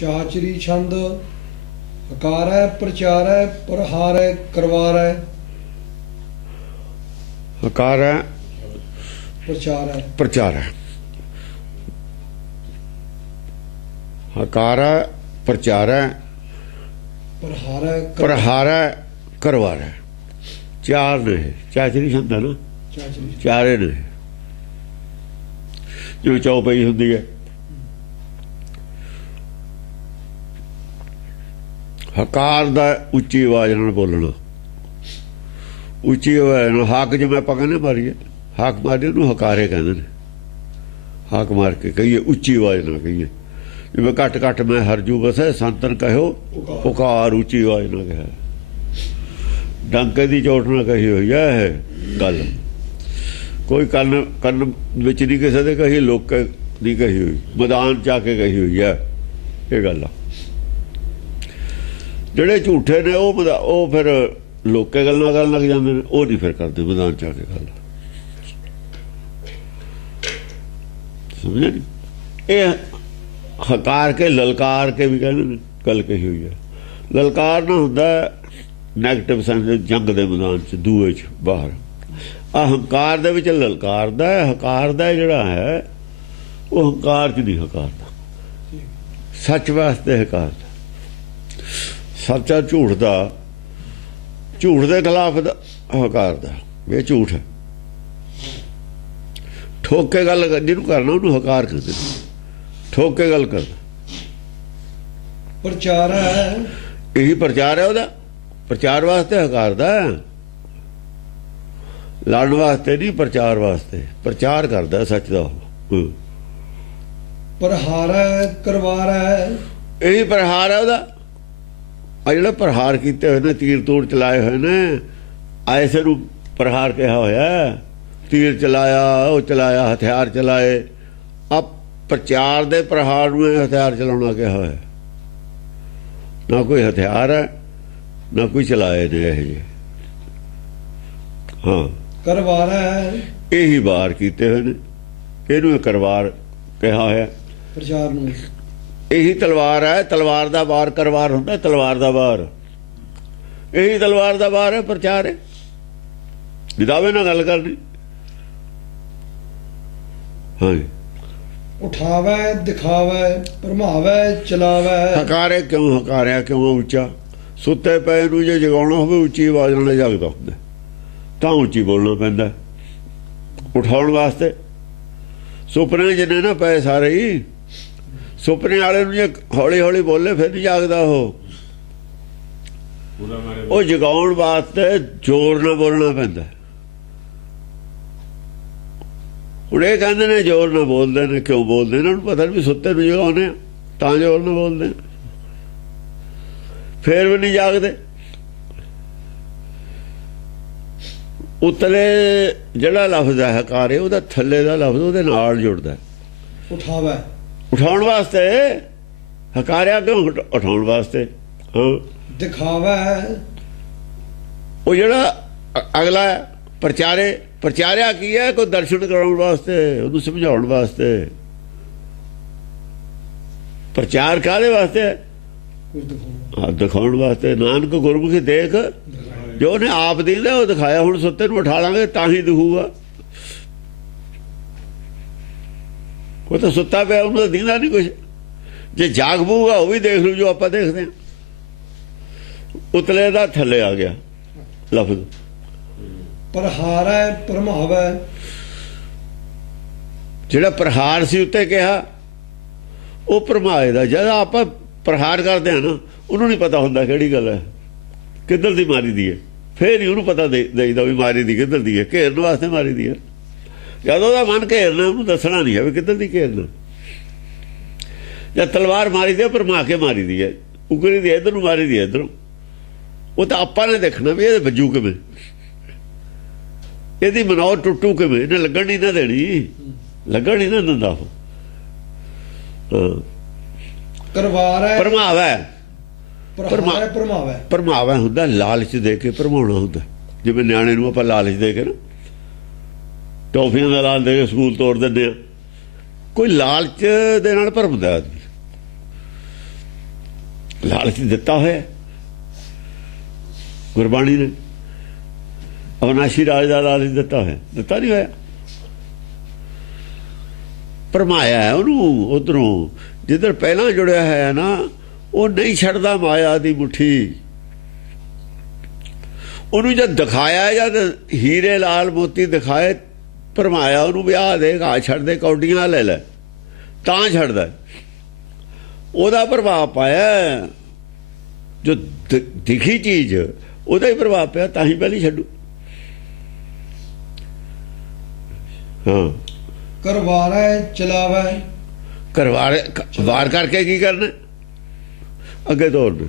ਚਾਚਰੀ ਛੰਦ ਹਕਾਰੈ ਪ੍ਰਚਾਰੈ ਪ੍ਰਹਾਰੈ ਕਰਵਾਰੈ ਹਕਾਰ ਹੈ ਪ੍ਰਚਾਰੈ ਪ੍ਰਚਾਰ ਹੈ। ਹਕਾਰ ਹੈ ਪ੍ਰਚਾਰ ਹੈ ਪ੍ਰਹਾਰੈ ਪ੍ਰਹਾਰ ਹੈ ਕਰਵਾਰ ਹੈ। ਚਾਰ ਨੇ ਚਾਚਰੀ ਛੰਦ ਹੈ ਨਾ, ਚਾਚਰੀ ਚਾਰੇ ਨੇ ਜੋ ਚੌਪਈ ਹੁੰਦੀ ਹੈ। ਹਕਾਰ ਦਾ ਉੱਚੀ ਆਵਾਜ਼ ਨਾਲ ਬੋਲਣਾ, ਉੱਚੀ ਆਵਾਜ਼ ਨਾਲ ਹਾਕ ਜਿਵੇਂ ਆਪਾਂ ਕਹਿੰਦੇ ਮਾਰੀਏ, ਹਾਕ ਮਾਰੀ ਉਹਨੂੰ ਹਕਾਰੇ ਕਹਿੰਦੇ ਨੇ। ਹਾਕ ਮਾਰ ਕੇ ਕਹੀਏ, ਉੱਚੀ ਆਵਾਜ਼ ਨਾਲ ਕਹੀਏ, ਜਿਵੇਂ ਘੱਟ ਘੱਟ ਮੈਂ ਹਰਜੂ ਬਸੈ ਸੰਤਨ ਕਹਿਓ ਪੁਕਾਰ, ਉੱਚੀ ਆਵਾਜ਼ ਨਾਲ ਕਿਹਾ। ਡੰਕੇ ਦੀ ਚੋਟ ਨਾਲ ਕਹੀ ਹੋਈ ਹੈ ਇਹ ਗੱਲ, ਕੋਈ ਕੰਨ ਵਿੱਚ ਨਹੀਂ ਕਿਸੇ ਦੇ ਕਹੀ, ਲੋਕ ਦੀ ਕਹੀ ਹੋਈ, ਮੈਦਾਨ 'ਚ ਆ ਕੇ ਕਹੀ ਹੋਈ ਹੈ ਇਹ ਗੱਲ। ਜਿਹੜੇ ਝੂਠੇ ਨੇ ਉਹ ਫਿਰ ਲੋਕੇ ਗੱਲਾਂ ਕਰਨ ਲੱਗ ਜਾਂਦੇ ਨੇ, ਉਹ ਨਹੀਂ ਫਿਰ ਕਰਦੇ ਮੈਦਾਨ 'ਚ ਆ ਕੇ ਗੱਲ। ਸਮਝਿਆ ਨਹੀਂ? ਇਹ ਹਕਾਰ ਕੇ ਲਲਕਾਰ ਕੇ ਵੀ ਕਹਿੰਦੇ ਨੇ ਗੱਲ ਕਹੀ ਹੋਈ ਹੈ। ਲਲਕਾਰ ਨਾ ਹੁੰਦਾ ਨੈਗੇਟਿਵ ਸੈਂਸ, ਜੰਗ ਦੇ ਮੈਦਾਨ 'ਚ, ਦੂਏ 'ਚ, ਬਾਹਰ। ਹੰਕਾਰ ਦੇ ਵਿੱਚ ਲਲਕਾਰ ਦਾ, ਹਕਾਰ ਦਾ ਜਿਹੜਾ ਹੈ ਉਹ ਹੰਕਾਰ 'ਚ ਨਹੀਂ ਹਕਾਰਦਾ, ਸੱਚ ਵਾਸਤੇ ਹਕਾਰਦਾ। ਸੱਚਾ ਝੂਠ ਦਾ, ਝੂਠ ਦੇ ਖਿਲਾਫ ਹਕਾਰਦਾ, ਇਹ ਝੂਠ ਹੈ। ਠੋਕ ਕੇ ਗੱਲ ਜਿਹਨੂੰ ਕਰਨਾ ਉਹਨੂੰ ਹਕਾਰ ਕਰਦੇ ਨੇ, ਠੋਕ ਕੇ ਗੱਲ ਕਰਦਾ। ਪ੍ਰਚਾਰੈ ਇਹੀ ਪ੍ਰਚਾਰ ਹੈ ਉਹਦਾ, ਪ੍ਰਚਾਰ ਵਾਸਤੇ ਹਕਾਰਦਾ, ਲੜਨ ਵਾਸਤੇ ਨਹੀਂ, ਪ੍ਰਚਾਰ ਵਾਸਤੇ। ਪ੍ਰਚਾਰ ਕਰਦਾ ਸੱਚ ਦਾ। ਪ੍ਰਹਾਰੈ ਕਰਵਾਰੈ ਇਹੀ ਪ੍ਰਹਾਰ ਹੈ ਉਹਦਾ। ਆ ਜਿਹੜਾ ਪ੍ਰਹਾਰ ਕੀਤੇ ਹੋਏ ਨੇ, ਤੀਰ ਤੂਰ ਚਲਾਏ ਹੋਏ ਨੇ, ਐਸੇ ਨੂੰ ਪ੍ਰਹਾਰ ਕਿਹਾ ਹੋਇਆ। ਤੀਰ ਚਲਾਇਆ, ਉਹ ਚਲਾਇਆ, ਹਥਿਆਰ ਚਲਾਏ। ਆ ਪ੍ਰਚਾਰ ਦੇ ਪ੍ਰਹਾਰ ਨੂੰ ਹਥਿਆਰ ਚਲਾਉਣਾ ਕਿਹਾ ਹੋਇਆ। ਨਾ ਕੋਈ ਹਥਿਆਰ ਹੈ, ਨਾ ਕੋਈ ਚਲਾਏ ਨੇ ਇਹ ਜਿਹੇ। ਹਾਂ, ਕਰਵਾਰੈ ਇਹੀ ਵਾਰ ਕੀਤੇ ਹੋਏ ਨੇ, ਇਹਨੂੰ ਕਰਵਾਰ ਕਿਹਾ ਹੋਇਆ ਪ੍ਰਚਾਰ ਨੂੰ। ਇਹੀ ਤਲਵਾਰ ਹੈ, ਤਲਵਾਰ ਦਾ ਵਾਰ ਕਰਵਾਰ ਹੁੰਦਾ, ਤਲਵਾਰ ਦਾ ਵਾਰ। ਇਹੀ ਤਲਵਾਰ ਦਾ ਵਾਰ ਹੈ, ਪ੍ਰਚਾਰ ਹੈ। ਵਿਦਾਵੇ ਨਾਲ ਗੱਲ ਕਰਨੀ। ਹਾਂਜੀ, ਉਠਾਵੈ ਦਿਖਾਵੈ ਭਰਮਾਵੈ ਚਲਾਵੈ। ਹਕਾਰੇ ਕਿਉਂ, ਹਕਾਰਿਆ ਕਿਉਂ ਉੱਚਾ? ਸੁੱਤੇ ਪਏ ਨੂੰ ਜੇ ਜਗਾਉਣਾ ਹੋਵੇ ਉੱਚੀ ਆਵਾਜ਼ ਨਾਲ ਜਾਗਦਾ ਹੁੰਦਾ, ਤਾਂ ਉੱਚੀ ਬੋਲਣਾ ਪੈਂਦਾ ਉਠਾਉਣ ਵਾਸਤੇ। ਸੁਪਨੇ ਜਿਹਨੇ ਨਾ ਪਏ ਸਾਰੇ ਹੀ, ਸੁਪਨੇ ਵਾਲੇ ਨੂੰ ਜੇ ਹੌਲੀ ਹੌਲੀ ਬੋਲੇ ਫਿਰ ਨਹੀਂ ਜਾਗਦਾ ਉਹ ਜਗਾਉਣ ਵਾਸਤੇ ਜ਼ੋਰ ਨਾਲ ਬੋਲਣਾ ਪੈਂਦਾ। ਹੁਣ ਇਹ ਕਹਿੰਦੇ ਨੇ ਜ਼ੋਰ ਨਾਲ ਬੋਲਦੇ ਨੇ, ਕਿਉਂ ਬੋਲਦੇ ਨੇ? ਉਹਨੂੰ ਪਤਾ ਵੀ ਸੁੱਤੇ ਨੂੰ ਜਗਾਉਣੇ ਆ, ਤਾਂ ਜ਼ੋਰ ਨਾਲ ਬੋਲਦੇ ਨੇ, ਫੇਰ ਵੀ ਨਹੀਂ ਜਾਗਦੇ। ਉਤਲੇ ਜਿਹੜਾ ਲਫ਼ਜ਼ ਹੈ ਹਕਾਰੇ, ਉਹਦਾ ਥੱਲੇ ਦਾ ਲਫ਼ਜ਼ ਉਹਦੇ ਨਾਲ ਜੁੜਦਾ। ਉਠਾਵੈ ਉਠਾਉਣ ਵਾਸਤੇ, ਹਕਾਰਿਆ ਕਿਉਂ? ਉਠਾਉਣ ਵਾਸਤੇ। ਹਾਂ, ਦਿਖਾਵੈ ਉਹ ਜਿਹੜਾ ਅਗਲਾ ਪ੍ਰਚਾਰੇ, ਪ੍ਰਚਾਰਿਆ ਕੀ ਹੈ? ਕੋਈ ਦਰਸ਼ਨ ਕਰਾਉਣ ਵਾਸਤੇ, ਉਹਨੂੰ ਸਮਝਾਉਣ ਵਾਸਤੇ। ਪ੍ਰਚਾਰ ਕਾਹਦੇ ਵਾਸਤੇ? ਹਾਂ, ਦਿਖਾਉਣ ਵਾਸਤੇ। ਨਾਨਕ ਗੁਰਮੁਖੀ ਦੇਖ ਜੋ ਉਹਨੇ ਆਪ ਦਿੰਦਾ ਉਹ ਦਿਖਾਇਆ। ਹੁਣ ਸੁੱਤੇ ਨੂੰ ਉਠਾ ਲਾਂਗੇ ਤਾਂ ਹੀ ਦਿਖੂਗਾ। ਉਹ ਤਾਂ ਸੁੱਤਾ ਪਿਆ, ਉਹਨੂੰ ਤਾਂ ਦਿਖਦਾ ਨਹੀਂ ਕੁਛ। ਜੇ ਜਾਗ ਪਊਗਾ ਉਹ ਵੀ ਦੇਖ ਲੂ ਜੋ ਆਪਾਂ ਦੇਖਦੇ ਹਾਂ। ਉਤਲੇ ਦਾ ਥੱਲੇ ਆ ਗਿਆ ਲਫ਼ਜ਼। ਪ੍ਰਹਾਰੈ ਭਰਮਾਵੈ ਜਿਹੜਾ ਪ੍ਰਹਾਰ ਸੀ ਉੱਤੇ ਕਿਹਾ, ਉਹ ਭਰਮਾਏ ਦਾ। ਜਦ ਆਪਾਂ ਪ੍ਰਹਾਰ ਕਰਦੇ ਹਾਂ ਨਾ, ਉਹਨੂੰ ਨਹੀਂ ਪਤਾ ਹੁੰਦਾ ਕਿਹੜੀ ਗੱਲ ਹੈ, ਕਿੱਧਰ ਦੀ ਮਾਰੀ ਦੀ ਹੈ। ਫੇਰ ਹੀ ਉਹਨੂੰ ਪਤਾ ਦੇਈਦਾ ਵੀ ਮਾਰੀ ਦੀ ਕਿੱਧਰ ਦੀ ਹੈ। ਘੇਰਨ ਵਾਸਤੇ ਮਾਰੀ ਦੀ ਹੈ। ਜਦ ਉਹਦਾ ਮਨ ਘੇਰਨਾ, ਉਹਨੂੰ ਦੱਸਣਾ ਨਹੀਂ ਹੈ ਵੀ ਕਿੱਧਰ ਦੀ ਘੇਰਨਾ। ਜਦ ਤਲਵਾਰ ਮਾਰੀ ਦੀ ਹੈ, ਭਰਮਾ ਕੇ ਮਾਰੀ ਦੀ ਹੈ, ਉਗਰੀ ਦੀ ਇੱਧਰ ਨੂੰ ਮਾਰੀ ਦੀ ਹੈ, ਇੱਧਰੋਂ। ਉਹ ਤਾਂ ਆਪਾਂ ਨੇ ਦੇਖਣਾ ਵੀ ਇਹਦੇ ਵੱਜੂ ਕਿਵੇਂ, ਇਹਦੀ ਮਨੌਰ ਟੁੱਟੂ ਕਿਵੇਂ। ਇਹਨੇ ਲੱਗਣ ਨਹੀਂ ਨਾ ਦੇਣੀ, ਲੱਗਣ ਨਹੀਂ ਨਾ ਦਿੰਦਾ ਉਹ। ਕਰਵਾਰੈ ਭਰਮਾਵੈ, ਭਰਮਾਵੈ ਭਰਮਾਵੈ ਹੁੰਦਾ ਲਾਲਚ ਦੇ ਕੇ ਭਰਮਾਉਣਾ ਹੁੰਦਾ। ਜਿਵੇਂ ਨਿਆਣੇ ਨੂੰ ਆਪਾਂ ਲਾਲਚ ਦੇ ਕੇ ਨਾ, ਟੌਫੀਆਂ ਦਾ ਲਾਲਚ ਦੇ ਕੇ ਸਕੂਲ ਤੋੜ ਦਿੰਦੇ ਆ। ਕੋਈ ਲਾਲਚ ਦੇ ਨਾਲ ਭਰਮਦਾ ਆਦਮੀ। ਲਾਲਚ ਦਿੱਤਾ ਹੋਇਆ ਗੁਰਬਾਣੀ ਨੇ। ਅਵਨਾਸ਼ੀ ਰਾਜ ਦਾ ਲਾਲਚ ਦਿੱਤਾ ਹੋਇਆ, ਦਿੱਤਾ ਨਹੀਂ ਹੋਇਆ, ਭਰਮਾਇਆ ਉਹਨੂੰ। ਉਧਰੋਂ ਜਿੱਧਰ ਪਹਿਲਾਂ ਜੁੜਿਆ ਹੈ ਨਾ, ਉਹ ਨਹੀਂ ਛੱਡਦਾ ਮਾਇਆ ਦੀ ਮੁੱਠੀ। ਉਹਨੂੰ ਜਦ ਦਿਖਾਇਆ, ਜਦ ਹੀਰੇ ਲਾਲ ਮੋਤੀ ਦਿਖਾਏ, ਭਰਮਾਇਆ ਉਹਨੂੰ, ਵੀ ਆਹ ਦੇਖ, ਆ ਛੱਡ ਦੇ, ਕੌਡੀਆਂ ਲੈ ਲੈ, ਤਾਂ ਛੱਡਦਾ। ਉਹਦਾ ਪ੍ਰਭਾਵ ਪਾਇਆ, ਜੋ ਦਿਖੀ ਚੀਜ਼ ਉਹਦਾ ਹੀ ਪ੍ਰਭਾਵ ਪਿਆ, ਤਾਂ ਹੀ ਪਹਿਲੀ ਛੱਡੂ। ਹਾਂ, ਕਰਵਾਰੈ ਚਲਾਵੈ, ਵਾਰ ਕਰਕੇ ਕੀ ਕਰਨਾ? ਅੱਗੇ ਤੋਰਨਾ।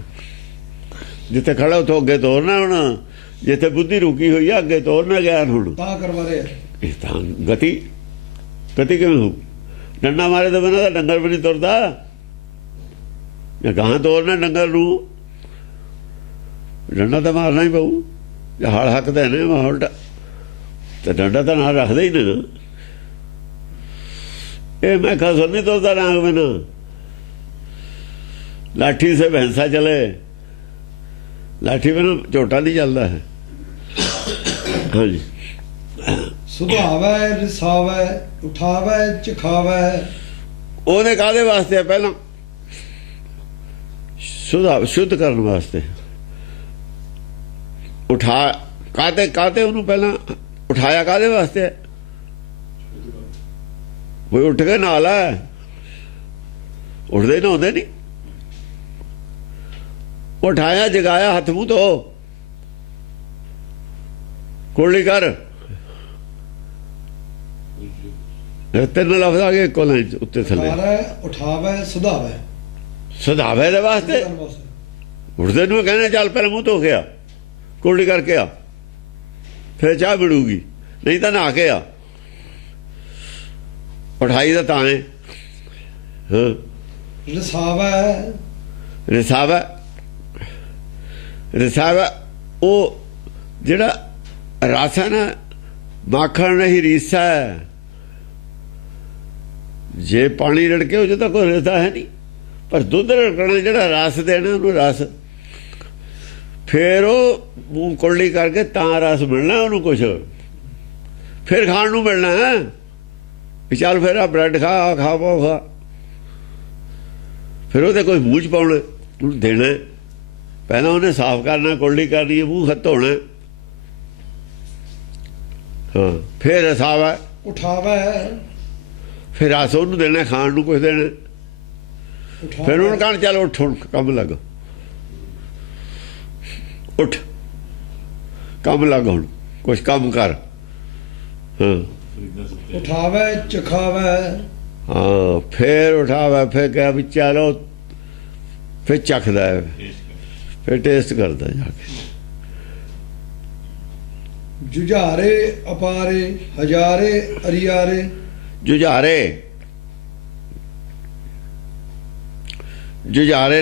ਜਿੱਥੇ ਖੜਾ ਉੱਥੋਂ ਅੱਗੇ ਤੋਰਨਾ। ਹੁਣ ਜਿੱਥੇ ਬੁੱਧੀ ਰੁਕੀ ਹੋਈ ਆ, ਅੱਗੇ ਤੋਰਨਾ ਗਿਆਨ। ਹੁਣ ਤਾਂ ਕਰਵਾਰੇ ਇਹ ਤਾਂ ਗਤੀ ਕਿਵੇਂ ਹੋਊ? ਡੰਡਾ ਮਾਰੇ ਤੋਂ ਬਿਨਾਂ ਤਾਂ ਡੰਗਰ ਵੀ ਨਹੀਂ ਤੁਰਦਾ। ਜਾਂ ਗਾਂ ਤੋਰਨਾ ਡੰਗਰ ਨੂੰ, ਡੰਡਾ ਤਾਂ ਮਾਰਨਾ ਹੀ ਪਊ। ਜੇ ਹਲ ਹੱਕਦੇ ਨੇ ਉਲਟਾ, ਤੇ ਡੰਡਾ ਤਾਂ ਨਾਲ ਰੱਖਦੇ ਹੀ ਨੇ। ਇਹ ਮੈਂ ਖਸਰ नहीं तोड़ता नाग बिना, लाठी से भैंसा चले, लाठी बिना झोटा नहीं चलता है। हाँ जी, ਸੁਧਾਵੈ ਰਿਸਾਵੈ ਉਠਾਵੈ ਚਖਾਵੈ। ਉਹਦੇ ਕਾਹਦੇ ਵਾਸਤੇ ਆ? ਪਹਿਲਾਂ ਸ਼ੁੱਧ ਕਰਨ ਵਾਸਤੇ। ਉਠਾ ਕਾਹਤੇ ਉਹਨੂੰ ਪਹਿਲਾਂ ਉਠਾਇਆ ਕਾਹਦੇ ਵਾਸਤੇ? ਕੋਈ ਉੱਠ ਕੇ ਨਾਲ ਹੈ, ਉੱਠਦੇ ਨਹਾਉਂਦੇ ਨਹੀਂ। ਉਠਾਇਆ, ਜਗਾਇਆ, ਹੱਥ ਮੂੰਹ ਧੋ, ਕੁਰਲੀ ਕਰ। ਤਿੰਨ ਲਫ਼ਜ਼ ਆ ਗਏ ਇੱਕੋ ਲਾਈਨ ਚ, ਉੱਤੇ ਥੱਲੇ। ਉਠਾਵੈ ਸੁਧਾਵੈ। ਸੁਧਾਵੇ ਦੇ ਵਾਸਤੇ। ਉੱਠਦੇ ਨੂੰ ਕਹਿੰਦੇ ਚੱਲ ਪਹਿਲਾਂ ਮੂੰਹ ਧੋ ਕੇ ਆ, ਕੁਰਲੀ ਕਰਕੇ ਆ, ਫਿਰ ਚਾਹ ਮਿਲੂਗੀ, ਨਹੀਂ ਤਾਂ ਨਹਾ ਕੇ ਆ। ਉਠਾਈ ਦਾ ਤਾਂ ਹੈ। ਰਸਾਵਾ ਉਹ ਜਿਹੜਾ ਰਸ ਹੈ ਨਾ, ਮਾਖਣ ਨਹੀਂ ਰੀਸਾ ਹੈ। ਜੇ ਪਾਣੀ ਰੜਕੇ ਉਹ 'ਚ ਤਾਂ ਕੋਈ ਰਸਾ ਹੈ ਨਹੀਂ, ਪਰ ਦੁੱਧ ਰੜਕਣਾ, ਜਿਹੜਾ ਰਸ ਦੇਣਾ ਉਹਨੂੰ ਰਸ, ਫਿਰ ਉਹ ਮੂੰਹ ਕੁਰਲੀ ਕਰਕੇ ਤਾਂ ਰਸ ਮਿਲਣਾ ਉਹਨੂੰ, ਕੁਛ ਫਿਰ ਖਾਣ ਨੂੰ ਮਿਲਣਾ ਹੈ। ਚੱਲ ਫਿਰ ਆ ਬ੍ਰੈਡ ਖਾ, ਖਾ, ਫਿਰ ਉਹਦੇ ਕੋਈ ਮੂੰਹ 'ਚ ਪਾਉਣਾ, ਉਹਨੂੰ ਦੇਣਾ। ਪਹਿਲਾਂ ਉਹਨੇ ਸਾਫ਼ ਕਰਨਾ, ਕੁਰਲੀ ਕਰਨੀ ਹੈ, ਮੂੰਹ ਹੱਥ ਧੋਣਾ। ਹਾਂ, ਫਿਰ ਰਸਾਵਾ ਉਠਾਵੈ, ਫਿਰ ਰਸ ਉਹਨੂੰ ਦੇਣਾ, ਖਾਣ ਨੂੰ ਕੁਛ ਦੇਣਾ। ਫਿਰ ਉਹਨੂੰ ਕਹਿਣ ਚੱਲ ਉੱਠ, ਹੁਣ ਕੰਮ ਲੱਗ, ਉੱਠ ਕੰਮ ਲੱਗ, ਹੁਣ ਕੁਛ ਕੰਮ ਕਰ। ਹਾਂ, ਉਠਾਵੈ ਚਖਾਵੈ। ਹਾਂ, ਫਿਰ ਉਠਾਵੈ, ਫਿਰ ਕਿਹਾ ਵੀ ਚਲੋ, ਫਿਰ ਚੱਖਦਾ ਹੈ, ਫਿਰ ਟੇਸਟ ਕਰਦਾ ਜਾ ਕੇ। ਜੁਝਾਰੇ ਅਪਾਰੇ ਹਜ਼ਾਰੇ ਅਰੀਆਰੇ। ਜੁਝਾਰੇ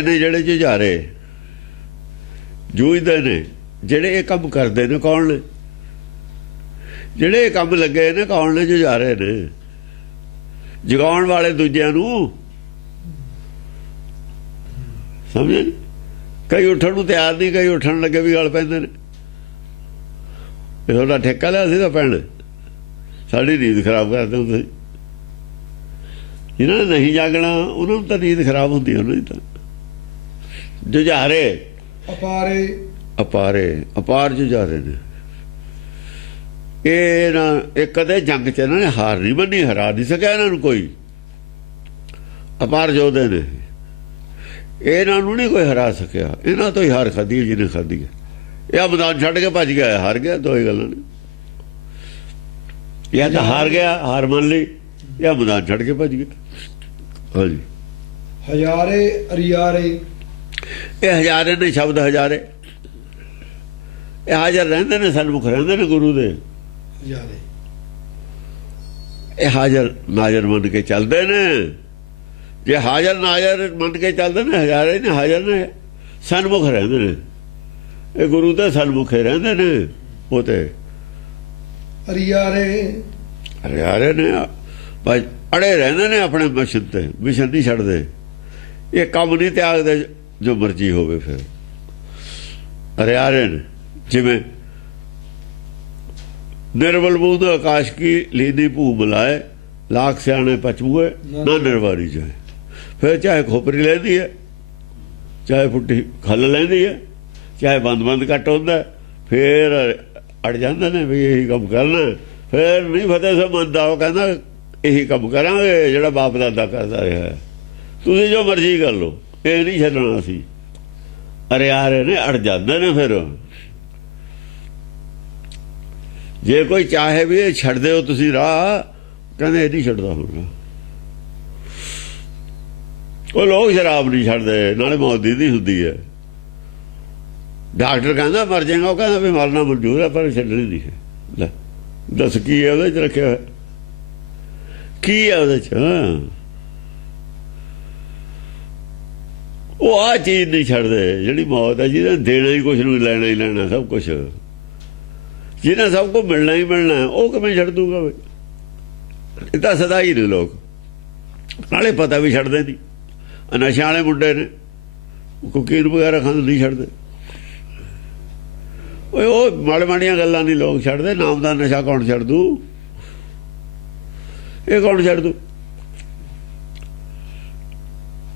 ਨੇ, ਜਿਹੜੇ ਜੁਝਾਰੇ ਜੂਝਦੇ ਨੇ, ਜਿਹੜੇ ਇਹ ਕੰਮ ਕਰਦੇ ਨੇ, ਕੌਣ ਨੇ? ਜਿਹੜੇ ਇਹ ਕੰਮ ਲੱਗੇ ਨੇ, ਕੌਣ ਨੇ? ਜੁਝਾਰੇ ਨੇ। ਜਗਾਉਣ ਵਾਲੇ ਦੂਜਿਆਂ ਨੂੰ, ਸਮਝੇ? ਕਈ ਉੱਠਣ ਨੂੰ ਤਿਆਰ ਨਹੀਂ, ਕਈ ਉੱਠਣ ਲੱਗੇ ਵੀ ਗਲ ਪੈਂਦੇ ਨੇ। ਇਹ ਤੁਹਾਡਾ ਠੇਕਾ ਲਿਆ ਸੀ ਤਾਂ ਪੈਣ, ਸਾਡੀ ਨੀਂਦ ਖਰਾਬ ਕਰਦੇ ਹੁੰਦੇ। ਜਿਹਨਾਂ ਨੇ ਨਹੀਂ ਜਾਗਣਾ ਉਹਨਾਂ ਨੂੰ ਤਾਂ ਨੀਂਦ ਖਰਾਬ ਹੁੰਦੀ, ਉਹਨਾਂ ਦੀ ਤਾਂ। ਜੁਝਾਰੇ ਅਪਾਰ ਜੁਝਾਰੇ ਨੇ। ਇਹ ਕਦੇ ਜੰਗ 'ਚ ਇਹਨਾਂ ਨੇ ਹਾਰ ਨਹੀਂ ਮੰਨੀ, ਹਰਾ ਨਹੀਂ ਸਕਿਆ ਇਹਨਾਂ ਨੂੰ ਕੋਈ। ਅਪਾਰ ਯੋਧੇ ਨੇ, ਇਹਨਾਂ ਨੂੰ ਨਹੀਂ ਕੋਈ ਹਰਾ ਸਕਿਆ। ਇਹਨਾਂ ਤੋਂ ਹੀ ਹਾਰ ਖਾਧੀ ਜਿਹਨੇ ਖਾਧੀ ਹੈ। ਇਹ ਮੈਦਾਨ ਛੱਡ ਕੇ ਭੱਜ ਗਿਆ, ਹਾਰ ਗਿਆ। ਦੋ ਹੀ ਗੱਲਾਂ ਨੇ, ਜਾਂ ਤਾਂ ਹਾਰ ਗਿਆ, ਹਾਰ ਮੰਨ ਲਈ, ਜਾਂ ਮੈਦਾਨ ਛੱਡ ਕੇ ਭੱਜ ਗਿਆ। ਹਾਂਜੀ, ਹਜ਼ਾਰੇ ਅਰੀਆਰੇ। ਇਹ ਹਜ਼ਾਰੇ ਨੇ, ਸ਼ਬਦ ਹਜ਼ਾਰੇ। ਇਹ ਹਾਜ਼ਰ ਰਹਿੰਦੇ ਨੇ, ਸਨਮੁਖ ਰਹਿੰਦੇ ਨੇ ਗੁਰੂ ਦੇ। ਇਹ ਹਾਜ਼ਰ ਨਾਜ਼ਰ ਮੰਨ ਕੇ ਚੱਲਦੇ ਨੇ। ਜੇ ਹਾਜ਼ਰ ਨਾਜ਼ਰ ਮੰਨ ਕੇ ਚੱਲਦੇ ਨੇ, ਹਜ਼ਾਰੇ ਨੇ, ਹਾਜ਼ਰ ਨੇ, ਸਨਮੁਖ ਰਹਿੰਦੇ ਨੇ। ਇਹ ਗੁਰੂ ਦੇ ਸਨਮੁਖੇ ਰਹਿੰਦੇ ਨੇ। ਉਹ ਤੇ ਅਰੀਆਰੇ ਨੇ, ਅੜੇ ਰਹਿੰਦੇ ਨੇ ਆਪਣੇ ਮਿਸ਼ਨ ਤੇ। ਮਿਸ਼ਨ ਨਹੀਂ ਛੱਡਦੇ। ਇਹ ਕੰਮ ਨਹੀਂ ਤਿਆਗਦੇ, ਜੋ ਮਰਜੀ ਹੋਵੇ। ਫਿਰ ਅਰਿਆਰੇ ਨੇ ਜਿਵੇਂ ਨਿਰਮਲ ਬੂੰਦ ਆਕਾਸ਼ ਕੀ ਲੀਨੀ ਭੂ ਮਲਾਏ ਲਾਖ ਸਿਆਣੇ ਪਚੂਏ ਨਾ ਨਿਰਵਾਰੀ ਜਾਏ। ਫਿਰ ਚਾਹੇ ਖੋਪਰੀ ਲੈਂਦੀ ਹੈ, ਚਾਹੇ ਫੁੱਟੀ ਖੱਲ ਲੈਂਦੀ ਹੈ, ਚਾਹੇ ਬੰਦ ਕੱਟ ਹੁੰਦਾ, ਫਿਰ ਅੜ ਜਾਂਦੇ ਨੇ ਵੀ ਇਹੀ ਕੰਮ ਕਰਨਾ। ਫਿਰ ਨਹੀਂ ਫਤਿਹ ਸਿੰਘ ਮੰਨਦਾ, ਉਹ ਕਹਿੰਦਾ ਇਹੀ ਕੰਮ ਕਰਾਂਗੇ ਜਿਹੜਾ ਬਾਪ ਦਾਦਾ ਕਰਦਾ ਰਿਹਾ, ਤੁਸੀਂ ਜੋ ਮਰਜ਼ੀ ਕਰ ਲਓ, ਇਹ ਨਹੀਂ ਛੱਡਣਾ ਸੀ। ਅਰਿਆਰੇ ਨੇ ਅੜ ਜਾਂਦੇ ਨੇ। ਫਿਰ ਜੇ ਕੋਈ ਚਾਹੇ ਵੀ ਇਹ ਛੱਡ ਦਿਓ ਤੁਸੀਂ ਰਾਹ, ਕਹਿੰਦੇ ਇਹ ਨਹੀਂ ਛੱਡਦਾ ਹੁਣ। ਉਹ ਲੋਕ ਸ਼ਰਾਬ ਨਹੀਂ ਛੱਡਦੇ, ਨਾਲੇ ਮੌਤ ਦੀ ਹੁੰਦੀ ਹੈ। ਡਾਕਟਰ ਕਹਿੰਦਾ ਮਰ ਜਾਏਗਾ, ਉਹ ਕਹਿੰਦਾ ਵੀ ਮਰਨਾ ਮਨਜ਼ੂਰ ਹੈ ਪਰ ਛੱਡਣੀ ਨਹੀਂ ਹੈ। ਲੈ ਦੱਸ ਕੀ ਹੈ ਉਹਦੇ 'ਚ ਰੱਖਿਆ ਹੋਇਆ, ਕੀ ਹੈ ਉਹਦੇ 'ਚ? ਉਹ ਆਹ ਚੀਜ਼ ਨਹੀਂ ਛੱਡਦੇ ਜਿਹੜੀ ਮੌਤ ਹੈ, ਜਿਹਨੇ ਦੇਣਾ ਹੀ ਕੁਛ ਨੂੰ, ਲੈਣਾ ਹੀ ਲੈਣਾ ਸਭ ਕੁਛ, ਜਿਹਨੇ ਸਭ ਕੁਝ ਮਿਲਣਾ ਹੀ ਮਿਲਣਾ, ਉਹ ਕਿਵੇਂ ਛੱਡ ਦੂਗਾ? ਵੀ ਇਹ ਤਾਂ ਸਦਾ ਹੀ ਨੇ ਲੋਕ, ਨਾਲੇ ਪਤਾ ਵੀ ਛੱਡਦੇ ਨਹੀਂ। ਨਸ਼ਿਆਂ ਵਾਲੇ ਮੁੰਡੇ ਨੇ, ਕੋਕੀਨ ਵਗੈਰਾ ਖਾਂਦੇ ਨਹੀਂ ਛੱਡਦੇ। ਉਹ ਮਾੜੇ ਮਾੜੀਆਂ ਗੱਲਾਂ ਨਹੀਂ ਲੋਕ ਛੱਡਦੇ। ਨਾਮ ਦਾ ਨਸ਼ਾ ਕੌਣ ਛੱਡ ਦੂ? ਇਹ ਕੌਣ ਛੱਡ ਦੂ?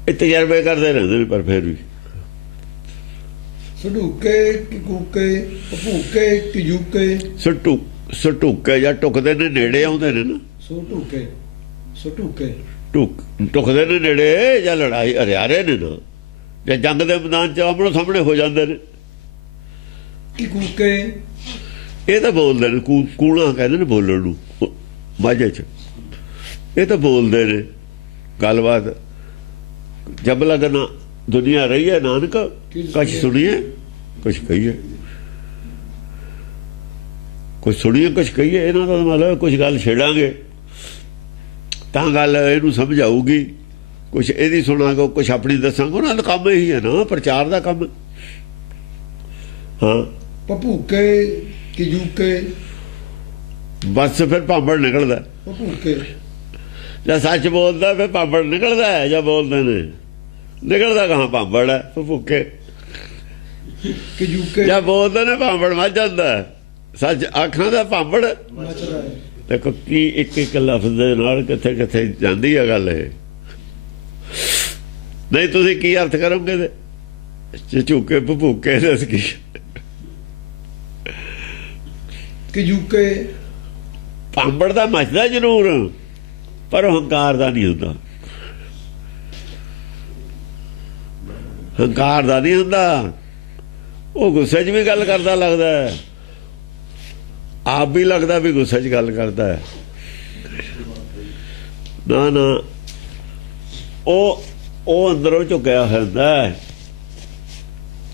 ਇਹ ਤਜਰਬੇ ਕਰਦੇ ਰਹਿੰਦੇ ਨੇ, ਪਰ ਫਿਰ ਵੀ ਸਟੂਕੇ ਕੂਕੇ ਭੂਕੇ ਕਿਜੂਕੇ। ਸਟੂਕੇ ਜਾਂ ਟੁਕਦੇ ਨੇ, ਨੇੜੇ ਆਉਂਦੇ ਨੇ ਨਾ। ਸਟੂਕੇ ਟੁਕਦੇ ਨੇ ਨੇੜੇ, ਜਾਂ ਲੜਾਈ ਹਰਿਆਰੇ ਨੇ ਨਾ, ਜਾਂ ਜੰਗ ਦੇ ਮੈਦਾਨ 'ਚ ਆਮਣੋ ਸਾਹਮਣੇ ਹੋ ਜਾਂਦੇ ਨੇ। ਕੂਕੇ ਇਹ ਤਾਂ ਬੋਲਦੇ ਨੇ, ਕੂਣਾ ਕਹਿੰਦੇ ਨੇ ਬੋਲਣ ਨੂੰ ਮਾਝੇ 'ਚ। ਇਹ ਤਾਂ ਬੋਲਦੇ ਨੇ ਗੱਲਬਾਤ। ਜਬ ਲਗਨਾ ਦੁਨੀਆ ਰਹੀ ਹੈ ਨਾਨਕ, ਕੁਛ ਸੁਣੀਏ ਕੁਛ ਕਹੀਏ, ਕੁਛ ਸੁਣੀਏ ਕੁਛ ਕਹੀਏ। ਇਹਨਾਂ ਦਾ ਮਤਲਬ ਕੁਛ ਗੱਲ ਛੇੜਾਂਗੇ ਤਾਂ ਗੱਲ ਇਹਨੂੰ ਸਮਝ ਆਊਗੀ, ਕੁਛ ਇਹਦੀ ਸੁਣਾਂਗੇ, ਕੁਛ ਆਪਣੀ ਦੱਸਾਂਗੇ। ਉਹਨਾਂ ਦਾ ਕੰਮ ਇਹੀ ਹੈ ਨਾ, ਪ੍ਰਚਾਰ ਦਾ ਕੰਮ। ਹਾਂ, ਭੂਕੇ ਕਿਜੂਕੇ ਬਸ ਫਿਰ ਭਾਂਬੜ ਨਿਕਲਦਾ। ਭੂਕੇ ਜਾਂ ਸੱਚ ਬੋਲਦਾ ਫਿਰ ਭਾਂਬੜ ਨਿਕਲਦਾ ਹੈ, ਜਾਂ ਬੋਲਦੇ ਨੇ ਨਿਕਲਦਾ ਕਹਾਂ ਭਾਂਬੜ ਹੈ। ਭੁੱਕੇ ਕਿਜੂਕੇ ਜਾਂ ਬੋਲਦੇ ਨੇ ਭਾਂਬੜ ਮੱਚ ਜਾਂਦਾ। ਸੱਚ ਆਖਾਂ ਦਾ ਭਾਂਬੜ ਮਚਦਾ ਹੈ। ਦੇਖੋ ਕੀ ਇੱਕ ਇੱਕ ਲਫ਼ਜ਼ ਦੇ ਨਾਲ ਕਿੱਥੇ ਕਿੱਥੇ ਜਾਂਦੀ ਹੈ ਗੱਲ। ਇਹ ਨਹੀਂ ਤੁਸੀਂ ਕੀ ਅਰਥ ਕਰੋਗੇ ਤੇ ਝੂਕੇ ਭੁੱਕੇ ਦੱਸ ਕੀ? ਕਿਜੂਕੇ ਭਾਂਬੜ ਦਾ ਮੱਚਦਾ ਜ਼ਰੂਰ, ਪਰ ਹੰਕਾਰ ਦਾ ਨਹੀਂ ਹੁੰਦਾ। ਹੰਕਾਰ ਦਾ ਨਹੀਂ ਹੁੰਦਾ। ਉਹ ਗੁੱਸੇ 'ਚ ਵੀ ਗੱਲ ਕਰਦਾ ਲੱਗਦਾ ਹੈ, ਆਪ ਵੀ ਲੱਗਦਾ ਵੀ ਗੁੱਸੇ 'ਚ ਗੱਲ ਕਰਦਾ ਹੈ। ਨਾ ਨਾ, ਉਹ ਅੰਦਰੋਂ ਝੁਕਿਆ ਹੁੰਦਾ।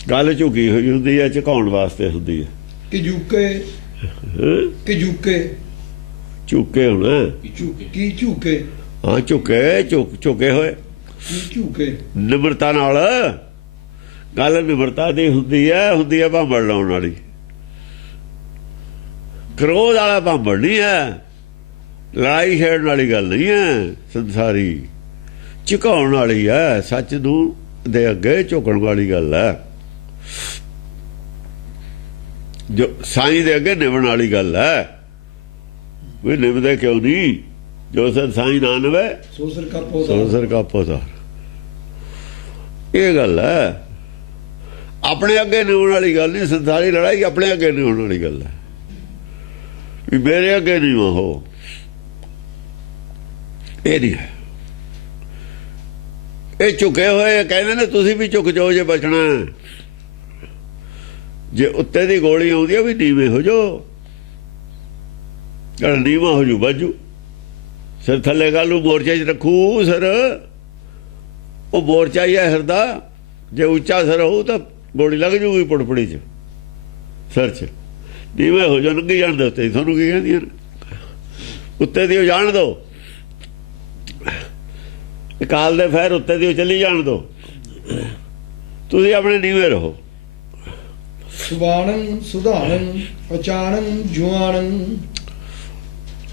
ਗੱਲ ਝੁਕੀ ਹੋਈ ਹੁੰਦੀ ਹੈ, ਝੁਕਾਉਣ ਵਾਸਤੇ ਹੁੰਦੀ ਹੈ। ਕਿਜੂਕੇ ਝੁਕੇ ਹੁਣ ਕੀ ਝੂਕੇ? ਹਾਂ ਝੁਕੇ ਹੋਏ ਝੂਕੇ ਨਿਮਰਤਾ ਨਾਲ। ਗੱਲ ਨਿਮਰਤਾ ਦੀ ਹੁੰਦੀ ਹੈ ਭਾਂਬੜ ਲਾਉਣ ਵਾਲੀ। ਕ੍ਰੋਧ ਵਾਲਾ ਭਾਂਬੜ ਨਹੀਂ ਹੈ, ਲੜਾਈ ਛੇੜਨ ਵਾਲੀ ਗੱਲ ਨਹੀਂ ਹੈ। ਸੰਸਾਰੀ ਝੁਕਾਉਣ ਵਾਲੀ ਹੈ, ਸੱਚ ਨੂੰ ਦੇ ਅੱਗੇ ਝੁਕਣ ਵਾਲੀ ਗੱਲ ਹੈ। ਜੋ ਸਾਈਂ ਦੇ ਅੱਗੇ ਨਿਭਣ ਵਾਲੀ ਗੱਲ ਹੈ। ਵੀ ਨਿਭਦੇ ਕਿਉਂ ਨਹੀਂ? ਜੋ ਸਰ ਸਾਈਂ ਨਾ ਨਿਭੇ ਸੋ ਸਰ ਕਾ ਪੌਦਾ। ਇਹ ਗੱਲ ਹੈ। ਆਪਣੇ ਅੱਗੇ ਨਿਭਣ ਵਾਲੀ ਗੱਲ ਨਹੀਂ। ਸੰਸਾਰੀ ਲੜਾਈ ਆਪਣੇ ਅੱਗੇ ਨਿਭਣ ਵਾਲੀ ਗੱਲ ਹੈ, ਵੀ ਮੇਰੇ ਅੱਗੇ ਨਹੀਂ ਹੋ। ਇਹ ਨਹੀਂ ਹੈ। ਇਹ ਝੁਕੇ ਹੋਏ ਕਹਿੰਦੇ ਨੇ ਤੁਸੀਂ ਵੀ ਝੁਕ ਜਾਓ ਜੇ ਬਚਣਾ। ਜੇ ਉੱਤੇ ਦੀ ਗੋਲੀ ਆਉਂਦੀ ਹੈ ਵੀ ਨੀਵੇਂ ਹੋ ਜਾਓ, ਜਿਹੜਾ ਨੀਵਾਂ ਹੋ ਜੂ ਬਾਜੂ। ਸਿਰ ਥੱਲੇ ਗੱਲ ਨੂੰ ਮੋਰਚੇ 'ਚ ਰੱਖੂ ਸਿਰ। ਉਹ ਮੋਰਚਾ ਹੀ ਹੈ ਹਿਰਦਾ। ਜੇ ਉੱਚਾ ਸਿਰ ਹੋਊ ਤਾਂ ਗੋਲੀ ਲੱਗ ਜੂਗੀ ਪੁੜਪੜੀ 'ਚ, ਸਿਰ 'ਚ। ਨੀਵੇਂ ਹੋ ਜਾਓ, ਲੰਘੀ ਜਾਣ ਦੇ ਉੱਤੇ। ਤੁਹਾਨੂੰ ਕੀ ਕਹਿੰਦੀਆਂ ਉੱਤੇ ਦੀ ਜਾਣ ਦੋ, ਕਾਲ ਦੇ ਫੈਰ ਉੱਤੇ ਦੀ ਚੱਲੀ ਜਾਣ ਦੋ। ਤੁਸੀਂ ਆਪਣੇ ਨੀਵੇਂ ਰਹੋ। ਸੁਬਾਣੰ ਸੁਧਾਰੰ ਅਚਾਣੰ ਜੁਆਣੰ।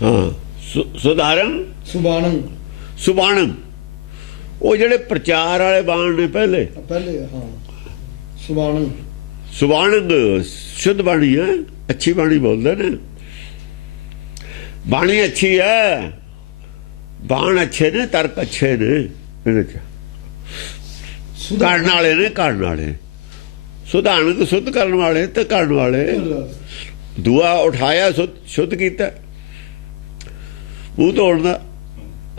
ਹਾਂ, ਸੁਧਾਰਨ ਸੁਬਾਣੰ ਉਹ ਜਿਹੜੇ ਪ੍ਰਚਾਰ ਵਾਲੇ ਬਾਣ ਨੇ ਪਹਿਲੇ ਹਾਂ ਸੁਬਾਣੰ ਸੁਬਾਣਗ ਸ਼ੁੱਧ ਬਾਣੀ ਹੈ, ਅੱਛੀ ਬਾਣੀ ਬੋਲਦੇ ਨੇ, ਬਾਣੀ ਅੱਛੀ ਹੈ, ਬਾਣ ਅੱਛੇ ਨੇ, ਤਰਕ ਅੱਛੇ ਨੇ, ਇਹਦੇ ਚ ਕਰਨ ਵਾਲੇ ਨੇ, ਕਰਨ ਵਾਲੇ ਸੁਧਾਰਨ ਸੁੱਧ ਕਰਨ ਵਾਲੇ ਤੇ ਕਰਨ ਵਾਲੇ। ਦੂਆ ਉਠਾਇਆ ਸ਼ੁੱਧ ਕੀਤਾ, ਮੂੰਹ ਧੋਣ ਦਾ।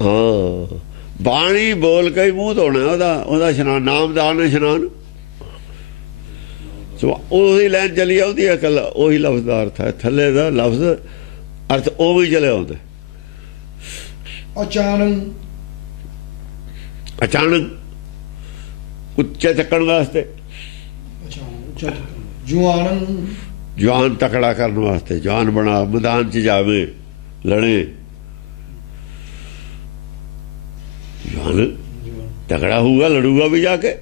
ਹਾਂ ਬਾਣੀ ਬੋਲ ਕੇ ਮੂੰਹ ਧੋਣਾ, ਉਹਦਾ ਇਸ਼ਨਾਨ, ਨਾਮਦਾਨ ਇਸ਼ਨਾਨ। ਸੋ ਉਹੀ ਲਾਈਨ ਚਲੀ ਆਉਂਦੀ ਹੈ, ਕੱਲਾ ਉਹੀ ਲਫ਼ਜ਼ ਦਾ ਅਰਥ ਹੈ, ਥੱਲੇ ਦਾ ਲਫ਼ਜ਼ ਅਰਥ ਉਹ ਵੀ ਚਲੇ ਆਉਂਦੇ। ਅਚਾਨਕ ਅਚਾਨਕ ਉੱਚਾ ਚੱਕਣ ਵਾਸਤੇ, ਜੁਆਨੰ ਜਵਾਨ ਤਕੜਾ ਕਰਨ ਵਾਸਤੇ, ਜਵਾਨ ਬਣਾ, ਮੈਦਾਨ 'ਚ ਜਾਵੇ, ਲੜੇ, ਜਵਾਨ ਤਕੜਾ ਹੋਊਗਾ, ਲੜੂਗਾ ਵੀ ਜਾ ਕੇ।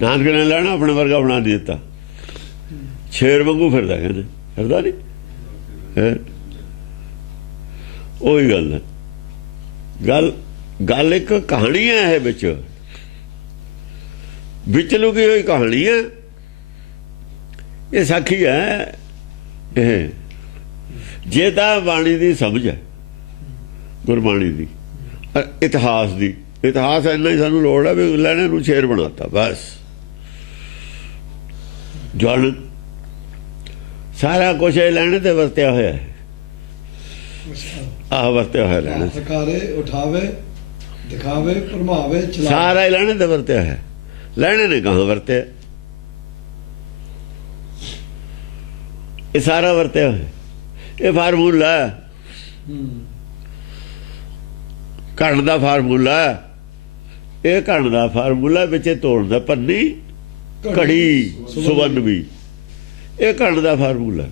ਨਾਨਕ ਨੇ ਲੈਣਾ ਆਪਣੇ ਵਰਗਾ ਬਣਾ ਦੇ ਦਿੱਤਾ, ਸ਼ੇਰ ਵਾਂਗੂ ਫਿਰਦਾ, ਕਹਿੰਦੇ ਫਿਰਦਾ ਨਹੀਂ ਹੈ। ਉਹੀ ਗੱਲ ਹੈ, ਗੱਲ ਇੱਕ ਕਹਾਣੀ ਹੈ, ਇਹ ਵਿੱਚ ਲੁਕੀ ਹੋਈ ਕਹਾਣੀ ਹੈ, ਇਹ ਸਾਖੀ ਹੈ। ਇਹ ਜੇ ਤਾਂ ਬਾਣੀ ਦੀ ਸਮਝ ਹੈ, ਗੁਰਬਾਣੀ ਦੀ, ਇਤਿਹਾਸ ਦੀ, ਇਤਿਹਾਸ ਇੰਨਾ ਹੀ ਸਾਨੂੰ ਲੋੜ ਹੈ ਵੀ ਲੈਣੇ ਨੂੰ ਸ਼ੇਰ ਬਣਾਤਾ ਬਸ। ਜਨ ਸਾਰਾ ਕੁਛ ਇਹ ਲੈਣੇ ਤੇ ਵਰਤਿਆ ਹੋਇਆ ਹੈ, ਆਹ ਵਰਤਿਆ ਹੋਇਆ ਲੈਣੇ, ਹਕਾਰੇ ਉਠਾਵੇ, ਦਿਖਾਵੇ, ਭਰਮਾਵੇ, ਚਲਾਵੇ, ਸਾਰਾ ਹੀ ਲੈਣੇ ਤੇ ਵਰਤਿਆ ਹੈ। ਲੈਣੇ ਨੇ ਕਹਾਂ ਵਰਤਿਆ, ਇਹ ਸਾਰਾ ਵਰਤਿਆ ਹੋਇਆ। ਇਹ ਫਾਰਮੂਲਾ ਘਣ ਦਾ ਫਾਰਮੂਲਾ, ਇਹ ਘਣ ਦਾ ਫਾਰਮੂਲਾ ਵਿੱਚ ਤੋੜਨ ਦਾ, ਪੰਨੀ ਘੜੀ ਸੁਵੰਨ ਵੀ, ਇਹ ਘਣ ਦਾ ਫਾਰਮੂਲਾ।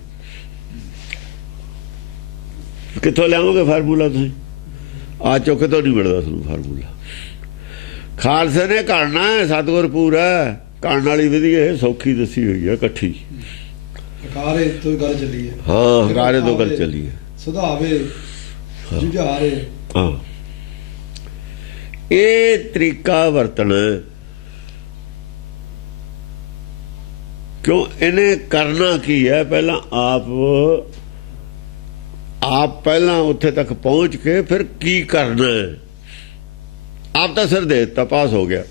ਕਿੱਥੋਂ ਲਿਆਓਗੇ ਫਾਰਮੂਲਾ ਤੁਸੀਂ? ਆ ਚੁੱਕੇ ਤੋਂ ਨਹੀਂ ਮਿਲਦਾ ਤੁਹਾਨੂੰ ਫਾਰਮੂਲਾ। ਖਾਲਸੇ ਨੇ ਘੜਨਾ ਹੈ, ਸਤਿਗੁਰ ਪੂਰਾ ਘੜਨ ਵਾਲੀ ਵਿਧੀ ਇਹ ਸੌਖੀ ਦੱਸੀ ਹੋਈ ਹੈ, ਇਕੱਠੀ। ਹਕਾਰੇ ਤੋਂ ਗੱਲ ਚੱਲੀ ਹੈ, ਹਾਂ ਹਕਾਰੇ ਤੋਂ ਗੱਲ ਚੱਲੀ ਹੈ, ਸੁਧਾਵੇ, ਜੁਝਾਰੇ। ਹਾਂ ਇਹ ਤਰੀਕਾ ਵਰਤਣਾ, ਕਿਉਂ ਇਹਨੇ ਕਰਨਾ ਕੀ ਹੈ? ਪਹਿਲਾਂ ਆਪ ਪਹਿਲਾਂ ਉੱਥੇ ਤੱਕ ਪਹੁੰਚ ਕੇ ਫਿਰ ਕੀ ਕਰਨਾ ਹੈ? ਆਪ ਤਾਂ ਸਿਰ ਦੇ ਦਿੱਤਾ, ਪਾਸ ਹੋ ਗਿਆ।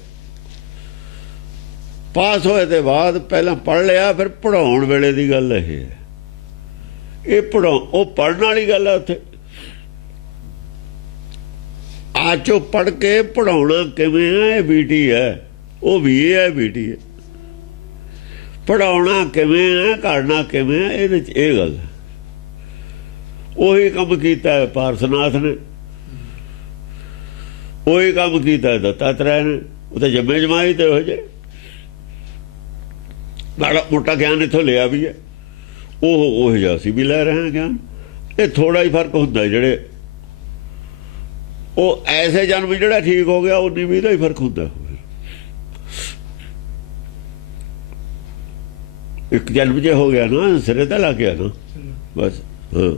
ਪਾਸ ਹੋਏ ਤੇ ਬਾਅਦ ਪਹਿਲਾਂ ਪੜ੍ਹ ਲਿਆ, ਫਿਰ ਪੜ੍ਹਾਉਣ ਵੇਲੇ ਦੀ ਗੱਲ ਇਹ ਹੈ। ਇਹ ਉਹ ਪੜ੍ਹਨ ਵਾਲੀ ਗੱਲ ਹੈ। ਉੱਥੇ ਆਚੋ ਪੜ੍ਹ ਕੇ ਪੜ੍ਹਾਉਣਾ ਕਿਵੇਂ ਹੈ, ਇਹ ਬੀਟੀ ਹੈ, ਉਹ ਵੀ ਹੈ ਬੀਟੀ ਹੈ। ਪੜ੍ਹਾਉਣਾ ਕਿਵੇਂ ਹੈ, ਕਰਨਾ ਕਿਵੇਂ ਹੈ, ਇਹਦੇ 'ਚ ਇਹ ਗੱਲ ਹੈ। ਉਹੀ ਕੰਮ ਕੀਤਾ ਹੈ ਪਾਰਸਨਾਥ ਨੇ, ਉਹੀ ਕੰਮ ਕੀਤਾ ਦੱਤਾਤਰੇయ ਨੇ। ਉਹ ਤਾਂ ਜੰਮੇ ਜਮਾਈ ਤੇ ਹੋ ਜੇ ਬੜਾ ਮੋਟਾ ਗਿਆਨ ਇੱਥੋਂ ਲਿਆ ਵੀ ਹੈ, ਉਹ ਜਿਹਾ ਅਸੀਂ ਵੀ ਲੈ ਰਹੇ ਹਾਂ ਗਿਆਨ। ਇਹ ਥੋੜਾ ਹੀ ਫਰਕ ਹੁੰਦਾ, ਜਿਹੜੇ ਉਹ ਐਸੇ ਜਨਮ ਜਿਹੜਾ ਠੀਕ ਹੋ ਗਿਆ, ਉਨੀ ਵੀ ਦਾ ਹੀ ਫਰਕ ਹੁੰਦਾ। ਇੱਕ ਜਨਮ ਜੇ ਹੋ ਗਿਆ ਨਾ, ਸਿਰੇ ਤਾਂ ਲੱਗ ਗਿਆ ਨਾ ਬਸ। ਹਾਂ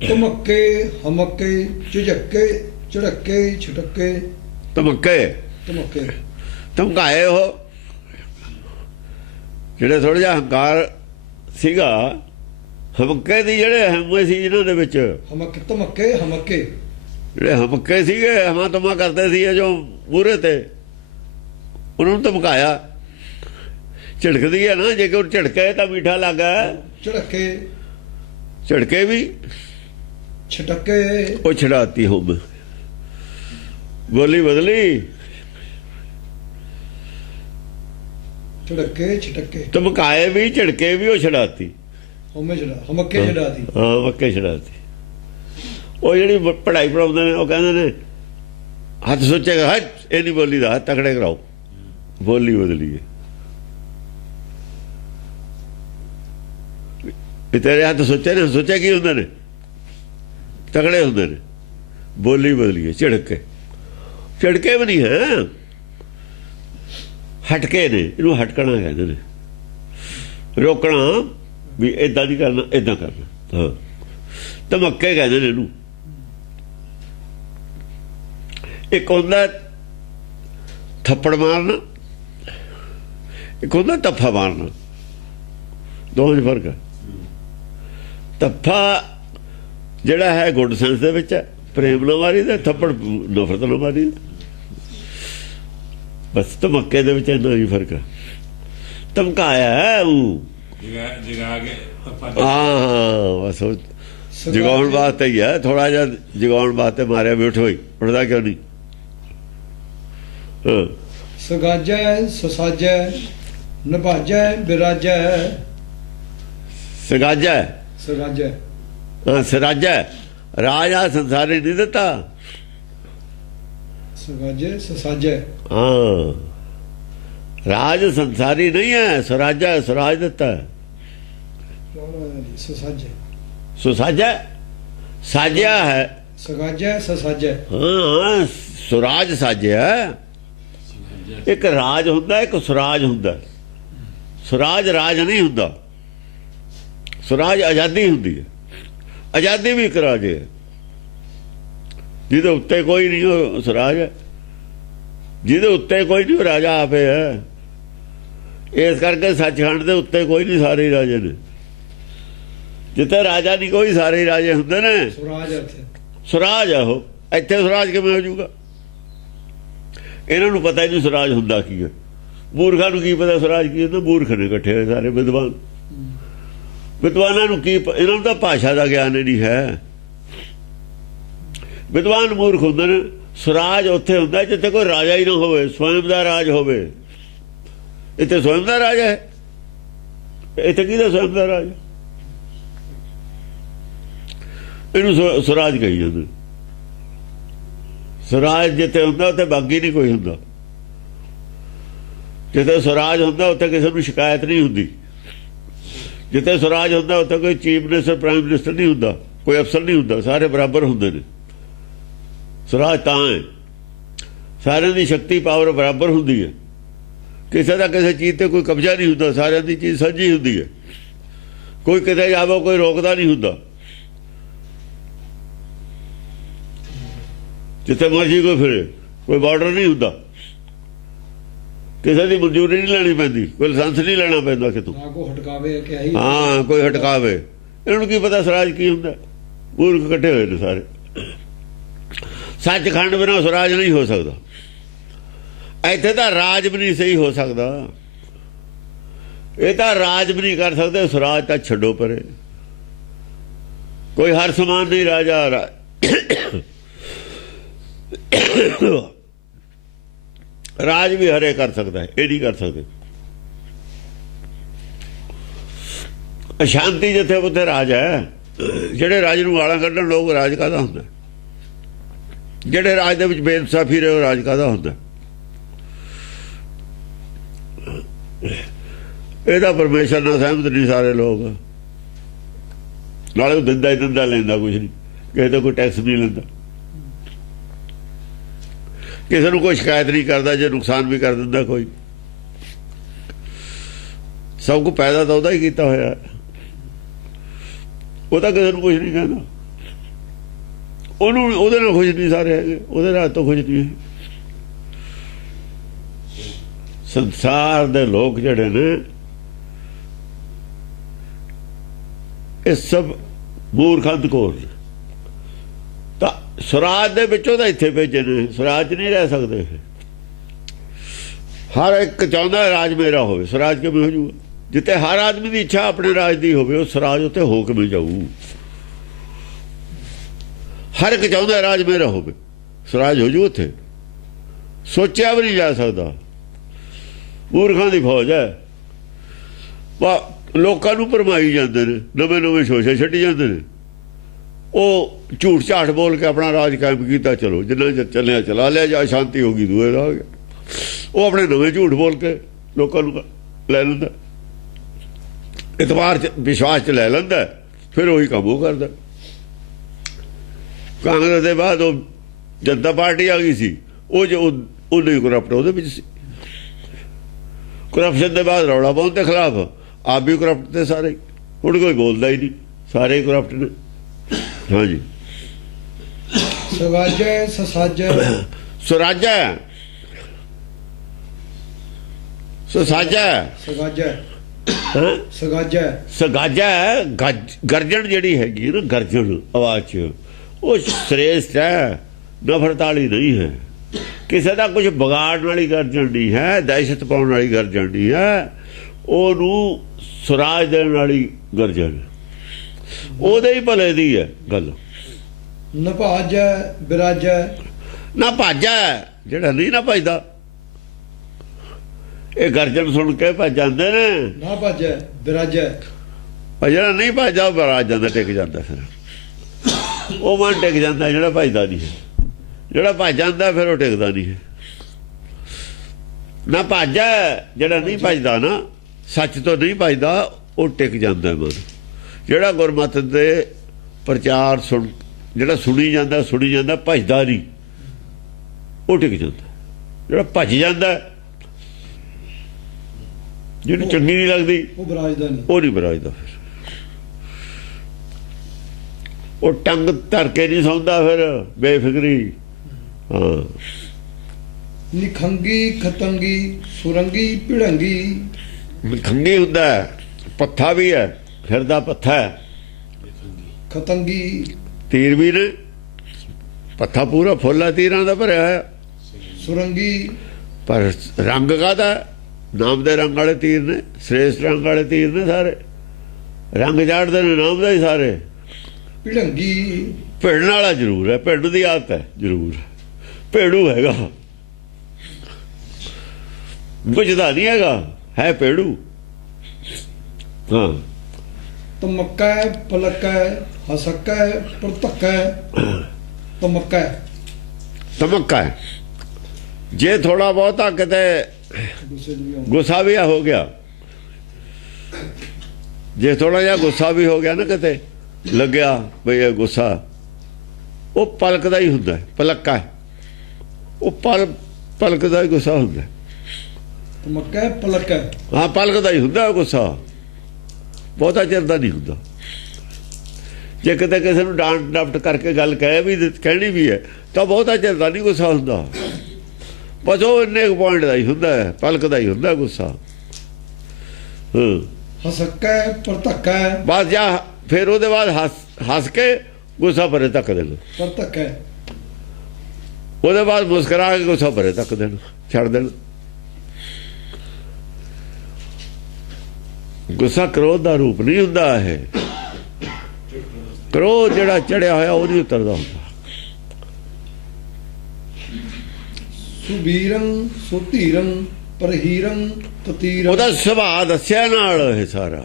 ਧਮੱਕੇ, ਹਮੱਕੇ, ਝਿਜੱਕੇ, ਝੜਕੇ, ਛਟਕੇ, ਧਮਕਾਏ। ਉਹ ਜਿਹੜੇ ਥੋੜਾ ਜਿਹਾ ਹੰਕਾਰ ਸੀਗਾ, ਹਮੱਕੇ ਦੀ, ਜਿਹੜੇ ਹਮੇ ਸੀ ਜਿਹਨਾਂ ਦੇ ਵਿੱਚ, ਧਮੱਕੇ, ਹਮੱਕੇ, ਜਿਹੜੇ ਹਮੱਕੇ ਸੀਗੇ, ਹਮਾ ਤਮਾ ਕਰਦੇ ਸੀ ਜੋ ਮੂਹਰੇ ਤੇ, ਉਹਨਾਂ ਨੂੰ ਧਮਕਾਇਆ। ਝਿੜਕਦੀ ਹੈ ਨਾ, ਜੇ ਕੋਈ ਝਿੜਕੇ ਤਾਂ ਮਿੱਠਾ ਲੱਗਾ। ਝੜਕੇ ਵੀ, ਛਟਕੇ, ਉਹ ਛੜਾਤੀ ਹੋ, ਬੋਲੀ ਬਦਲੀ। ਝੜਕੇ, ਛਟਕੇ, ਧਮਕਾਏ ਵੀ, ਝੜਕੇ ਵੀ, ਉਹ ਛੜਾਤੀ। ਹਮੱਕੇ ਛੜਾਤੀ। ਹਾਂ ਮੱਕੇ ਛੜਾਤੀ। ਉਹ ਜਿਹੜੀ ਪੜ੍ਹਾਈ ਪੜਾਉਂਦੇ ਨੇ, ਉਹ ਕਹਿੰਦੇ ਨੇ ਹੱਥ ਸੋਚੇਗਾ, ਹੱਥ ਇਹ ਨਹੀਂ ਬੋਲੀ ਦਾ, ਹੱਥ ਤਕੜੇ ਕਰਾਓ, ਬੋਲੀ ਬਦਲੀਏ। ਤੇਰੇ ਹੱਥ ਸੋਚੇ ਨੇ, ਸੋਚਿਆ ਕੀ ਹੁੰਦੇ ਨੇ? ਤਕੜੇ ਹੁੰਦੇ ਨੇ, ਬੋਲੀ ਬਦਲੀਏ। ਝੜਕੇ ਵੀ ਨਹੀਂ ਹੈ, ਹਟਕੇ ਨੇ, ਇਹਨੂੰ ਹਟਕਣਾ ਕਹਿੰਦੇ ਨੇ। ਰੋਕਣਾ ਵੀ ਏਦਾਂ ਨਹੀਂ ਕਰਨਾ, ਏਦਾਂ ਕਰਨਾ। ਹਾਂ ਧਮੱਕੇ ਕਹਿੰਦੇ ਨੇ ਇਹਨੂੰ। ਇੱਕ ਹੁੰਦਾ ਥੱਪੜ ਮਾਰਨਾ, ਇੱਕ ਹੁੰਦਾ ਤੱਫਾ ਮਾਰਨਾ, ਦੋਹਾਂ 'ਚ ਫਰਕ ਹੈ। ਤੱਫਾ ਜਿਹੜਾ ਹੈ ਗੁੱਡ ਸੈਂਸ ਦੇ ਵਿੱਚ ਹੈ, ਪ੍ਰੇਮ ਨਾਲ ਮਾਰੀ ਦਾ, ਥੱਪੜ ਨਫ਼ਰਤ ਨਾਲ ਮਾਰੀ ਦਾ। ਬਸ ਧਮਕੇ ਦੇ ਵਿੱਚ ਇੰਨਾ ਹੀ ਫਰਕ ਹੈ। ਧਮਕਾਇਆ ਹੈ ਉਹ ਜਗਾ ਕੇ ਹਾਂ ਬਸ ਜਗਾਉਣ ਵਾਸਤੇ ਹੀ ਹੈ, ਥੋੜਾ ਜਿਹਾ ਜਗਾਉਣ ਵਾਸਤੇ ਮਾਰਿਆ ਵੀ ਉੱਠੋ ਹੀ, ਉੱਠਦਾ ਕਿਉਂ ਨਹੀਂ? ਹਾਂ ਸਗਾਜੈ ਸਸਾਜੈ ਨਿਭਾਜੈ ਬਿਰਾਜੈ। ਸਗਾਜਾ ਸਗਾਜੈ ਹਾਂ ਸਰਾਜਾ, ਰਾਜਾ ਸੰਸਾਰੀ ਨਹੀਂ ਦਿੱਤਾ। ਸਗਾਜੈ ਸਸਾਜੈ ਹਾਂ ਰਾਜ ਸੰਸਾਰੀ ਨਹੀਂ ਹੈ, ਸਰਾਜਾ ਸਰਾਜ ਦਿੱਤਾ ਹੈ। ਸਸਾਜੈ ਸੁਸਾਜਾ ਸਾਜਿਆ ਹੈ। ਸਗਾਜੈ ਸਸਾਜੈ ਹਾਂ ਸੁਰਾਜ ਸਾਜਿਆ। ਇੱਕ ਰਾਜ ਹੁੰਦਾ, ਇੱਕ ਸੁਰਾਜ ਹੁੰਦਾ। ਸੁਰਾਜ ਰਾਜ ਨਹੀਂ ਹੁੰਦਾ, ਸੁਰਾਜ ਆਜ਼ਾਦੀ ਹੁੰਦੀ ਹੈ। ਆਜ਼ਾਦੀ ਵੀ ਇੱਕ ਰਾਜ ਹੈ, ਜਿਹਦੇ ਉੱਤੇ ਕੋਈ ਨਹੀਂ ਉਹ ਸੁਰਾਜ ਹੈ, ਜਿਹਦੇ ਉੱਤੇ ਕੋਈ ਨਹੀਂ ਉਹ ਰਾਜਾ ਆਪੇ ਹੈ। ਇਸ ਕਰਕੇ ਸੱਚਖੰਡ ਦੇ ਉੱਤੇ ਕੋਈ ਨਹੀਂ, ਸਾਰੇ ਰਾਜੇ ਨੇ। ਜਿੱਥੇ ਰਾਜਾ ਨਹੀਂ ਕੋਈ, ਸਾਰੇ ਰਾਜੇ ਹੁੰਦੇ ਨੇ। ਸੁਰਾਜ ਇੱਥੇ ਸੁਰਾਜ ਆ ਉਹ, ਇੱਥੇ ਸੁਰਾਜ ਕਿਵੇਂ ਹੋ ਜਾਊਗਾ? ਇਹਨਾਂ ਨੂੰ ਪਤਾ ਹੀ ਨਹੀਂ ਸੁਰਾਜ ਹੁੰਦਾ ਕੀ ਹੈ। ਮੂਰਖਾਂ ਨੂੰ ਕੀ ਪਤਾ ਸੁਰਾਜ ਕੀ ਹੁੰਦਾ? ਮੂਰਖ ਨੇ ਇਕੱਠੇ ਹੋਏ ਸਾਰੇ ਵਿਦਵਾਨ। ਵਿਦਵਾਨਾਂ ਨੂੰ ਕੀ, ਇਹਨਾਂ ਨੂੰ ਤਾਂ ਭਾਸ਼ਾ ਦਾ ਗਿਆਨ ਹੀ ਨਹੀਂ ਹੈ। ਵਿਦਵਾਨ ਮੂਰਖ ਹੁੰਦੇ ਨੇ। ਸੁਰਾਜ ਉੱਥੇ ਹੁੰਦਾ ਜਿੱਥੇ ਕੋਈ ਰਾਜਾ ਹੀ ਨਾ ਹੋਵੇ, ਸਵੈਮ ਦਾ ਰਾਜ ਹੋਵੇ। ਇੱਥੇ ਸਵੈਮ ਦਾ ਰਾਜ ਹੈ, ਇੱਥੇ ਕਿਹਦਾ ਸਵੈਮ ਦਾ ਰਾਜ? ਇਹਨੂੰ ਸੁਰਾਜ ਕਹੀ ਜਾਂਦੇ। ਸੁਰਾਜ ਜਿੱਥੇ ਹੁੰਦਾ ਉੱਥੇ ਬਾਗੀ ਨਹੀਂ ਕੋਈ ਹੁੰਦਾ। ਜਿੱਥੇ ਸੁਰਾਜ ਹੁੰਦਾ ਉੱਥੇ ਕਿਸੇ ਨੂੰ ਸ਼ਿਕਾਇਤ ਨਹੀਂ ਹੁੰਦੀ। ਜਿੱਥੇ ਸੁਰਾਜ ਹੁੰਦਾ ਉੱਥੇ ਕੋਈ ਚੀਫ ਮਿਨਿਸਟਰ, ਪ੍ਰਾਈਮ ਮਿਨਿਸਟਰ ਨਹੀਂ ਹੁੰਦਾ, ਕੋਈ ਅਫਸਰ ਨਹੀਂ ਹੁੰਦਾ, ਸਾਰੇ ਬਰਾਬਰ ਹੁੰਦੇ ਨੇ। ਸੁਰਾਜ ਤਾਂ ਹੈ, ਸਾਰਿਆਂ ਦੀ ਸ਼ਕਤੀ ਪਾਵਰ ਬਰਾਬਰ ਹੁੰਦੀ ਹੈ। ਕਿਸੇ ਦਾ ਕਿਸੇ ਚੀਜ਼ ਤੇ ਕੋਈ ਕਬਜ਼ਾ ਨਹੀਂ ਹੁੰਦਾ, ਸਾਰਿਆਂ ਦੀ ਚੀਜ਼ ਸਾਂਝੀ ਹੁੰਦੀ ਹੈ। ਕੋਈ ਕਿਤੇ ਜਾਵੇ ਕੋਈ ਰੋਕਦਾ ਨਹੀਂ ਹੁੰਦਾ। ਜਿੱਥੇ ਮਰਜ਼ੀ ਕੋਈ ਫਿਰੇ, ਕੋਈ ਬਾਰਡਰ ਨਹੀਂ ਹੁੰਦਾ, ਕਿਸੇ ਦੀ ਮਨਜ਼ੂਰੀ ਨਹੀਂ ਲੈਣੀ ਪੈਂਦੀ, ਕੋਈ ਲਾਇਸੈਂਸ ਨਹੀਂ ਲੈਣਾ ਪੈਂਦਾ ਕਿਤੋਂ। ਨਾ ਕੋ ਹਟਕਾਵੇ ਕਿ ਆਹੀ ਹਾਂ ਕੋਈ ਹਟਕਾਵੇ। ਇਹਨਾਂ ਨੂੰ ਕੀ ਪਤਾ ਸਰਾਜ ਕੀ ਹੁੰਦਾ? ਮੂਰਖ ਇਕੱਠੇ ਹੋਏ ਨੇ ਸਾਰੇ। ਸੱਚਖੰਡ ਬਿਨਾਂ ਸਵਰਾਜ ਨਹੀਂ ਹੋ ਸਕਦਾ। ਇੱਥੇ ਤਾਂ ਰਾਜ ਵੀ ਨਹੀਂ ਸਹੀ ਹੋ ਸਕਦਾ। ਇਹ ਤਾਂ ਰਾਜ ਵੀ ਨਹੀਂ ਕਰ ਸਕਦੇ, ਸਵਰਾਜ ਤਾਂ ਛੱਡੋ ਪਰੇ। ਕੋਈ ਹਰ ਸਮਾਨ ਨਹੀਂ ਰਾਜਾ। ਰਾਜ ਵੀ ਹਰੇ ਕਰ ਸਕਦਾ ਹੈ, ਇਹ ਨਹੀਂ ਕਰ ਸਕਦੇ। ਅਸ਼ਾਂਤੀ ਜਿੱਥੇ ਉੱਥੇ ਰਾਜ ਹੈ। ਜਿਹੜੇ ਰਾਜ ਨੂੰ ਗਾਲਾਂ ਕੱਢਣ ਲੋਕ, ਰਾਜ ਕਾਹਦਾ ਹੁੰਦਾ? ਜਿਹੜੇ ਰਾਜ ਦੇ ਵਿੱਚ ਬੇਇਨਸਾਫੀ ਰਹੇ, ਰਾਜ ਕਾਹਦਾ ਹੁੰਦਾ? ਇਹਦਾ ਪਰਮੇਸ਼ਰ ਨਾਲ ਸਹਿਮਤ ਨਹੀਂ ਸਾਰੇ ਲੋਕ। ਨਾਲੇ ਉਹ ਦਿੰਦਾ ਹੀ ਦਿੰਦਾ, ਲੈਂਦਾ ਕੁਛ ਨਹੀਂ, ਕਿਸੇ ਤੋਂ ਕੋਈ ਟੈਕਸ ਨਹੀਂ ਲੈਂਦਾ, ਕਿਸੇ ਨੂੰ ਕੋਈ ਸ਼ਿਕਾਇਤ ਨਹੀਂ ਕਰਦਾ, ਜੇ ਨੁਕਸਾਨ ਵੀ ਕਰ ਦਿੰਦਾ ਕੋਈ। ਸਭ ਕੁਝ ਪੈਦਾ ਤਾਂ ਉਹਦਾ ਹੀ ਕੀਤਾ ਹੋਇਆ, ਉਹ ਤਾਂ ਕਿਸੇ ਨੂੰ ਕੁਛ ਨਹੀਂ ਕਹਿੰਦਾ। ਉਹਨੂੰ ਉਹਦੇ ਨਾਲ ਖੁਸ਼ ਨਹੀਂ ਸਾਰੇ ਹੈਗੇ, ਉਹਦੇ ਨਾਲ ਤੋਂ ਖੁਸ਼ ਨਹੀਂ। ਸੰਸਾਰ ਦੇ ਲੋਕ ਜਿਹੜੇ ਨੇ ਇਹ ਸਭ ਮੂਰਖਾਂ ਕੋਲ ਤਾਂ ਸਵਰਾਜ ਦੇ ਵਿੱਚੋਂ ਤਾਂ ਇੱਥੇ ਭੇਜੇ ਨੇ। ਸਵਰਾਜ ਨਹੀਂ ਰਹਿ ਸਕਦੇ। ਹਰ ਇੱਕ ਚਾਹੁੰਦਾ ਰਾਜ ਮੇਰਾ ਹੋਵੇ, ਸਵਰਾਜ ਕਿਵੇਂ ਹੋ ਜਾਊਗਾ? ਜਿੱਥੇ ਹਰ ਆਦਮੀ ਦੀ ਇੱਛਾ ਆਪਣੇ ਰਾਜ ਦੀ ਹੋਵੇ, ਉਹ ਸਵਰਾਜ ਉੱਥੇ ਹੋ ਕਿਵੇਂ ਜਾਊ? ਹਰ ਇੱਕ ਚਾਹੁੰਦਾ ਰਾਜ ਮੇਰਾ ਹੋਵੇ, ਸਵਰਾਜ ਹੋ ਜੂ ਉੱਥੇ? ਸੋਚਿਆ ਵੀ ਨਹੀਂ ਜਾ ਸਕਦਾ। ਮੂਰਖਾਂ ਦੀ ਫੌਜ ਹੈ। ਲੋਕਾਂ ਨੂੰ ਭਰਮਾਈ ਜਾਂਦੇ ਨੇ, ਨਵੇਂ ਨਵੇਂ ਸ਼ੋਸ਼ੇ ਛੱਡੀ ਜਾਂਦੇ ਨੇ। ਉਹ ਝੂਠ ਝਾਠ ਬੋਲ ਕੇ ਆਪਣਾ ਰਾਜ ਕਾਇਮ ਕੀਤਾ। ਚਲੋ ਜਿੰਨਾ ਚਿਰ ਚੱਲਿਆ ਚਲਾ ਲਿਆ, ਜਾਂ ਸ਼ਾਂਤੀ ਹੋ ਗਈ ਦੂਏ ਦਾ ਹੋ ਗਿਆ। ਉਹ ਆਪਣੇ ਨਵੇਂ ਝੂਠ ਬੋਲ ਕੇ ਲੋਕਾਂ ਨੂੰ ਲੈ ਲੈਂਦਾ, ਇਤਬਾਰ ਚ ਵਿਸ਼ਵਾਸ ਚ ਲੈ ਲੈਂਦਾ, ਫਿਰ ਉਹੀ ਕੰਮ ਉਹ ਕਰਦਾ। ਕਾਂਗਰਸ ਦੇ ਬਾਅਦ ਉਹ ਜਨਤਾ ਪਾਰਟੀ ਆ ਗਈ ਸੀ, ਉਹ ਜੋ ਉਹਨੇ ਕਰਪਟ ਉਹਦੇ ਵਿੱਚ ਸੀ। ਕਰਪਸ਼ਨ ਦੇ ਬਾਅਦ ਰੌਲਾ ਪਾਉਣ ਦੇ ਖਿਲਾਫ ਆਪ ਵੀ ਕਰਪਟ ਤੇ ਸਾਰੇ। ਹੁਣ ਕੋਈ ਬੋਲਦਾ ਹੀ ਨਹੀਂ, ਸਾਰੇ ਕਰਪਟ ਨੇ। ਹਾਂਜੀ ਸਗਾਜੈ ਸਸਾਜੈ ਸੁਰਾਜਾ ਸੁਸਾਜਾ ਸਗਾਜਾ ਹੈਂ? ਸਗਾਜਾ ਸਗਾਜਾ ਗਰਜਣ ਜਿਹੜੀ ਹੈਗੀ ਨਾ, ਗਰਜਣ ਆਵਾਜ਼ 'ਚ ਉਹ ਸ੍ਰੇਸ਼ਟ ਹੈ, ਨਫ਼ਰਤ ਵਾਲੀ ਨਹੀਂ ਹੈ। ਕਿਸੇ ਦਾ ਕੁਝ ਵਿਗਾੜਨ ਵਾਲੀ ਗਰਜਣ ਨਹੀਂ ਹੈ, ਦਹਿਸ਼ਤ ਪਾਉਣ ਵਾਲੀ ਗਰਜਣ ਨਹੀਂ ਹੈ, ਉਹਨੂੰ ਸੁਰਾਜ ਦੇਣ ਵਾਲੀ ਗਰਜਣ, ਉਹਦੇ ਹੀ ਭਲੇ ਦੀ ਹੈ ਗੱਲ। ਨਭਾਜਾ ਬਿਰਾਜਾ ਨਾ ਭਾਜਾ ਜਿਹੜਾ ਨਹੀਂ ਨਾ ਭਜਦਾ, ਇਹ ਗਰਜਨ ਸੁਣ ਕੇ ਭੱਜ ਜਾਂਦੇ ਨੇ। ਨਾ ਭਾਜਾ ਬਿਰਾਜਾ ਪਰ ਜਿਹੜਾ ਨਹੀਂ ਭਜਦਾ ਉਹ ਬਰਾਜ ਜਾਂਦਾ, ਟਿਕ ਜਾਂਦਾ, ਫਿਰ ਉਹ ਮਨ ਟਿਕ ਜਾਂਦਾ ਜਿਹੜਾ ਭਜਦਾ ਨਹੀਂ ਹੈ। ਜਿਹੜਾ ਭੱਜ ਜਾਂਦਾ ਫਿਰ ਉਹ ਟਿਕਦਾ ਨਹੀਂ ਹੈ। ਨਾ ਭਾਜਾ ਜਿਹੜਾ ਨਹੀਂ ਭਜਦਾ ਨਾ, ਸੱਚ ਤੋਂ ਨਹੀਂ ਭਜਦਾ, ਉਹ ਟਿਕ ਜਾਂਦਾ ਮਨ। ਜਿਹੜਾ ਗੁਰਮਤਿ ਦੇ ਪ੍ਰਚਾਰ ਸੁਣ, ਜਿਹੜਾ ਸੁਣੀ ਜਾਂਦਾ ਭਜਦਾ ਨਹੀਂ, ਉਹ ਟਿਕ ਜਾਂਦਾ। ਜਿਹੜਾ ਭੱਜ ਜਾਂਦਾ, ਜਿਹਨੂੰ ਚੰਗੀ ਨਹੀਂ ਲੱਗਦੀ, ਉਹ ਬਰਾਜਦਾ ਨਹੀਂ, ਉਹ ਨਹੀਂ ਬਰਾਜਦਾ। ਫਿਰ ਉਹ ਟੰਗ ਧਰ ਕੇ ਨਹੀਂ ਸੌਂਦਾ, ਫਿਰ ਬੇਫਿਕਰੀ। ਹਾਂ, ਨਿਖੰਗੀ ਖਤੰਗੀ ਸੁਰੰਗੀ ਭਿੜੰਗੀ। ਖੰਗੀ ਹੁੰਦਾ, ਪੱਥਾ ਵੀ ਹੈ, ਫਿਰਦਾ ਪੱਥਾ ਹੈ। ਖਤੰਗੀ ਤੀਰ ਵੀ ਨੇ, ਪੱਥਾ ਪੂਰਾ ਫੁੱਲ ਹੈ, ਤੀਰਾਂ ਦਾ ਭਰਿਆ ਹੋਇਆ। ਸੁਰੰਗੀ ਪਰ ਰੰਗ ਕਾਹਦਾ? ਨਾਮ ਦੇ ਰੰਗ ਵਾਲੇ ਤੀਰ ਨੇ, ਸ੍ਰੇਸ਼ਟ ਰੰਗ ਵਾਲੇ ਤੀਰ ਨੇ ਸਾਰੇ। ਰੰਗ ਝਾੜਦੇ ਨੇ ਨਾਮ ਦਾ ਹੀ ਸਾਰੇ। ਭਿੜੰਗੀ ਭਿੜਨ ਵਾਲਾ ਜ਼ਰੂਰ ਹੈ, ਭਿੜਨ ਦੀ ਆਦਤ ਹੈ ਜ਼ਰੂਰ, ਭੇੜੂ ਹੈਗਾ, ਬੁਝਦਾ ਨਹੀਂ ਹੈਗਾ, ਹੈ ਭੇੜੂ। ਹਾਂ, ਤਮੱਕਾ ਪਲਕਾ ਹਸਕਾ ਪ੍ਰਤੱਕਾ। ਤਮੱਕਾ ਧਮਕਾ ਹੈ। ਜੇ ਥੋੜਾ ਬਹੁਤਾ ਕਿਤੇ ਗੁੱਸੇ ਦੀ ਆਉਂਦੀ। ਗੁੱਸਾ ਵੀ ਹੋ ਗਿਆ, ਜੇ ਥੋੜਾ ਜਿਹਾ ਗੁੱਸਾ ਵੀ ਹੋ ਗਿਆ ਨਾ, ਕਿਤੇ ਲੱਗਿਆ ਬਈ ਇਹ ਗੁੱਸਾ, ਉਹ ਪਲਕ ਦਾ ਹੀ ਹੁੰਦਾ, ਪਲਕਾ, ਉਹ ਪਲਕ ਦਾ ਹੀ ਗੁੱਸਾ ਹੁੰਦਾ। ਤਮੱਕਾ ਪਲਕਾ ਹਾਂ, ਪਲਕ ਦਾ ਹੀ ਹੁੰਦਾ ਗੁੱਸਾ, ਬਹੁਤਾ ਚਿਰ ਦਾ ਨਹੀਂ ਹੁੰਦਾ। ਜੇ ਕਿਤੇ ਕਿਸੇ ਨੂੰ ਡਾਂਟ ਡਪਟ ਕਰਕੇ ਗੱਲ ਕਹਿਣੀ ਵੀ ਹੈ ਤਾਂ ਬਹੁਤਾ ਚਿਰ ਦਾ ਨਹੀਂ ਗੁੱਸਾ ਹੁੰਦਾ। ਬਸ ਉਹ ਇੰਨੇ ਪੁਆਇੰਟ ਦਾ ਹੀ ਹੁੰਦਾ, ਪਲਕ ਦਾ ਹੀ ਹੁੰਦਾ ਗੁੱਸਾ। ਹਸਕਾ ਪ੍ਰਤੱਕਾ ਬਸ ਜਾ, ਫਿਰ ਉਹਦੇ ਬਾਅਦ ਹੱਸ ਕੇ ਗੁੱਸਾ ਭਰੇ ਤੱਕ ਦੇਣਾ, ਪ੍ਰਤੱਕਾ। ਉਹਦੇ ਬਾਅਦ ਮੁਸਕਰਾ ਕੇ ਗੁੱਸਾ ਭਰੇ ਤੱਕ ਦੇਣਾ, ਛੱਡ ਦੇਣਾ। ਗੁੱਸਾ ਕ੍ਰੋਧ ਦਾ ਰੂਪ ਨਹੀਂ ਹੁੰਦਾ। ਇਹ ਕ੍ਰੋਧ ਜਿਹੜਾ ਚੜਿਆ ਹੋਇਆ ਉਹ ਨਹੀਂ ਉਤਰਦਾ ਹੁੰਦਾ। ਸੁਬੀਰੰ ਸੁਧੀਰੰ ਪਰਹੀਰੰ ਤਤੀਰੰ। ਉਹਦਾ ਸੁਭਾਅ ਦੱਸਿਆ ਨਾਲ ਇਹ ਸਾਰਾ।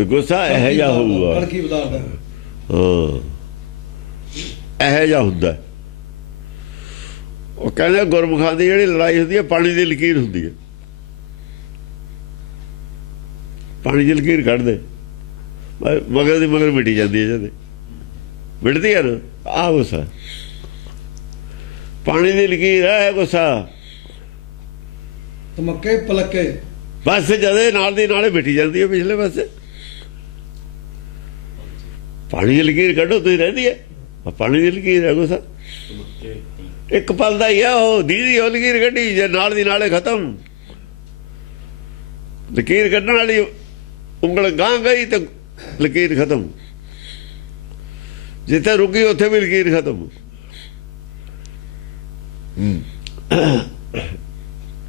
ਗੁੱਸਾ ਇਹੋ ਜਿਹਾ ਹੋਊਗਾ, ਕਲਕੀ ਬਦਾਰਦਾ। ਹਾਂ, ਇਹੋ ਜਿਹਾ ਹੁੰਦਾ। ਉਹ ਕਹਿੰਦੇ ਗੁਰਮੁਖਾਂ ਦੀ ਜਿਹੜੀ ਲੜਾਈ ਹੁੰਦੀ ਹੈ, ਪਾਣੀ ਦੀ ਲਕੀਰ ਹੁੰਦੀ ਹੈ। ਪਾਣੀ ਦੀ ਲਕੀਰ ਕੱਢਦੇ, ਮਗਰ ਦੀ ਮਗਰ ਮਿਟੀ ਜਾਂਦੀ ਹੈ, ਜਦ ਮਿਟਦੀ ਹੈ ਨਾ, ਆਹ ਗੁੱਸਾ ਪਾਣੀ ਦੀ ਲਕੀਰ ਹੈ ਗੁੱਸਾ। ਤਮੱਕੇ ਪਲਕੇ ਬਸ ਜਦੇ ਨਾਲ ਦੀ ਨਾਲੇ ਮਿਟੀ ਜਾਂਦੀ ਹੈ ਪਿਛਲੇ ਪਾਸੇ। ਪਾਣੀ ਦੀ ਲਕੀਰ ਕੱਢੋ ਤੁਸੀਂ, ਰਹਿੰਦੀ ਹੈ ਪਾਣੀ ਦੀ ਲਕੀਰ ਹੈ ਗੁੱਸਾ। ਇੱਕ ਪਲ ਦਾ ਹੀ ਆ ਉਹ, ਦੀਦੀ ਉਹ ਲਕੀਰ ਕੱਢੀ, ਜੇ ਨਾਲ ਦੀ ਨਾਲੇ ਖਤਮ। ਲਕੀਰ ਕੱਢਣ ਵਾਲੀ ਉਂਗਲ ਗਾਂ ਗਈ ਤੇ ਲਕੀਰ ਖਤਮ, ਜਿੱਥੇ ਰੁਕੀ ਉੱਥੇ ਵੀ ਲਕੀਰ ਖਤਮ।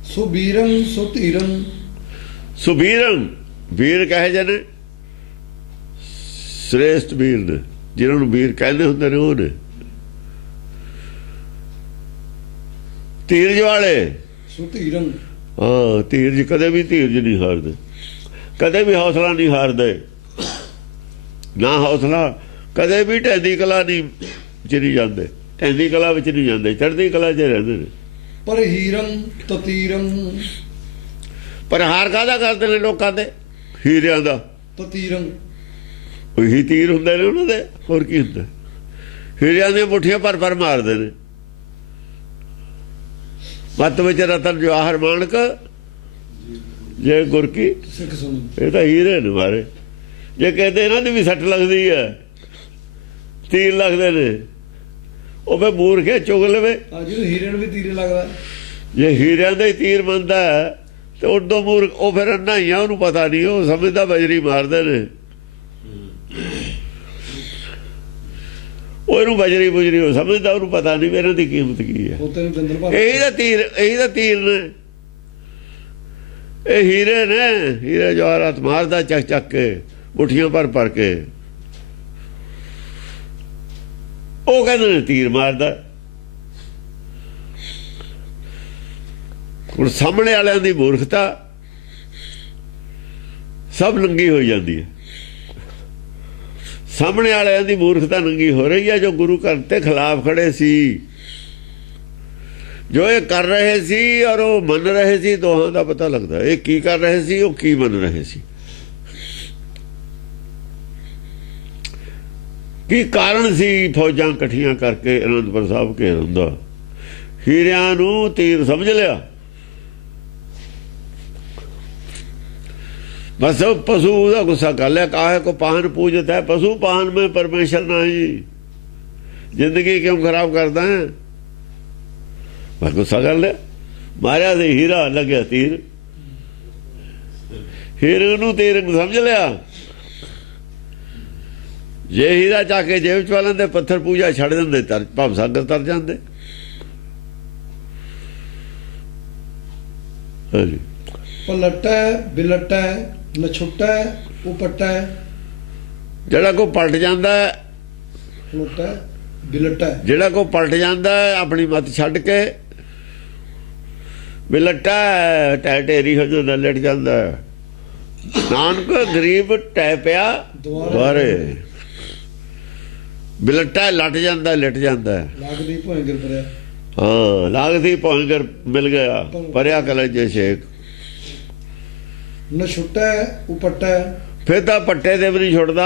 ਸੁਬੀਰੰ ਸੁਧੀਰੰ। ਸੁਬੀਰੰ, ਵੀਰ ਕਹੇ ਜਨੇ ਸ੍ਰੇਸ਼ਟ ਵੀਰ ਨੇ, ਜਿਹਨਾਂ ਨੂੰ ਵੀਰ ਕਹਿੰਦੇ ਹੁੰਦੇ ਨੇ ਉਹ ਨੇ। ਧੀਰਜ ਵਾਲੇ, ਸੁਧੀਰੰ। ਹਾਂ, ਧੀਰਜ ਕਦੇ ਵੀ ਧੀਰਜ ਨਹੀਂ ਹਾਰਦੇ, ਕਦੇ ਵੀ ਹੌਸਲਾ ਨਹੀਂ ਹਾਰਦੇ। ਨਾ ਹੌਸਲਾ, ਕਦੇ ਵੀ ਢਹਿੰਦੀ ਕਲਾ ਨਹੀਂ ਚਿਰੀ ਜਾਂਦੇ, ਢਹਿੰਦੀ ਕਲਾ ਵਿੱਚ ਨਹੀਂ ਜਾਂਦੇ, ਚੜ੍ਹਦੀ ਕਲਾ 'ਚ ਰਹਿੰਦੇ ਨੇ। ਪਰਹੀਰੰ ਤਤੀਰੰ। ਪਰ ਹਾਰ ਕਾਹਦਾ ਕਰਦੇ ਨੇ ਲੋਕਾਂ ਦੇ? ਹੀਰਿਆਂ ਦਾ। ਤਤੀਰੰ ਉਹੀ ਤੀਰ ਹੁੰਦੇ ਨੇ ਉਹਨਾਂ ਦੇ, ਹੋਰ ਕੀ ਹੁੰਦਾ? ਹੀਰਿਆਂ ਦੀਆਂ ਮੁੱਠੀਆਂ ਭਰ ਮਾਰਦੇ ਨੇ। ਮੱਤ ਵਿੱਚ ਰਤਨ ਜਵਾਹਰ ਮਾਨਕ ਜੇ ਗੁਰ ਕੀ ਸਿੱਖ ਸੁਣ। ਇਹ ਤਾਂ ਹੀਰੇ ਨੇ ਮਾਰੇ। ਜੇ ਕਹਿੰਦੇ ਇਹਨਾਂ ਦੀ ਵੀ ਸੱਟ ਲੱਗਦੀ ਹੈ, ਤੀਰ ਲੱਗਦੇ ਨੇ, ਉਹ ਫੇ ਮੂਰਖ ਹੈ, ਚੁਗ ਲਵੇ। ਆ ਜਿਹਨੂੰ ਹੀਰੇ ਨੂੰ ਵੀ ਤੀਰੇ ਲੱਗਦਾ। ਜੇ ਹੀਰਿਆਂ ਦਾ ਹੀ ਤੀਰ ਮੰਨਦਾ ਤੇ ਉਦੋਂ ਮੂਰਖ ਉਹ ਫਿਰ ਅੰਨਾ ਹੀ ਆ, ਉਹਨੂੰ ਪਤਾ ਨਹੀਂ, ਉਹ ਸਮਝਦਾ ਬਜਰੀ ਮਾਰਦੇ ਨੇ, ਉਹ ਇਹਨੂੰ ਬਜਰੀ ਬੁਜਰੀ ਉਹ ਸਮਝਦਾ, ਉਹਨੂੰ ਪਤਾ ਨਹੀਂ ਇਹਨਾਂ ਦੀ ਕੀਮਤ ਕੀ ਹੈ। ਇਹੀ ਦਾ ਤੀਰ ਨੇ, ਇਹ ਹੀਰੇ ਨੇ, ਹੀਰੇ ਜਵਾਹਰਾਤ ਮਾਰਦਾ ਚੱਕ ਚੱਕ ਕੇ, ਮੁੱਠੀਆਂ ਭਰ ਕੇ। ਉਹ ਕਹਿੰਦੇ ਨੇ ਤੀਰ ਮਾਰਦਾ। ਹੁਣ ਸਾਹਮਣੇ ਵਾਲਿਆਂ ਦੀ ਮੂਰਖਤਾ ਸਭ ਨੰਗੀ ਹੋਈ ਜਾਂਦੀ ਹੈ। ਸਾਹਮਣੇ ਵਾਲਿਆਂ ਦੀ ਮੂਰਖਤਾ ਨੰਗੀ ਹੋ ਰਹੀ ਹੈ। ਜੋ ਗੁਰੂ ਘਰ ਦੇ ਖਿਲਾਫ ਖੜੇ ਸੀ, ਜੋ ਇਹ ਕਰ ਰਹੇ ਸੀ ਔਰ ਉਹ ਮੰਨ ਰਹੇ ਸੀ, ਦੋਹਾਂ ਦਾ ਪਤਾ ਲੱਗਦਾ ਇਹ ਕੀ ਕਰ ਰਹੇ ਸੀ, ਉਹ ਕੀ ਮੰਨ ਰਹੇ ਸੀ, ਕੀ ਕਾਰਨ ਸੀ ਫੌਜਾਂ ਇਕੱਠੀਆਂ ਕਰਕੇ ਅਨੰਦਪੁਰ ਸਾਹਿਬ ਘੇਰਨ ਦਾ। ਹੀਰਿਆਂ ਨੂੰ ਤੀਰ ਸਮਝ ਲਿਆ। बस पशु का गुस्सा कर लिया, काहे को पाहन पूजत है, पशु पाहन में परमेश्वर नहीं, जिंदगी क्यों खराब करता है। बस गुस्सा कर लिया, मारिया से हीरा लग गया तीर, हीरे नूं तीर समझ लिया। जे हीरा चाके जेब च पा लेंदे, पत्थर पूजा छड़ देंदे, भव सागर तर जांदे। हाँ जी, पलटा बिलटा नछुटा उपटा, ਜਿਹੜਾ ਕੋ ਪਲਟ ਜਾਂਦਾ, पलटा बिलटा, ਜਿਹੜਾ ਕੋ ਪਲਟ ਜਾਂਦਾ ਆਪਣੀ ਮੱਤ ਛੱਡ ਕੇ, ਬਿਲਟਾ ਟੈ ਢੇਰੀ ਹੋ ਜਾਂਦਾ, ਲਿਟ ਜਾਂਦਾ। ਨਾਨਕ ਗਰੀਬ ਟੈ ਪਿਆ ਦੁਆਰੇ, ਬਿਲਟਾ ਲੱਟ ਜਾਂਦਾ, ਲਿਟ ਜਾਂਦਾ। लागदी भोंगर परिया, ਹਾਂ ਲਾਗਦੀ ਭੋਂਗਰ ਮਿਲ ਗਿਆ, ਪਰਿਆ ਕਲਜੇ ਛੇਕ। न छुट्टा उपटा, ਫਿਰ ਤਾਂ ਪੱਟੇ ਤੇ ਵੀ ਨਹੀਂ ਛੁੱਟਦਾ।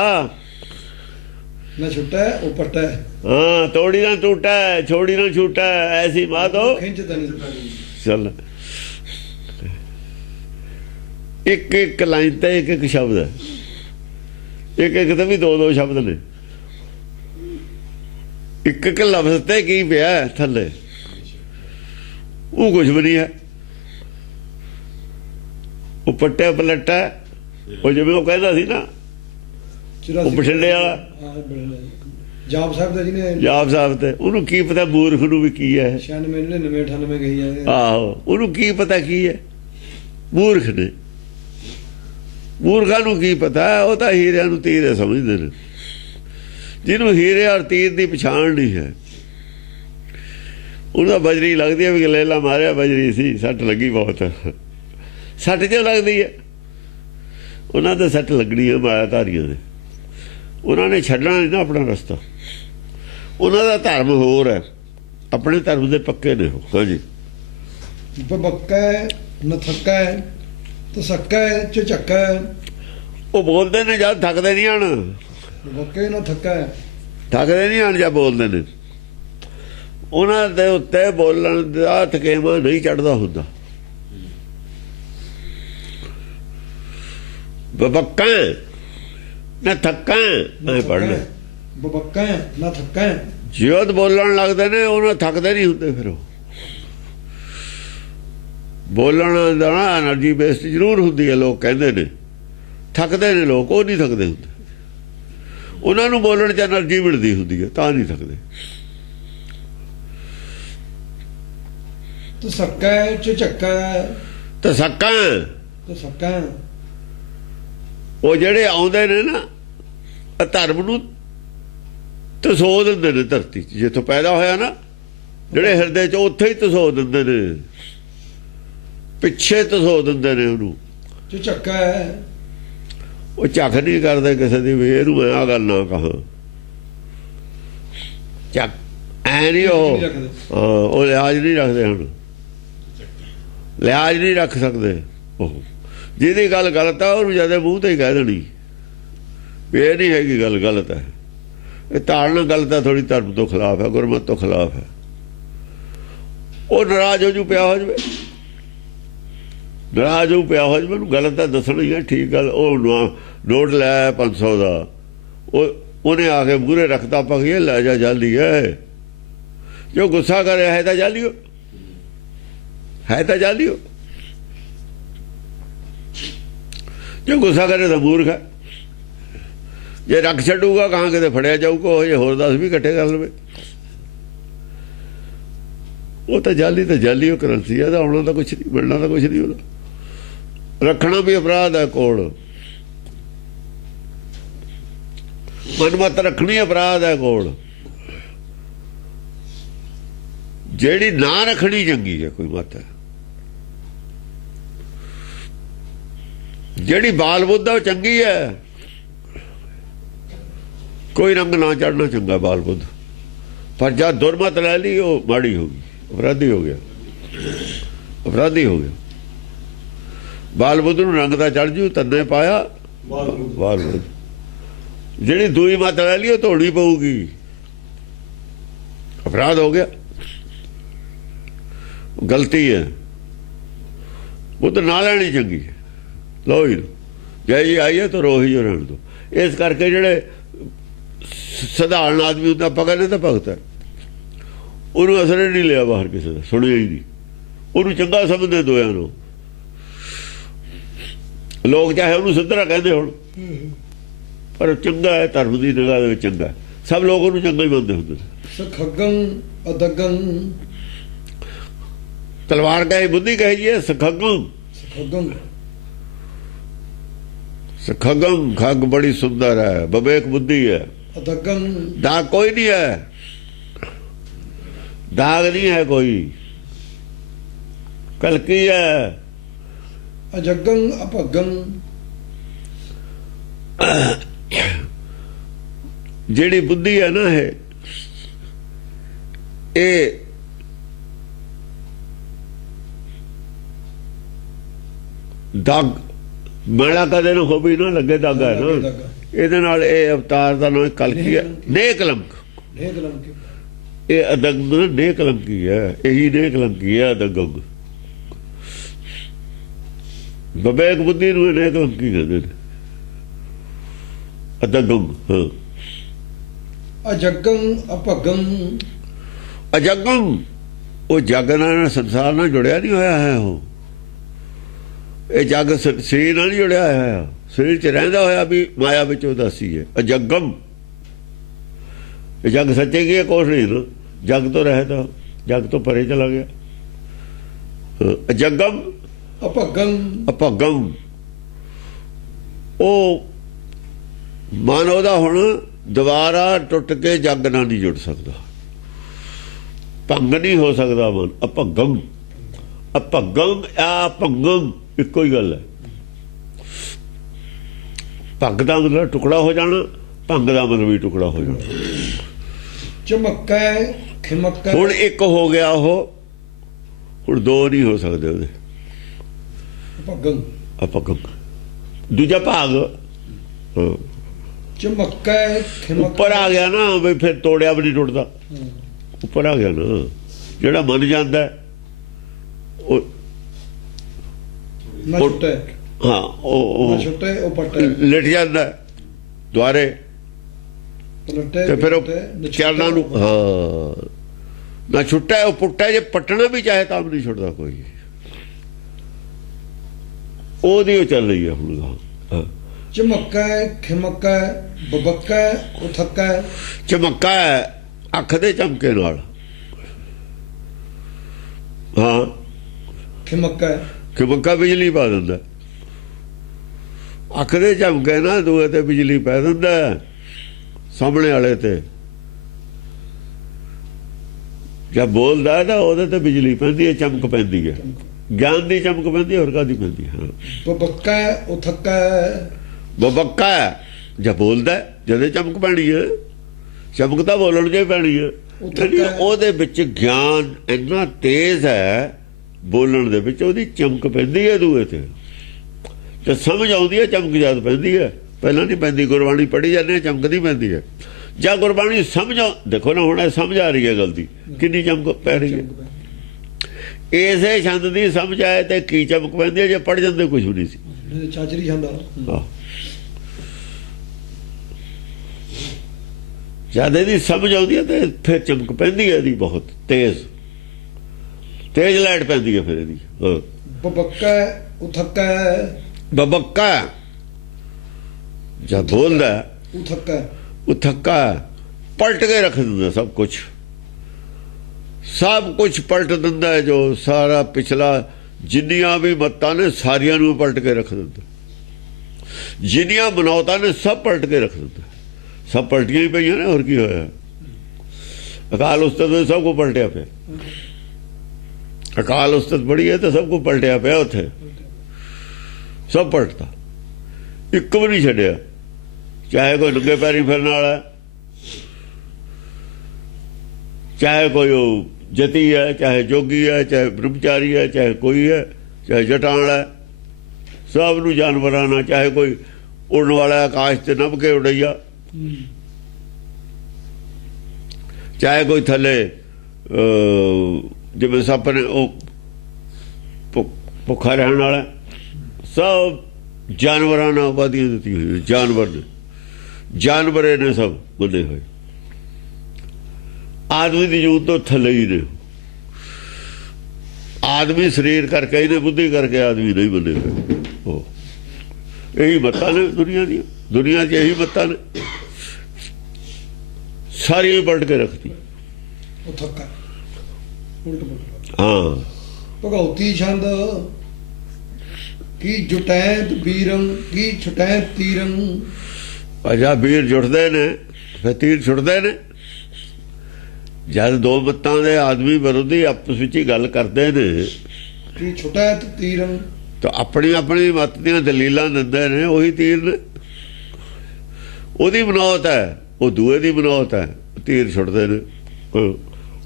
न छुट्टा उपटा, ਹਾਂ ਤੋੜੀ ਨਾ ਟੂਟਾ, ਛੋੜੀ ਨਾ ਛੂਟਾ, ਐਸੀ ਮਾਤੋ खिंचता नहीं। ਚੱਲ। ਇੱਕ ਇੱਕ ਲਾਈਨ ਤੇ ਇੱਕ ਇੱਕ ਸ਼ਬਦ ਹੈ, ਇੱਕ ਇੱਕ ਤੇ ਵੀ ਦੋ ਸ਼ਬਦ ਨੇ। ਇੱਕ ਇੱਕ ਲਫ਼ਜ਼ ਤੇ ਕੀ ਪਿਆ ਥੱਲੇ, ਉਹ ਕੁਝ ਵੀ ਨਹੀਂ ਹੈ। ਉਹ ਪੱਟਿਆ ਪਲਟਾ, ਉਹ ਜਿਵੇਂ ਉਹ ਕਹਿੰਦਾ ਸੀ ਨਾ, ਉਹ ਬਠਿੰਡੇ ਵਾਲਾ ਜਾਪ ਸਾਹਿਬ ਦਾ ਜਿਹਨੇ ਜਾਪ ਸਾਹਿਬ ਤੇ, ਉਹਨੂੰ ਕੀ ਪਤਾ ਮੂਰਖ ਨੂੰ ਵੀ ਕੀ ਹੈ। 96 99 98 ਗਈ ਜਾਂਦੇ। ਆਹੋ, ਉਹਨੂੰ ਕੀ ਪਤਾ ਕੀ ਹੈ, ਮੂਰਖ ਨੇ। ਮੂਰਖਾਂ ਨੂੰ ਕੀ ਪਤਾ, ਉਹ ਤਾਂ ਹੀਰਿਆਂ ਨੂੰ ਤੀਰ ਸਮਝਦੇ ਨੇ। ਜਿਹਨੂੰ ਹੀਰੇ ਔਰ ਤੀਰ ਦੀ ਪਛਾਣ ਨਹੀਂ ਹੈ, ਉਹਦਾ ਬਜਰੀ ਲੱਗਦੀ ਹੈ ਵੀ ਗਲੇਲਾ ਮਾਰਿਆ ਬਜਰੀ ਸੀ, ਸੱਟ ਲੱਗੀ ਬਹੁਤ। ਸੱਟ ਕਿਉਂ ਲੱਗਦੀ ਹੈ? ਉਹਨਾਂ ਦੇ ਸੱਟ ਲੱਗਣੀ ਹੈ ਮਾਇਆ ਧਾਰੀਆਂ ਦੇ। ਉਹਨਾਂ ਨੇ ਛੱਡਣਾ ਨਹੀਂ ਨਾ ਆਪਣਾ ਰਸਤਾ। ਉਹਨਾਂ ਦਾ ਧਰਮ ਹੋਰ ਹੈ, ਆਪਣੇ ਧਰਮ ਦੇ ਪੱਕੇ ਨੇ ਉਹ। ਹਾਂਜੀ, ਬੱਕਾ ਨਥੱਕਾ ਤਸੱਕਾ ਝੱਕਾ, ਉਹ ਬੋਲਦੇ ਨੇ ਜਦ ਥੱਕਦੇ ਨਹੀਂ ਹਨ। ਬੱਕੇ ਨਾ ਥੱਕਾ, ਥੱਕਦੇ ਨਹੀਂ ਹਨ ਜਦ ਬੋਲਦੇ ਨੇ। ਉਹਨਾਂ ਦੇ ਉੱਤੇ ਬੋਲਣ ਦਾ ਥਕੇਵਾਂ ਨਹੀਂ ਚੜਦਾ ਹੁੰਦਾ। ਬਬੱਕਾ ਨਾ ਥੱਕਾਂ ਐ ਪੜ੍ਹ ਲੈ, ਬੱਕਾ ਨਾ ਥੱਕਾ। ਜਿਉਦ ਬੋਲਣ ਲੱਗਦੇ ਨੇ ਉਹਨਾਂ ਥੱਕਦੇ ਨਹੀਂ ਹੁੰਦੇ। ਫਿਰ ਉਹ ਬੋਲਣ ਦਾ ਨਾ એનર્ਜੀ ਬੇਸਡ ਜ਼ਰੂਰ ਹੁੰਦੀ ਹੈ। ਲੋਕ ਕਹਿੰਦੇ ਨੇ ਥੱਕਦੇ ਨੇ ਲੋਕ, ਉਹ ਨਹੀਂ ਥੱਕਦੇ ਹੁੰਦੇ। ਉਹਨਾਂ ਨੂੰ ਬੋਲਣ 'ਚ એનર્ਜੀ ਮਿਲਦੀ ਹੁੰਦੀ ਹੈ, ਤਾਂ ਨਹੀਂ ਥੱਕਦੇ। ਤਸੱਕਾ ਝੱਕਾ, ਤਸੱਕਾ ਉਹ ਜਿਹੜੇ ਆਉਂਦੇ ਨੇ ਨਾ ਧਰਮ ਨੂੰ ਤਸੋ ਦਿੰਦੇ ਨੇ ਧਰਤੀ 'ਚ, ਜਿੱਥੋਂ ਪੈਦਾ ਹੋਇਆ ਨਾ, ਜਿਹੜੇ ਹਿਰਦੇ 'ਚ, ਉੱਥੇ ਹੀ ਤਸੋ ਦਿੰਦੇ ਨੇ, ਪਿੱਛੇ ਤਸੋ ਦਿੰਦੇ ਨੇ ਉਹਨੂੰ। ਝੱਕਾ ਉਹ ਝੱਕ ਨਹੀਂ ਕਰਦੇ ਕਿਸੇ ਦੀ ਵੀ ਇਹਨੂੰ ਮੈਂ ਆਹ ਗੱਲ ਨਾ ਕਹਾਂ। ਚੱਕ ਐ ਨਹੀਂ ਉਹ, ਹਾਂ ਉਹ ਲਿਹਾਜ਼ ਨਹੀਂ ਰੱਖਦੇ ਹੁਣ, ਲਿਹਾਜ਼ ਨਹੀਂ ਰੱਖ ਸਕਦੇ ਉਹ। ਜਿਹਦੀ ਗੱਲ ਗਲਤ ਆ ਉਹਨੂੰ ਜਦੇ ਮੂੰਹ ਤੇ ਹੀ ਕਹਿ ਦੇਣੀ ਵੀ ਇਹ ਨਹੀਂ ਹੈਗੀ ਗੱਲ, ਗਲਤ ਹੈ। ਇਹ ਧਾਰਨਾ ਗਲਤ ਹੈ, ਥੋੜੀ ਧਰਮ ਤੋਂ ਖਿਲਾਫ ਹੈ, ਗੁਰਮਤ ਤੋਂ ਖਿਲਾਫ ਹੈ। ਉਹ ਨਾਰਾਜ਼ ਹੋ ਜੂ, ਪਿਆ ਹੋ ਜਾਵੇ, ਨਾਰਾਜ਼ ਹੋ ਪਿਆ ਹੋ ਜਾਵੇ, ਉਹਨੂੰ ਗਲਤ ਹੈ ਦੱਸਣੀ ਹੈ, ਠੀਕ ਗੱਲ। ਉਹ ਨੋਟ ਲੈ 500 ਦਾ, ਉਹਨੇ ਆ ਕੇ ਮੂਹਰੇ ਰੱਖਤਾ, ਆਪਾਂ ਕੀ ਲੈ ਜਾ ਜਲਦੀ ਹੈ, ਜੋ ਗੁੱਸਾ ਕਰੇ ਹੈ ਤਾਂ ਜਾਲੀਓ, ਹੈ ਤਾਂ ਜਾਲੀਓ। ਜੋ ਗੁੱਸਾ ਕਰੇ ਤਾਂ ਮੂਰਖ ਹੈ। ਜੇ ਰੱਖ ਛੱਡੂਗਾ ਕਹਾਂ ਕਿਤੇ ਫੜਿਆ ਜਾਊਗਾ, ਉਹ ਜੇ ਹੋਰ 10 ਵੀ ਇਕੱਠੇ ਕਰ ਲਵੇ, ਉਹ ਤਾਂ ਜਾਲੀ ਉਹ ਕਰੰਸੀ ਹੈ। ਤਾਂ ਆਉਣਾ ਤਾਂ ਕੁਛ ਨਹੀਂ, ਮਿਲਣਾ ਤਾਂ ਕੁਛ ਨਹੀਂ ਉਹਦਾ। ਰੱਖਣਾ ਵੀ ਅਪਰਾਧ ਹੈ ਕੋਲ, ਮਨਮਤ ਰੱਖਣੀ ਅਪਰਾਧ ਹੈ ਕੋਲ। ਜਿਹੜੀ ਨਾ ਰੱਖਣੀ ਚੰਗੀ ਹੈ ਕੋਈ ਮਤ ਹੈ। ਜਿਹੜੀ ਬਾਲ ਬੁੱਧ ਉਹ ਚੰਗੀ ਹੈ। ਕੋਈ ਰੰਗ ਨਾ ਚੜਨਾ ਚੰਗਾ ਬਾਲ ਬੁੱਧ, ਪਰ ਜਦ ਦੁਰਮਤ ਲੈ ਲਈ ਉਹ ਮਾੜੀ ਹੋ ਗਈ, ਅਪਰਾਧੀ ਹੋ ਗਿਆ, ਅਪਰਾਧੀ ਹੋ ਗਿਆ। ਬਾਲ ਬੁੱਧ ਨੂੰ ਰੰਗ ਦਾ ਚੜ ਜੂ ਤੰਨੇ ਪਾਇਆ ਬਾਲ ਬੁੱਧ। ਜਿਹੜੀ ਦੂਈ ਮਤ ਲੈ ਲਈ ਉਹ ਧੋਣੀ ਪਊਗੀ, ਅਪਰਾਧ ਹੋ ਗਿਆ, ਗਲਤੀ ਹੈ। ਬੁੱਧ ਨਾ ਲੈਣੀ ਚੰਗੀ ਹੈ। ਲੋ ਹੀ ਜੈ ਜੀ ਆਈਏ ਤਾਂ ਰੋਹੀ ਜੋ ਰਹਿਣ ਦੋ। ਇਸ ਕਰਕੇ ਜਿਹੜੇ ਸਧਾਰਨ ਆਦਮੀ ਹੁੰਦਾ ਭਗਤ ਨੇ ਤਾਂ ਭਗਤ ਹੈ, ਉਹਨੂੰ ਅਸਰ ਨਹੀਂ ਲਿਆ ਬਾਹਰ ਕਿਸੇ ਦਾ, ਸੁਣਿਆ ਹੀ ਨਹੀਂ। ਉਹਨੂੰ ਚੰਗਾ ਸਮਝਦੇ ਦੋਆਂ ਨੂੰ। ਲੋਕ ਚਾਹੇ ਉਹਨੂੰ ਸਿੱਧਰਾ ਕਹਿੰਦੇ ਹੁਣ, ਪਰ ਚੰਗਾ ਹੈ, ਧਰਮ ਦੀ ਨਿਗਾਹ ਦੇ ਵਿੱਚ ਚੰਗਾ। ਸਭ ਲੋਕ ਉਹਨੂੰ ਚੰਗਾ ਹੀ ਮੰਨਦੇ ਹੁੰਦੇ ਨੇ। ਸਖਗੰ ਅਦਗੰ, ਤਲਵਾਰ ਕਹੇ ਬੁੱਧੀ ਕਹੇ ਜੀ ਸਖਗੰ। ਸਖਗੰ ਸਖਗੰ ਖੱਗ ਬੜੀ ਸੁੰਦਰ ਹੈ, ਵਿਵੇਕ ਬੁੱਧੀ ਹੈ। ਅਦਗੰ दाग कोई नहीं है, दाग नहीं है कोई, कलकी है। ਅਜਗੰ ਅਭਗੰ, ਜਿਹੜੀ ਬੁੱਧੀ ਹੈ ਨਾ ਇਹ ਦਾਗ ਮੈਲਾ ਕਦੇ ਨੂੰ ਹੋ ਵੀ ਨਾ ਲੱਗੇ, ਦਾਗਾ ਹੈ ਨਾ। ਇਹਦੇ ਨਾਲ ਇਹ ਅਵਤਾਰ ਦਾ ਨਾਮ ਕਲਕੀ ਹੈ, ਨੇਕਲੰਕ। ਇਹ ਅਦੰਗ ਨੇਕਲੰਕੀ ਹੈ, ਇਹੀ ਨੇਕਲੰਕੀ ਹੈ ਅਦੰਗ। ਵਿਵੇਕ ਬੁੱਧੀ ਨੂੰ ਨੇਕਲੰਕੀ ਕਹਿੰਦੇ ਨੇ, ਅਦੰਗ। ਹਾਂ ਅਜਗੰ ਅਭਗੰ, ਅਜਗੰ ਉਹ ਜਗ ਨਾਲ ਸੰਸਾਰ ਨਾਲ ਜੁੜਿਆ ਨਹੀਂ ਹੋਇਆ ਹੈ। ਉਹ ਇਹ ਜਗ ਸਰੀਰ ਨਾਲ ਨਹੀਂ ਜੁੜਿਆ ਹੋਇਆ, ਸਰੀਰ 'ਚ ਰਹਿੰਦਾ ਹੋਇਆ ਵੀ ਮਾਇਆ ਵਿੱਚ ਉਦਾਸੀ ਹੈ। ਅਜਗਮ ਇਹ ਜਗ ਸੱਚੇ ਕੀ ਹੈ, ਕੁਛ ਨਹੀਂ ਨਾ। ਜਗ ਤੋਂ ਰਹਿਦਾ, ਜਗ ਤੋਂ ਪਰੇ ਚਲਾ ਗਿਆ। ਅਜਗਮ ਅਭਗੰ, ਅਭਗਮ ਉਹ ਮਨ ਉਹਦਾ ਹੁਣ ਦੁਬਾਰਾ ਟੁੱਟ ਕੇ ਜਗ ਨਾਲ ਨਹੀਂ ਜੁੜ ਸਕਦਾ, ਭੰਗ ਨਹੀਂ ਹੋ ਸਕਦਾ ਮਨ। ਅਭਗਮ ਅਭਗਮ ਆ ਭੰਗਮ ਇੱਕੋ ਹੀ ਗੱਲ ਹੈ। ਭੰਗ ਦਾ ਮਤਲਬ ਟੁਕੜਾ ਹੋ ਜਾਣਾ, ਭੰਗ ਦਾ ਮਤਲਬ ਵੀ ਟੁਕੜਾ ਹੋ ਜਾਣਾ। ਚਮਕੈ ਖਿਮਕੈ, ਹੁਣ ਇੱਕ ਹੋ ਗਿਆ ਉਹ, ਹੁਣ ਦੋ ਨਹੀਂ ਹੋ ਸਕਦੇ ਉਹਦੇ। ਅਭਗੰ ਅਭਗਮ ਦੂਜਾ ਭਾਗ ਚਮਕੈ ਖਿਮਕੈ, ਉੱਪਰ ਆ ਗਿਆ ਨਾ ਵੀ ਫਿਰ ਤੋੜਿਆ ਵੀ ਨਹੀਂ ਟੁੱਟਦਾ। ਉੱਪਰ ਆ ਗਿਆ ਨਾ, ਜਿਹੜਾ ਮੰਨ ਜਾਂਦਾ ਉਹ ਨਾ ਛੁੱਟੈ। ਹਾਂ ਉਹ ਛੁੱਟੇ ਉਹ ਪਟੇ ਲਿਟ ਜਾਂਦਾ ਦੁਆਰੇ, ਪਲਟੇ ਤੇ ਫਿਰ ਉਹ ਚਰਨਾਂ ਨੂੰ ਹਾਂ ਨਾ ਛੁੱਟਾ। ਉਹ ਪੁੱਟਾ ਜੇ ਪੱਟਣਾ ਵੀ ਚਾਹੇ ਤਾਂ ਨਹੀਂ ਛੁੱਟਦਾ ਕੋਈ। ਉਹਦੀ ਉਹ ਚੱਲ ਰਹੀ ਹੈ ਹੁਣ। ਚਮਕੈ ਖਿਮਕੈ ਬਬਕੈ ਉਥਕੈ, ਚਮਕਾ ਅੱਖ ਦੇ ਚਮਕੇ ਨਾਲ। ਹਾਂ ਖਿਮਕੈ ਖਿਮਕਾ ਬਿਜਲੀ ਪਾ ਦਿੰਦਾ, ਅੱਖ ਦੇ ਝਮਕੇ ਨਾ ਦੂਏ ਤੇ ਬਿਜਲੀ ਪੈ ਦਿੰਦਾ, ਸਾਹਮਣੇ ਵਾਲੇ ਤੇ। ਜਦ ਬੋਲਦਾ ਤਾਂ ਉਹਦੇ ਤੇ ਬਿਜਲੀ ਪੈਂਦੀ ਹੈ, ਚਮਕ ਪੈਂਦੀ ਹੈ, ਗਿਆਨ ਦੀ ਚਮਕ ਪੈਂਦੀ ਹੈ, ਹੋਰ ਕਾਹਦੀ ਪੈਂਦੀ ਹੈ। ਬਬਕੈ ਉਥਕੈ, ਬਬੱਕਾ ਜਦ ਬੋਲਦਾ ਜਦੇ ਚਮਕ ਪੈਣੀ ਹੈ, ਚਮਕ ਤਾਂ ਬੋਲਣ 'ਚ ਹੀ ਪੈਣੀ ਹੈ। ਉਹਦੇ ਵਿੱਚ ਗਿਆਨ ਇੰਨਾ ਤੇਜ਼ ਹੈ, ਬੋਲਣ ਦੇ ਵਿੱਚ ਉਹਦੀ ਚਮਕ ਪੈਂਦੀ ਹੈ ਦੂਏ ਤੇ। ਤੇ ਸਮਝ ਆਉਂਦੀ ਹੈ, ਚਮਕ ਜਦ ਪੈਂਦੀ ਹੈ, ਪਹਿਲਾਂ ਨਹੀਂ ਪੈਂਦੀ। ਗੁਰਬਾਣੀ ਪੜ੍ਹੀ ਜਾਂਦੇ ਚਮਕ ਨਹੀਂ ਪੈਂਦੀ ਹੈ। ਜਾਂ ਗੁਰਬਾਣੀ ਸਮਝ ਦੇਖੋ ਨਾ, ਹੁਣ ਸਮਝ ਆ ਰਹੀ ਹੈ ਗੱਲ ਦੀ, ਕਿੰਨੀ ਚਮਕ ਪੈ ਰਹੀ ਹੈ। ਇਸੇ ਛੰਦ ਦੀ ਸਮਝ ਆਏ ਤੇ ਕੀ ਚਮਕ ਪੈਂਦੀ ਹੈ। ਜੇ ਪੜ੍ਹ ਜਾਂਦੇ ਕੁਝ ਵੀ ਨਹੀਂ ਸੀ। ਚਾਚਰੀ ਜਾਂਦਾ ਜਦ ਇਹਦੀ ਸਮਝ ਆਉਂਦੀ ਹੈ ਤੇ ਫਿਰ ਚਮਕ ਪੈਂਦੀ ਹੈ ਇਹਦੀ, ਬਹੁਤ ਤੇਜ਼ ਲਾਈਟ ਪੈਂਦੀ ਹੈ ਫਿਰ ਇਹਦੀ। ਬਬੱਕਾ ਉਥੱਕਾ ਬਬੱਕਾ ਜਦ ਬੋਲਦਾ ਉਥੱਕਾ ਉਹ ਥੱਕਾ ਪਲਟ ਕੇ ਰੱਖ ਦਿੰਦਾ, ਸਭ ਕੁਝ ਪਲਟ ਦਿੰਦਾ ਹੈ। ਜੋ ਸਾਰਾ ਪਿਛਲਾ ਜਿੰਨੀਆਂ ਵੀ ਮੱਤਾਂ ਨੇ ਸਾਰੀਆਂ ਨੂੰ ਪਲਟ ਕੇ ਰੱਖ ਦਿੰਦਾ, ਜਿੰਨੀਆਂ ਬਨੌਤਾਂ ਨੇ ਸਭ ਪਲਟ ਕੇ ਰੱਖ ਦਿੰਦਾ। ਸਭ ਪਲਟੀਆਂ ਹੀ ਪਈਆਂ ਨੇ, ਹੋਰ ਕੀ ਹੋਇਆ? ਅਕਾਲ ਉਸਤਤ ਸਭ ਕੁ ਪਲਟਿਆ ਪਿਆ। ਅਕਾਲ ਉਸਤਤ ਬੜੀ ਹੈ ਤਾਂ ਸਭ ਕੁ ਪਲਟਿਆ ਪਿਆ, ਉੱਥੇ ਸਭ ਪਲਟਦਾ, ਇੱਕ ਵੀ ਨਹੀਂ ਛੱਡਿਆ। ਚਾਹੇ ਕੋਈ ਨੰਗੇ ਪੈਰੀ ਫਿਰਨ ਵਾਲਾ, ਚਾਹੇ ਕੋਈ ਉਹ ਜਤੀ ਹੈ, ਚਾਹੇ ਜੋਗੀ ਹੈ, ਚਾਹੇ ਬ੍ਰਹਮਚਾਰੀ ਹੈ, ਚਾਹੇ ਕੋਈ ਹੈ, ਚਾਹੇ ਜਟਾਣ ਹੈ, ਸਭ ਨੂੰ ਜਾਨਵਰਾਂ ਨਾਲ। ਚਾਹੇ ਕੋਈ ਉੜਨ ਵਾਲਾ ਆਕਾਸ਼ ਤੇ ਨਭ ਕੇ ਉਡਈਆ, ਚਾਹੇ ਕੋਈ ਥੱਲੇ ਜਿਵੇਂ ਸੱਪ ਨੇ ਉਹ ਭੁੱਖਾ ਰਹਿਣ ਵਾਲਾ, ਸਭ ਜਾਨਵਰਾਂ ਨਾਲ ਉਪਾਧੀਆਂ ਦਿੱਤੀ ਹੋਈ। ਜਾਨਵਰ ਨੇ ਸਭ ਬੰਦੇ ਹੋਏ। ਆਦਮੀ ਦੀ ਜੂਨ ਤੋਂ ਥੱਲੇ ਹੀ ਨੇ। ਆਦਮੀ ਸਰੀਰ ਕਰਕੇ ਇਹਨੇ, ਬੁੱਧੀ ਕਰਕੇ ਆਦਮੀ ਨਹੀਂ ਬੰਦੇ ਹੋਏ। ਉਹ ਇਹੀ ਮੱਤਾਂ ਨੇ ਦੁਨੀਆ 'ਚ ਇਹੀ ਮੱਤਾਂ ਨੇ, ਸਾਰੀਆਂ ਪਲਟ ਕੇ ਰੱਖਦੀ। ਉਥੱਕਾ ਉਲਟ ਪੁਲਟ। ਹਾਂ, ਭਗਉਤੀ ਛੰਦ ਕੀ ਜੁਟੈਂਤ ਬੀਰੰ ਕੀ ਛੁਟੈਂਤ ਤੀਰੰ। ਅਜਾ ਵੀਰ ਜੁੜਦੇ ਨੇ ਫਿਰ ਤੀਰ ਛੁੱਟਦੇ ਨੇ। ਜਦ ਦੋ ਮੱਤਾਂ ਦੇ ਆਦਮੀ ਵਿਰੋਧੀ ਆਪਸ ਵਿੱਚ ਹੀ ਗੱਲ ਕਰਦੇ ਨੇ, ਕੀ ਛੁਟੈਂਤ ਤੀਰੰ, ਤਾਂ ਆਪਣੀ ਆਪਣੀ ਮੱਤ ਦੀਆਂ ਦਲੀਲਾਂ ਦਿੰਦੇ ਨੇ, ਉਹੀ ਤੀਰ ਨੇ। ਉਹਦੀ ਬਨੌਤ ਹੈ, ਉਹ ਦੂਏ ਦੀ ਬਨੌਤ ਹੈ, ਤੀਰ ਛੁੱਟਦੇ ਨੇ।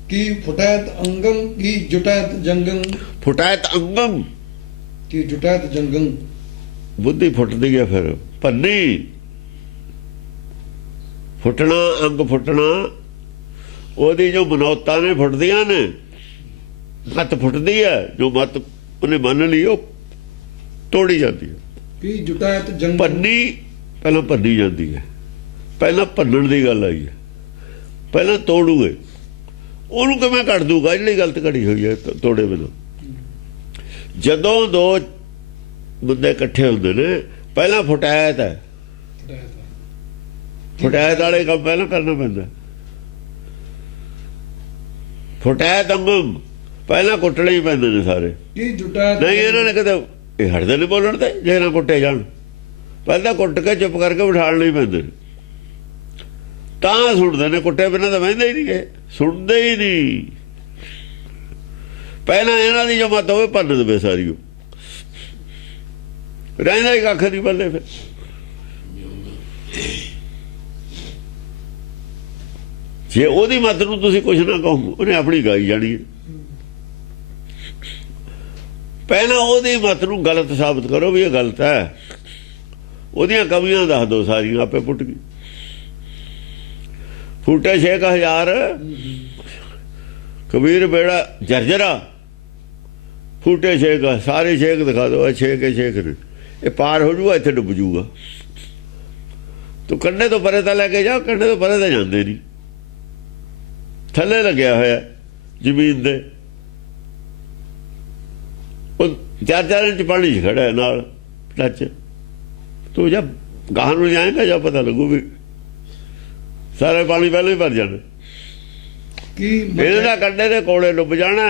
ਕੀ ਫੁਟੈਤ ਅੰਗੰ ਕੀ ਜੁਟੈਤ ਜੰਗੰ। ਫੁਟੈਤ ਅੰਗਮ ਕੀ ਜੁਟੈਤ ਜੰਗੰ। ਬੁੱਧੀ ਫੁੱਟਦੀ ਹੈ ਫਿਰ। ਭੰਨੀ ਫੁੱਟਣਾ, ਅੰਗ ਫੁੱਟਣਾ, ਉਹਦੀ ਜੋ ਬਨੌਤਾਂ ਨੇ ਫੁੱਟਦੀਆਂ ਨੇ। ਮੱਤ ਫੁੱਟਦੀ ਹੈ, ਜੋ ਮੱਤ ਉਹਨੇ ਮੰਨ ਲਈ ਉਹ ਤੋੜੀ ਜਾਂਦੀ ਹੈ। ਕੀ ਜੁਟੈਤ ਜੰਗੰ। ਭੰਨੀ ਪਹਿਲਾਂ ਭੰਨੀ ਜਾਂਦੀ ਹੈ, ਪਹਿਲਾਂ ਭੰਨਣ ਦੀ ਗੱਲ ਆਈ ਹੈ, ਪਹਿਲਾਂ ਤੋੜੂਗੇ। ਉਹਨੂੰ ਕਿਵੇਂ ਕੱਢ ਦੂਗਾ ਜਿਹੜੀ ਗਲਤ ਘੜੀ ਹੋਈ ਹੈ ਤੋੜੇ ਬਿਨਾਂ। ਜਦੋਂ ਦੋ ਬੰਦੇ ਇਕੱਠੇ ਹੁੰਦੇ ਨੇ, ਪਹਿਲਾਂ ਫੁਟੈਤ ਹੈ, ਫੁਟੈਤ ਵਾਲੇ ਕੰਮ ਪਹਿਲਾਂ ਕਰਨਾ ਪੈਂਦਾ। ਫੁਟੈਤ ਅੰਗਮ ਪਹਿਲਾਂ ਕੁੱਟਣੇ ਹੀ ਪੈਂਦੇ ਨੇ ਸਾਰੇ। ਕੀ ਜੁਟੈਤ ਨਹੀਂ ਇਹਨਾਂ ਨੇ ਕਦੇ ਇਹ ਹਟਦੇ ਨਹੀਂ ਬੋਲਣ ਤੇ, ਜੇ ਨਾ ਕੁੱਟੇ ਜਾਣ ਪਹਿਲਾਂ ਕੁੱਟ ਕੇ ਚੁੱਪ ਕਰਕੇ ਬਿਠਾਲਣੇ ਹੀ ਪੈਂਦੇ ਨੇ, ਤਾਂ ਸੁਣਦੇ ਨੇ। ਕੁੱਟੇ ਬਿਨਾਂ ਤਾਂ ਬਹਿੰਦੇ ਹੀ ਨਹੀਂ, ਸੁਣਦੇ ਹੀ ਨਹੀਂ। ਪਹਿਲਾਂ ਇਹਨਾਂ ਦੀ ਜੋ ਮੱਤ ਹੋਵੇ ਭੰਨ ਦੇਵੇ ਸਾਰੀ, ਉਹ ਰਹਿੰਦਾ ਹੀ ਕੱਖ ਨਹੀਂ ਬੱਲੇ। ਫਿਰ ਜੇ ਉਹਦੀ ਮੱਤ ਨੂੰ ਤੁਸੀਂ ਕੁਛ ਨਾ ਕਹੋ, ਉਹਨੇ ਆਪਣੀ ਗਾਈ ਜਾਣੀ ਹੈ। ਪਹਿਲਾਂ ਉਹਦੀ ਮੱਤ ਨੂੰ ਗਲਤ ਸਾਬਤ ਕਰੋ ਵੀ ਇਹ ਗਲਤ ਹੈ, ਉਹਦੀਆਂ ਕਮੀਆਂ ਦੱਸ ਦਿਓ ਸਾਰੀਆਂ, ਆਪੇ ਪੁੱਟ ਗਈ। ਫੂਟੇ 6000 ਕਬੀਰ ਬੇੜਾ ਜਰਜਰਾ। ਫੂਟੇ 6 ਸਾਰੇ 6 ਦਿਖਾ ਦਿਓ, 6 ਨੇ, ਇਹ ਪਾਰ ਹੋ ਜੂਗਾ, ਇੱਥੇ ਡੁੱਬ ਜੂਗਾ। ਤੂੰ ਕੰਢੇ ਤੋਂ ਪਰੇ ਤਾਂ ਲੈ ਕੇ ਜਾ, ਕੰਢੇ ਤੋਂ ਪਰੇ ਤਾਂ ਜਾਂਦੇ ਨਹੀਂ, ਥੱਲੇ ਲੱਗਿਆ ਹੋਇਆ ਜ਼ਮੀਨ ਦੇ। ਉਹ 4 ਇੰਚ ਪਾਣੀ 'ਚ ਖੜਾ ਹੈ ਨਾਲ ਟੱਚ। ਤੂੰ ਜਦ ਗਾਹ ਨੂੰ ਜਾਏਗਾ ਜਾਂ ਪਤਾ ਲੱਗੂ ਵੀ ਸਾਰਾ ਪਾਣੀ ਪਹਿਲਾਂ ਹੀ ਭਰ ਜਾਣਾ। ਇਹਦੇ ਨਾਲ ਕੰਢੇ ਦੇ ਕੋਲੇ ਡੁੱਬ ਜਾਣਾ।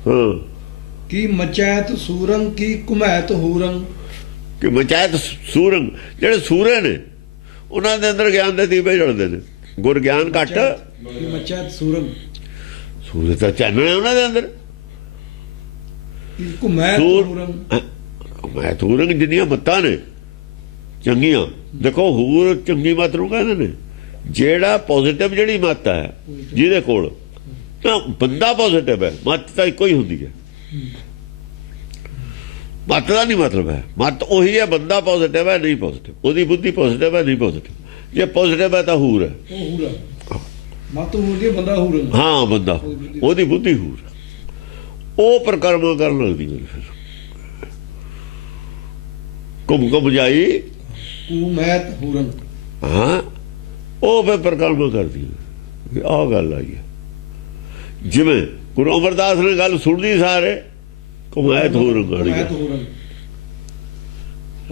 ਹਾਂ, ਕੀ ਮਚੈਤ ਸੂਰੰ ਕੀ ਘੁਮੈਤ ਹੂਰੰ। ਕਿ ਮਚੈਤ ਸੂਰੰ, ਜਿਹੜੇ ਸੂਰੇ ਨੇ ਉਹਨਾਂ ਦੇ ਅੰਦਰ ਗਿਆਨ ਦੇ ਦੀਵੇ ਜਲਦੇ ਨੇ। ਗੁਰ ਗਿਆਨ ਘੱਟ, ਮਚੈਤ ਸੂਰੰ, ਸੂਰਜ ਤਾਂ ਚਾਨਣਾ ਉਹਨਾਂ ਦੇ ਅੰਦਰ। ਘੁਮੈਤ ਹੂਰੰ, ਮੈਂ ਹੂਰੰ ਜਿੰਨੀਆਂ ਮੱਤਾਂ ਨੇ ਚੰਗੀਆਂ। ਦੇਖੋ ਹੂਰ ਚੰਗੀ ਮੱਤ ਨੂੰ ਕਹਿੰਦੇ ਨੇ। ਜਿਹੜਾ ਪੋਜ਼ਿਟਿਵ ਜਿਹੜੀ ਮੱਤ ਹੈ ਜਿਹਦੇ ਕੋਲ, ਤਾਂ ਬੰਦਾ ਪੋਜ਼ਿਟਿਵ ਹੈ, ਮੱਤ ਤਾਂ ਇੱਕੋ ਹੀ ਹੁੰਦੀ ਹੈ। ਮੱਤ ਦਾ ਨਹੀਂ ਮਤਲਬ ਹੈ, ਮੱਤ ਉਹੀ ਹੈ, ਬੰਦਾ ਪੋਜ਼ਿਟਿਵ ਹੈ ਨਹੀਂ ਪੋਜ਼ਿਟਿਵ, ਉਹਦੀ ਬੁੱਧੀ ਪੋਜ਼ਿਟਿਵ ਹੈ ਨਹੀਂ ਪੋਜ਼ਿਟਿਵ। ਜੇ ਪੋਜ਼ਿਟਿਵ ਹੈ ਤਾਂ ਹੂਰ ਹੈ, ਉਹ ਹੂਰ ਹੈ। ਮੱਤ ਹੂਰ ਦੀ ਬੰਦਾ ਹੂਰ। ਹਾਂ, ਬੰਦਾ ਉਹਦੀ ਬੁੱਧੀ ਹੂਰ, ਉਹ ਪਰਕਰਮਾ ਕਰਨ ਲੱਗਦੀ। ਫਿਰ ਘੁੰਮ ਜਾਈ ਘੁਮੈਤ ਹੂਰੰ, ਹਾਂ ਉਹ ਫਿਰ ਪ੍ਰਕਰਮ ਕਰਦੀ ਹੈ। ਆਹ ਗੱਲ ਆਈ ਹੈ। ਜਿਵੇਂ ਗੁਰੂ ਅਮਰਦਾਸ ਨੇ ਗੱਲ ਸੁਣਦੀ ਸਾਰੇ ਕਮਾਇਤ ਹੋ ਰੰਗਾੜੀ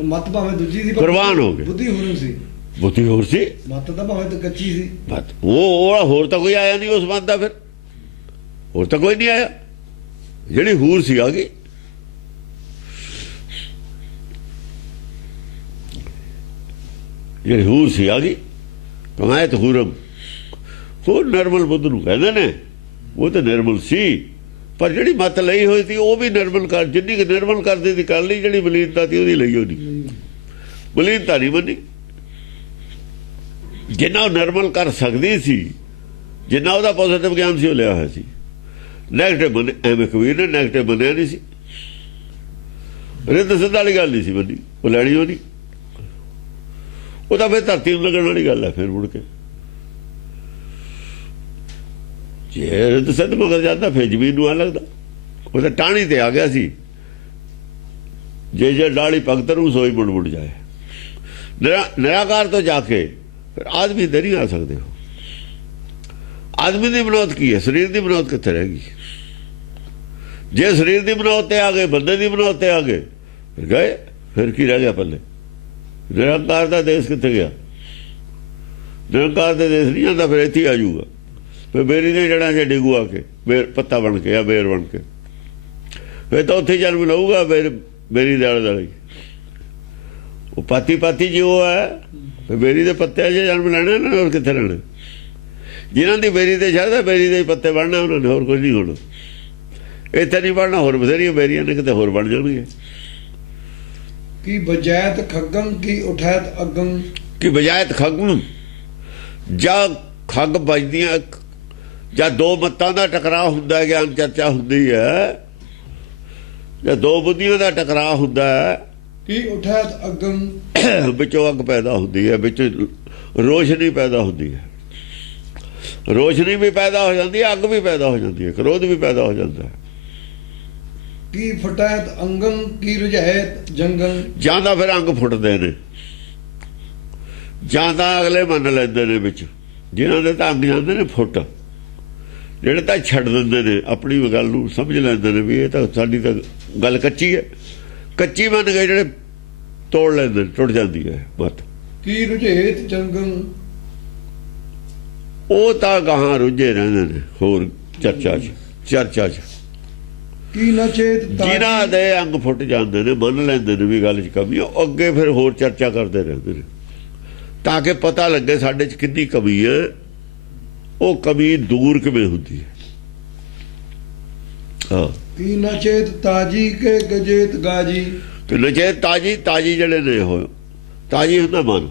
ਮਤ ਭਾਵੇਂ ਦੂਜੀ ਸੀ ਕੁਰਬਾਨ ਹੋ ਗਏ। ਬੁੱਧੀ ਹੋਰ ਸੀ, ਬੁੱਧੀ ਹੋਰ ਸੀ, ਮਤ ਤਾਂ ਭਾਵੇਂ ਤਾਂ ਕੱਚੀ ਸੀ। ਮਤ ਉਹ ਹੋਰ ਤਾਂ ਕੋਈ ਆਇਆ ਨਹੀਂ ਉਸ ਮਤ ਦਾ, ਫਿਰ ਹੋਰ ਤਾਂ ਕੋਈ ਨਹੀਂ ਆਇਆ। ਜਿਹੜੀ ਹੂਰ ਸੀ ਆ ਗਈ। ਜਿਹੜੀ ਹੂਰ ਸੀ ਆ ਗਈ। ਕਮਾਇਤ ਹੂਰਮ ਹੋਰ ਨਿਰਮਲ ਬੁੱਧ ਨੂੰ ਕਹਿੰਦੇ ਨੇ। ਉਹ ਤਾਂ ਨਿਰਮਲ ਸੀ, ਪਰ ਜਿਹੜੀ ਮਤ ਲਈ ਹੋਈ ਸੀ ਉਹ ਵੀ ਨਿਰਮਲ ਕਰ, ਜਿੰਨੀ ਕਿ ਨਿਰਮਲ ਕਰਦੀ ਸੀ ਕਰ ਲਈ, ਜਿਹੜੀ ਮਲੀਨਤਾ ਸੀ ਉਹਦੀ ਲਈ ਹੋਣੀ। ਮਲੀਨਤਾ ਨਹੀਂ ਮੰਨੀ। ਜਿੰਨਾ ਉਹ ਨਿਰਮਲ ਕਰ ਸਕਦੀ ਸੀ, ਜਿੰਨਾ ਉਹਦਾ ਪੋਜ਼ਿਟਿਵ ਗਿਆਨ ਸੀ ਉਹ ਲਿਆ ਹੋਇਆ ਸੀ। ਨੈਗੇਟਿਵ ਬਣੇ ਐਵੇਂ ਕਬੀਰ ਨੇ ਨੈਗੇਟਿਵ ਬਣਿਆ ਨਹੀਂ ਸੀ। ਰਿੱਧ ਸਿੱਧ ਵਾਲੀ ਗੱਲ ਨਹੀਂ ਸੀ ਬੰਦੀ, ਉਹ ਲੈਣੀ ਉਹ ਨਹੀਂ। ਉਹ ਤਾਂ ਫਿਰ ਧਰਤੀ ਨੂੰ ਲੱਗਣ ਵਾਲੀ ਗੱਲ ਹੈ। ਫਿਰ ਮੁੜ ਕੇ ਜੇ ਰਿੱਧ ਸਿੱਧ ਮਗਰ ਜਾਂਦਾ ਫਿਰ ਜ਼ਮੀਨ ਨੂੰ ਆ ਲੱਗਦਾ। ਉਹ ਤਾਂ ਟਾਹਣੀ ਤੇ ਆ ਗਿਆ ਸੀ। ਜੇ ਡਾਲੀ ਭਗਤ ਨੂੰ ਸੋਈ ਮੁੜ ਮੁੜ ਜਾਏ। ਨਿਰਾਕਾਰ ਤੋਂ ਜਾ ਕੇ ਫਿਰ ਆਦਮੀ ਦੇ ਨਹੀਂ ਆ ਸਕਦੇ ਹੋ। ਆਦਮੀ ਦੀ ਬਣਾਵਟ ਕੀ ਹੈ? ਸਰੀਰ ਦੀ ਬਣਾਵਟ ਕਿੱਥੇ ਰਹਿ ਗਈ? ਜੇ ਸਰੀਰ ਦੀ ਬਣਾਵਟ ਤੇ ਆ ਗਏ, ਬੰਦੇ ਦੀ ਬਣਾਵਟ ਤੇ ਆ ਗਏ, ਫਿਰ ਗਏ। ਫਿਰ ਕੀ ਰਹਿ ਗਿਆ ਪੱਲੇ? ਨਿਰੰਕਾਰ ਦਾ ਦੇਸ਼ ਕਿੱਥੇ ਗਿਆ? ਨਿਰੰਕਾਰ ਦੇ ਦੇਸ਼ ਨਹੀਂ ਜਾਂਦਾ, ਫਿਰ ਇੱਥੇ ਆ ਜਾਊਗਾ। ਫਿਰ ਬੇਰੀ ਦੇ ਜੜਾਂ 'ਚ ਡਿੱਗੂ ਆ ਕੇ, ਬੇਰ ਪੱਤਾ ਬਣ ਕੇ ਜਾਂ ਬੇਰ ਬਣ ਕੇ, ਫਿਰ ਤਾਂ ਉੱਥੇ ਜਨਮ ਲਊਗਾ ਬੇਰੀ ਦੇ ਆਲੇ ਦੁਆਲੇ। ਉਹ ਪਾਤੀ ਪਾਤੀ ਜੀ ਉਹ ਹੈ, ਫਿਰ ਬੇਰੀ ਦੇ ਪੱਤਿਆਂ 'ਚ ਜਨਮ ਲੈਣਾ ਇਹਨਾਂ ਨੇ, ਹੋਰ ਕਿੱਥੇ ਰਹਿਣਾ? ਜਿਨ੍ਹਾਂ ਦੀ ਬੇਰੀ ਤੇ ਚੜ੍ਹਦਾ ਬੇਰੀ ਦੇ ਪੱਤੇ ਬਣਨਾ ਉਹਨਾਂ ਨੇ, ਹੋਰ ਕੁਝ ਨਹੀਂ ਹੋਣਾ। ਇੱਥੇ ਨਹੀਂ ਬਣਨਾ, ਹੋਰ ਬਥੇਰੀਆਂ ਬੇਰੀਆਂ ਨੇ, ਕਿਤੇ ਹੋਰ ਬਣ ਜਾਣਗੇ। ਕੀ ਬਜਾਇਤ ਖੱਗਮ ਕੀ ਉਠੈਤ ਅਗਮ। ਕੀ ਬਜਾਇਤ ਖੱਗਮ, ਜਾਂ ਖੱਗ ਵੱਜਦੀਆਂ, ਜਾਂ ਦੋ ਮੱਤਾਂ ਦਾ ਟਕਰਾਅ ਹੁੰਦਾ, ਗਿਆਨ ਚਰਚਾ ਹੁੰਦੀ ਹੈ, ਜਾਂ ਦੋ ਬੁੱਧੀਆਂ ਦਾ ਟਕਰਾਅ ਹੁੰਦਾ ਹੈ। ਕੀ ਉਠੈਤ ਅਗਮ, ਵਿੱਚੋਂ ਅੱਗ ਪੈਦਾ ਹੁੰਦੀ ਹੈ, ਵਿੱਚ ਰੋਸ਼ਨੀ ਪੈਦਾ ਹੁੰਦੀ ਹੈ। ਰੋਸ਼ਨੀ ਵੀ ਪੈਦਾ ਹੋ ਜਾਂਦੀ ਹੈ, ਅੱਗ ਵੀ ਪੈਦਾ ਹੋ ਜਾਂਦੀ ਹੈ, ਕ੍ਰੋਧ ਵੀ ਪੈਦਾ ਹੋ ਜਾਂਦਾ ਹੈ। ਕੀ ਫਟੈਤ ਅੰਗਮ ਕੀ ਰੁਝੈਤ ਜੰਗਮ। ਜਾਂ ਤਾਂ ਫਿਰ ਅੰਗ ਫੁੱਟਦੇ ਨੇ, ਜਾਂ ਤਾਂ ਅਗਲੇ ਮੰਨ ਲੈਂਦੇ ਨੇ ਵਿੱਚ, ਜਿਨ੍ਹਾਂ ਦੇ ਤਾਂ ਅੰਗ ਜਾਂਦੇ ਨੇ ਫੁੱਟ, ਜਿਹੜੇ ਤਾਂ ਛੱਡ ਦਿੰਦੇ ਨੇ, ਆਪਣੀ ਗੱਲ ਨੂੰ ਸਮਝ ਲੈਂਦੇ ਨੇ ਵੀ ਇਹ ਤਾਂ ਸਾਡੀ ਤਾਂ ਗੱਲ ਕੱਚੀ ਹੈ। ਕੱਚੀ ਮੰਨ ਗਏ ਜਿਹੜੇ ਤੋੜ ਲੈਂਦੇ ਨੇ, ਟੁੱਟ ਜਾਂਦੀ ਹੈ ਮਤ। ਕੀ ਰੁਝੇਤ ਜੰਗਮ, ਉਹ ਤਾਂ ਗਾਹਾਂ ਰੁੱਝੇ ਰਹਿੰਦੇ ਨੇ ਹੋਰ ਚਰਚਾ 'ਚ। ਕੀ ਨਾ ਚੇਤ, ਜਿਨ੍ਹਾਂ ਦੇ ਅੰਗ ਫੁੱਟ ਜਾਂਦੇ ਨੇ, ਮੰਨ ਲੈਂਦੇ ਨੇ ਵੀ ਗੱਲ 'ਚ ਕਮੀ, ਉਹ ਅੱਗੇ ਫਿਰ ਹੋਰ ਚਰਚਾ ਕਰਦੇ ਰਹਿੰਦੇ ਨੇ, ਤਾਂ ਕਿ ਪਤਾ ਲੱਗੇ ਸਾਡੇ 'ਚ ਕਿੰਨੀ ਕਮੀ ਹੈ, ਉਹ ਕਮੀ ਦੂਰ ਕਿਵੇਂ ਹੁੰਦੀ ਹੈ। ਹਾਂ। ਕੀ ਨਾ ਚੇਤ ਤਾਜੀ ਕੇ ਗਜੇਤ ਗਾਜੀ। ਤੇ ਨਚੇਤ ਤਾਜੀ ਜਿਹੜੇ ਨੇ ਹੋਏ, ਤਾਜੀ ਹੁੰਦਾ ਮਨ,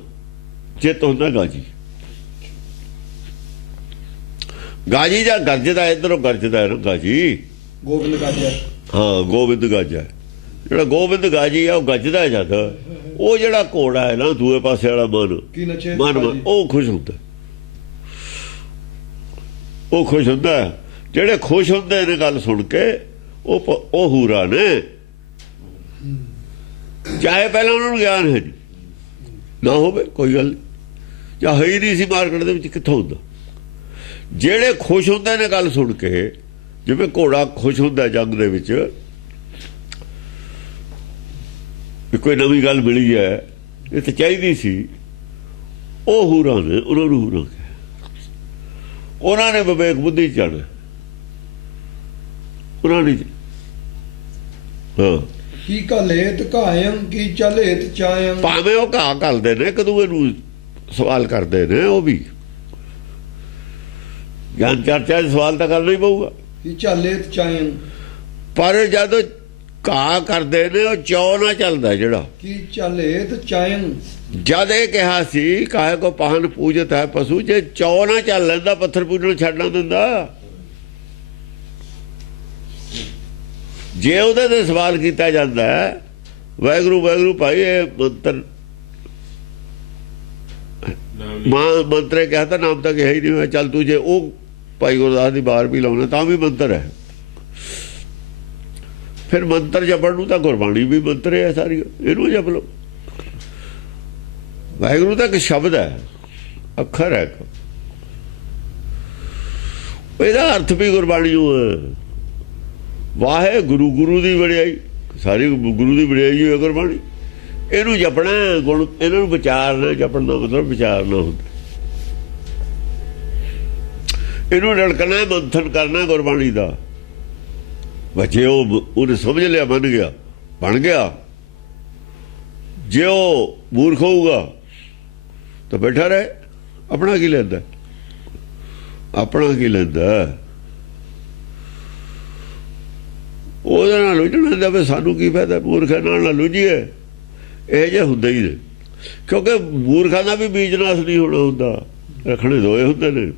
ਚਿੱਤ ਹੁੰਦਾ ਗਾਜੀ। ਗਾਜੀ ਜਾਂ ਗਰਜਦਾ, ਇੱਧਰੋਂ ਗਰਜਦਾ ਹੈ ਨਾ ਗਾਜੀ। ਗੋਬਿੰਦ ਗਾਜਾ। ਹਾਂ, ਗੋਬਿੰਦ ਗਾਜਾ। ਜਿਹੜਾ ਗੋਬਿੰਦ ਗਾਜੀ ਆ ਉਹ ਗੱਜਦਾ ਜਦ। ਉਹ ਜਿਹੜਾ ਘੋੜਾ ਹੈ ਨਾ ਦੂਏ ਪਾਸੇ ਵਾਲਾ ਮਨ ਉਹ ਖੁਸ਼ ਹੁੰਦਾ। ਉਹ ਖੁਸ਼ ਹੁੰਦਾ। ਜਿਹੜੇ ਖੁਸ਼ ਹੁੰਦੇ ਨੇ ਗੱਲ ਸੁਣ ਕੇ, ਉਹ ਹੂਰਾ ਨੇ। ਚਾਹੇ ਪਹਿਲਾਂ ਉਹਨਾਂ ਨੂੰ ਗਿਆਨ ਹੈ ਨਾ ਹੋਵੇ, ਕੋਈ ਗੱਲ ਨਹੀਂ, ਜਾਂ ਹੈ ਹੀ ਨਹੀਂ ਸੀ ਮਾਰਕੀਟ ਦੇ ਵਿੱਚ, ਕਿੱਥੋਂ ਹੁੰਦਾ। ਜਿਹੜੇ ਖੁਸ਼ ਹੁੰਦੇ ਨੇ ਗੱਲ ਸੁਣ ਕੇ, ਜਿਵੇਂ ਘੋੜਾ ਖੁਸ਼ ਹੁੰਦਾ ਜੰਗ ਦੇ ਵਿੱਚ, ਕੋਈ ਨਵੀਂ ਗੱਲ ਮਿਲੀ ਹੈ, ਇਹ ਤਾਂ ਚਾਹੀਦੀ ਸੀ, ਉਹ ਹੂਰਾ ਨੇ। ਉਹਨਾਂ ਨੂੰ ਹੂਰਾ, ਉਹਨਾਂ ਨੇ ਵਿਵੇਕ ਬੁੱਧੀ ਚੜ੍ਹ, ਉਹਨਾਂ ਨੇ। ਹਾਂ। ਕੀ ਘਲੇਤ ਘਾਇਮ ਕੀ ਚਲੇਤ ਚਾਇਮ। ਭਾਵੇਂ ਉਹ ਘਾਹ ਘਲਦੇ ਨੇ, ਇੱਕ ਦੂਏ ਨੂੰ ਸਵਾਲ ਕਰਦੇ ਨੇ, ਉਹ ਵੀ ਗਿਆਨ ਚਰਚਾ 'ਚ ਸਵਾਲ ਤਾਂ ਕਰਨਾ ਹੀ ਪਊਗਾ। ਕੀ ਚਲੇਤ ਚਾਇਮ, ਪਰ ਜਦੋਂ ਘਾਹ ਕਰਦੇ ਨੇ ਉਹ ਚੌ ਨਾ ਚੱਲਦਾ ਜਿਹੜਾ। ਕੀ ਚਲੇਤ ਚਾਇਮ, ਜਦ ਇਹ ਕਿਹਾ ਸੀ ਕਾਹੇ ਕੋ ਪਾਹਨ ਪੂਜਤ ਹੈ ਪਸ਼ੂ, ਜੇ ਚੌ ਨਾ ਚੱਲ ਲੈਂਦਾ ਪੱਥਰ ਪੂਜਣ ਛੱਡਣਾ ਦਿੰਦਾ। ਜੇ ਉਹਦੇ ਤੇ ਸਵਾਲ ਕੀਤਾ ਜਾਂਦਾ ਹੈ, ਵਾਹਿਗੁਰੂ ਵਾਹਿਗੁਰੂ ਭਾਈ ਇਹ ਮੰਤਰ ਕਿਹਾ ਤਾਂ ਨਾਮ ਤਾਂ ਕਿਹਾ ਹੀ ਨਹੀਂ ਹੋਇਆ। ਚੱਲ ਤੂੰ ਜੇ ਉਹ ਭਾਈ ਗੁਰਦਾਸ ਦੀ ਬਾਰ ਵੀ ਲਾਉਣਾ ਤਾਂ ਵੀ ਮੰਤਰ ਹੈ। ਫਿਰ ਮੰਤਰ ਜਪਣ ਨੂੰ ਤਾਂ ਗੁਰਬਾਣੀ ਵੀ ਮੰਤਰ ਹੈ ਸਾਰੀ, ਇਹਨੂੰ ਜਪ ਲਓ। ਵਾਹਿਗੁਰੂ ਤਾਂ ਇੱਕ ਸ਼ਬਦ ਹੈ, ਅੱਖਰ ਹੈ, ਇਹਦਾ ਅਰਥ ਵੀ ਗੁਰਬਾਣੀ ਨੂੰ ਵਾਹਿਗੁਰੂ, ਗੁਰੂ ਦੀ ਵਡਿਆਈ, ਸਾਰੀ ਗੁਰੂ ਦੀ ਵਡਿਆਈ ਹੈ ਗੁਰਬਾਣੀ। ਇਹਨੂੰ ਜਪਣਾ ਗੁਣ, ਇਹਨਾਂ ਨੂੰ ਵਿਚਾਰਨਾ, ਜਪਣ ਦਾ ਮਤਲਬ ਵਿਚਾਰਨਾ ਹੁੰਦਾ, ਇਹਨੂੰ ਰੜਕਣਾ, ਮੰਥਨ ਕਰਨਾ ਗੁਰਬਾਣੀ ਦਾ। ਬੱਚੇ ਉਹਨੇ ਸਮਝ ਲਿਆ, ਮੰਨ ਗਿਆ, ਬਣ ਗਿਆ। ਜੇ ਉਹ ਮੂਰਖ ਹੋਊਗਾ ਤਾਂ ਬੈਠਾ ਰਹੇ, ਆਪਣਾ ਕੀ ਲੈਂਦਾ, ਆਪਣਾ ਕੀ ਲੈਂਦਾ, ਉਹਦੇ ਨਾਲ ਲੁੱਝਣਾ ਦਾ ਵੀ ਸਾਨੂੰ ਕੀ ਫਾਇਦਾ, ਮੂਰਖਾਂ ਨਾਲ ਲੁੱਝੀਏ। ਇਹ ਜਿਹੇ ਹੁੰਦੇ ਹੀ ਨੇ, ਕਿਉਂਕਿ ਮੂਰਖਾਂ ਦਾ ਵੀ ਬੀਜਨਾਸ ਨਹੀਂ ਹੋਣਾ ਹੁੰਦਾ, ਰੱਖਣੇ ਦੋਏ ਹੁੰਦੇ ਨੇ।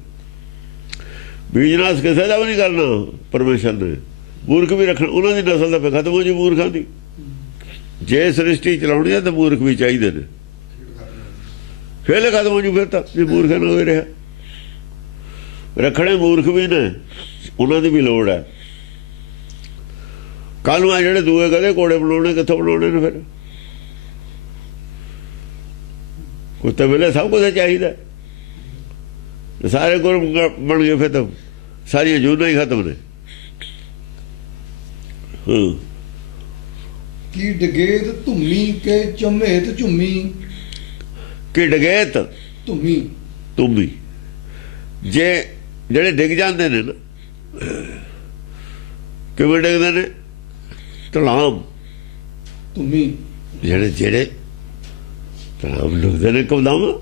ਬੀਜਨਾਸ ਕਿਸੇ ਦਾ ਵੀ ਨਹੀਂ ਕਰਨਾ ਪਰਮੇਸ਼ਰ ਨੇ, ਮੂਰਖ ਵੀ ਰੱਖਣਾ, ਉਹਨਾਂ ਦੀ ਨਸਲ ਦਾ ਖਤਮ ਹੋ ਜੀ ਮੂਰਖਾਂ ਦੀ। ਜੇ ਸ੍ਰਿਸ਼ਟੀ ਚਲਾਉਣੀ ਹੈ ਤਾਂ ਮੂਰਖ ਵੀ ਚਾਹੀਦੇ ਨੇ, ਫੇਰ ਖਤਮ ਹੋ ਜੂ। ਫਿਰ ਤਾਂ ਜੇ ਮੂਰਖਾਂ ਨਾਲ ਹੋਏ ਰਿਹਾ, ਰੱਖਣੇ ਮੂਰਖ ਵੀ ਨੇ, ਉਹਨਾਂ ਦੀ ਵੀ ਲੋੜ ਹੈ। ਕੱਲ ਨੂੰ ਆ ਜਿਹੜੇ ਦੂਏ ਕਦੇ ਘੋੜੇ ਬਣਾਉਣੇ, ਕਿੱਥੋਂ ਬਣਾਉਣੇ ਨੇ? ਫਿਰ ਕੁੱਤੇ ਵੇਲੇ ਸਭ ਕੁਝ ਚਾਹੀਦਾ, ਸਾਰੇ ਗੁਰ ਬਣ ਗਏ, ਫਿਰ ਤਾਂ ਸਾਰੀਆਂ ਜੂਨਾਂ ਹੀ ਖਤਮ ਨੇ। ਕੀ ਡਗੇਤ ਧੁੰਮੀ ਕੇ ਚਮੇਤ ਝੁੰਮੀ, ਕਿ ਡਗੇਤ ਧੁੰਮੀ, ਧੁੰਮੀ, ਜੇ ਜਿਹੜੇ ਡਿੱਗ ਜਾਂਦੇ ਨੇ ਨਾ, ਕਿਵੇਂ ਡਿੱਗਦੇ ਨੇ? ਤਲਾਮ, ਧੁੰਮੀ, ਜਿਹੜੇ ਤਲਾਮ ਡੁੱਬਦੇ ਨੇ ਕਦਮ,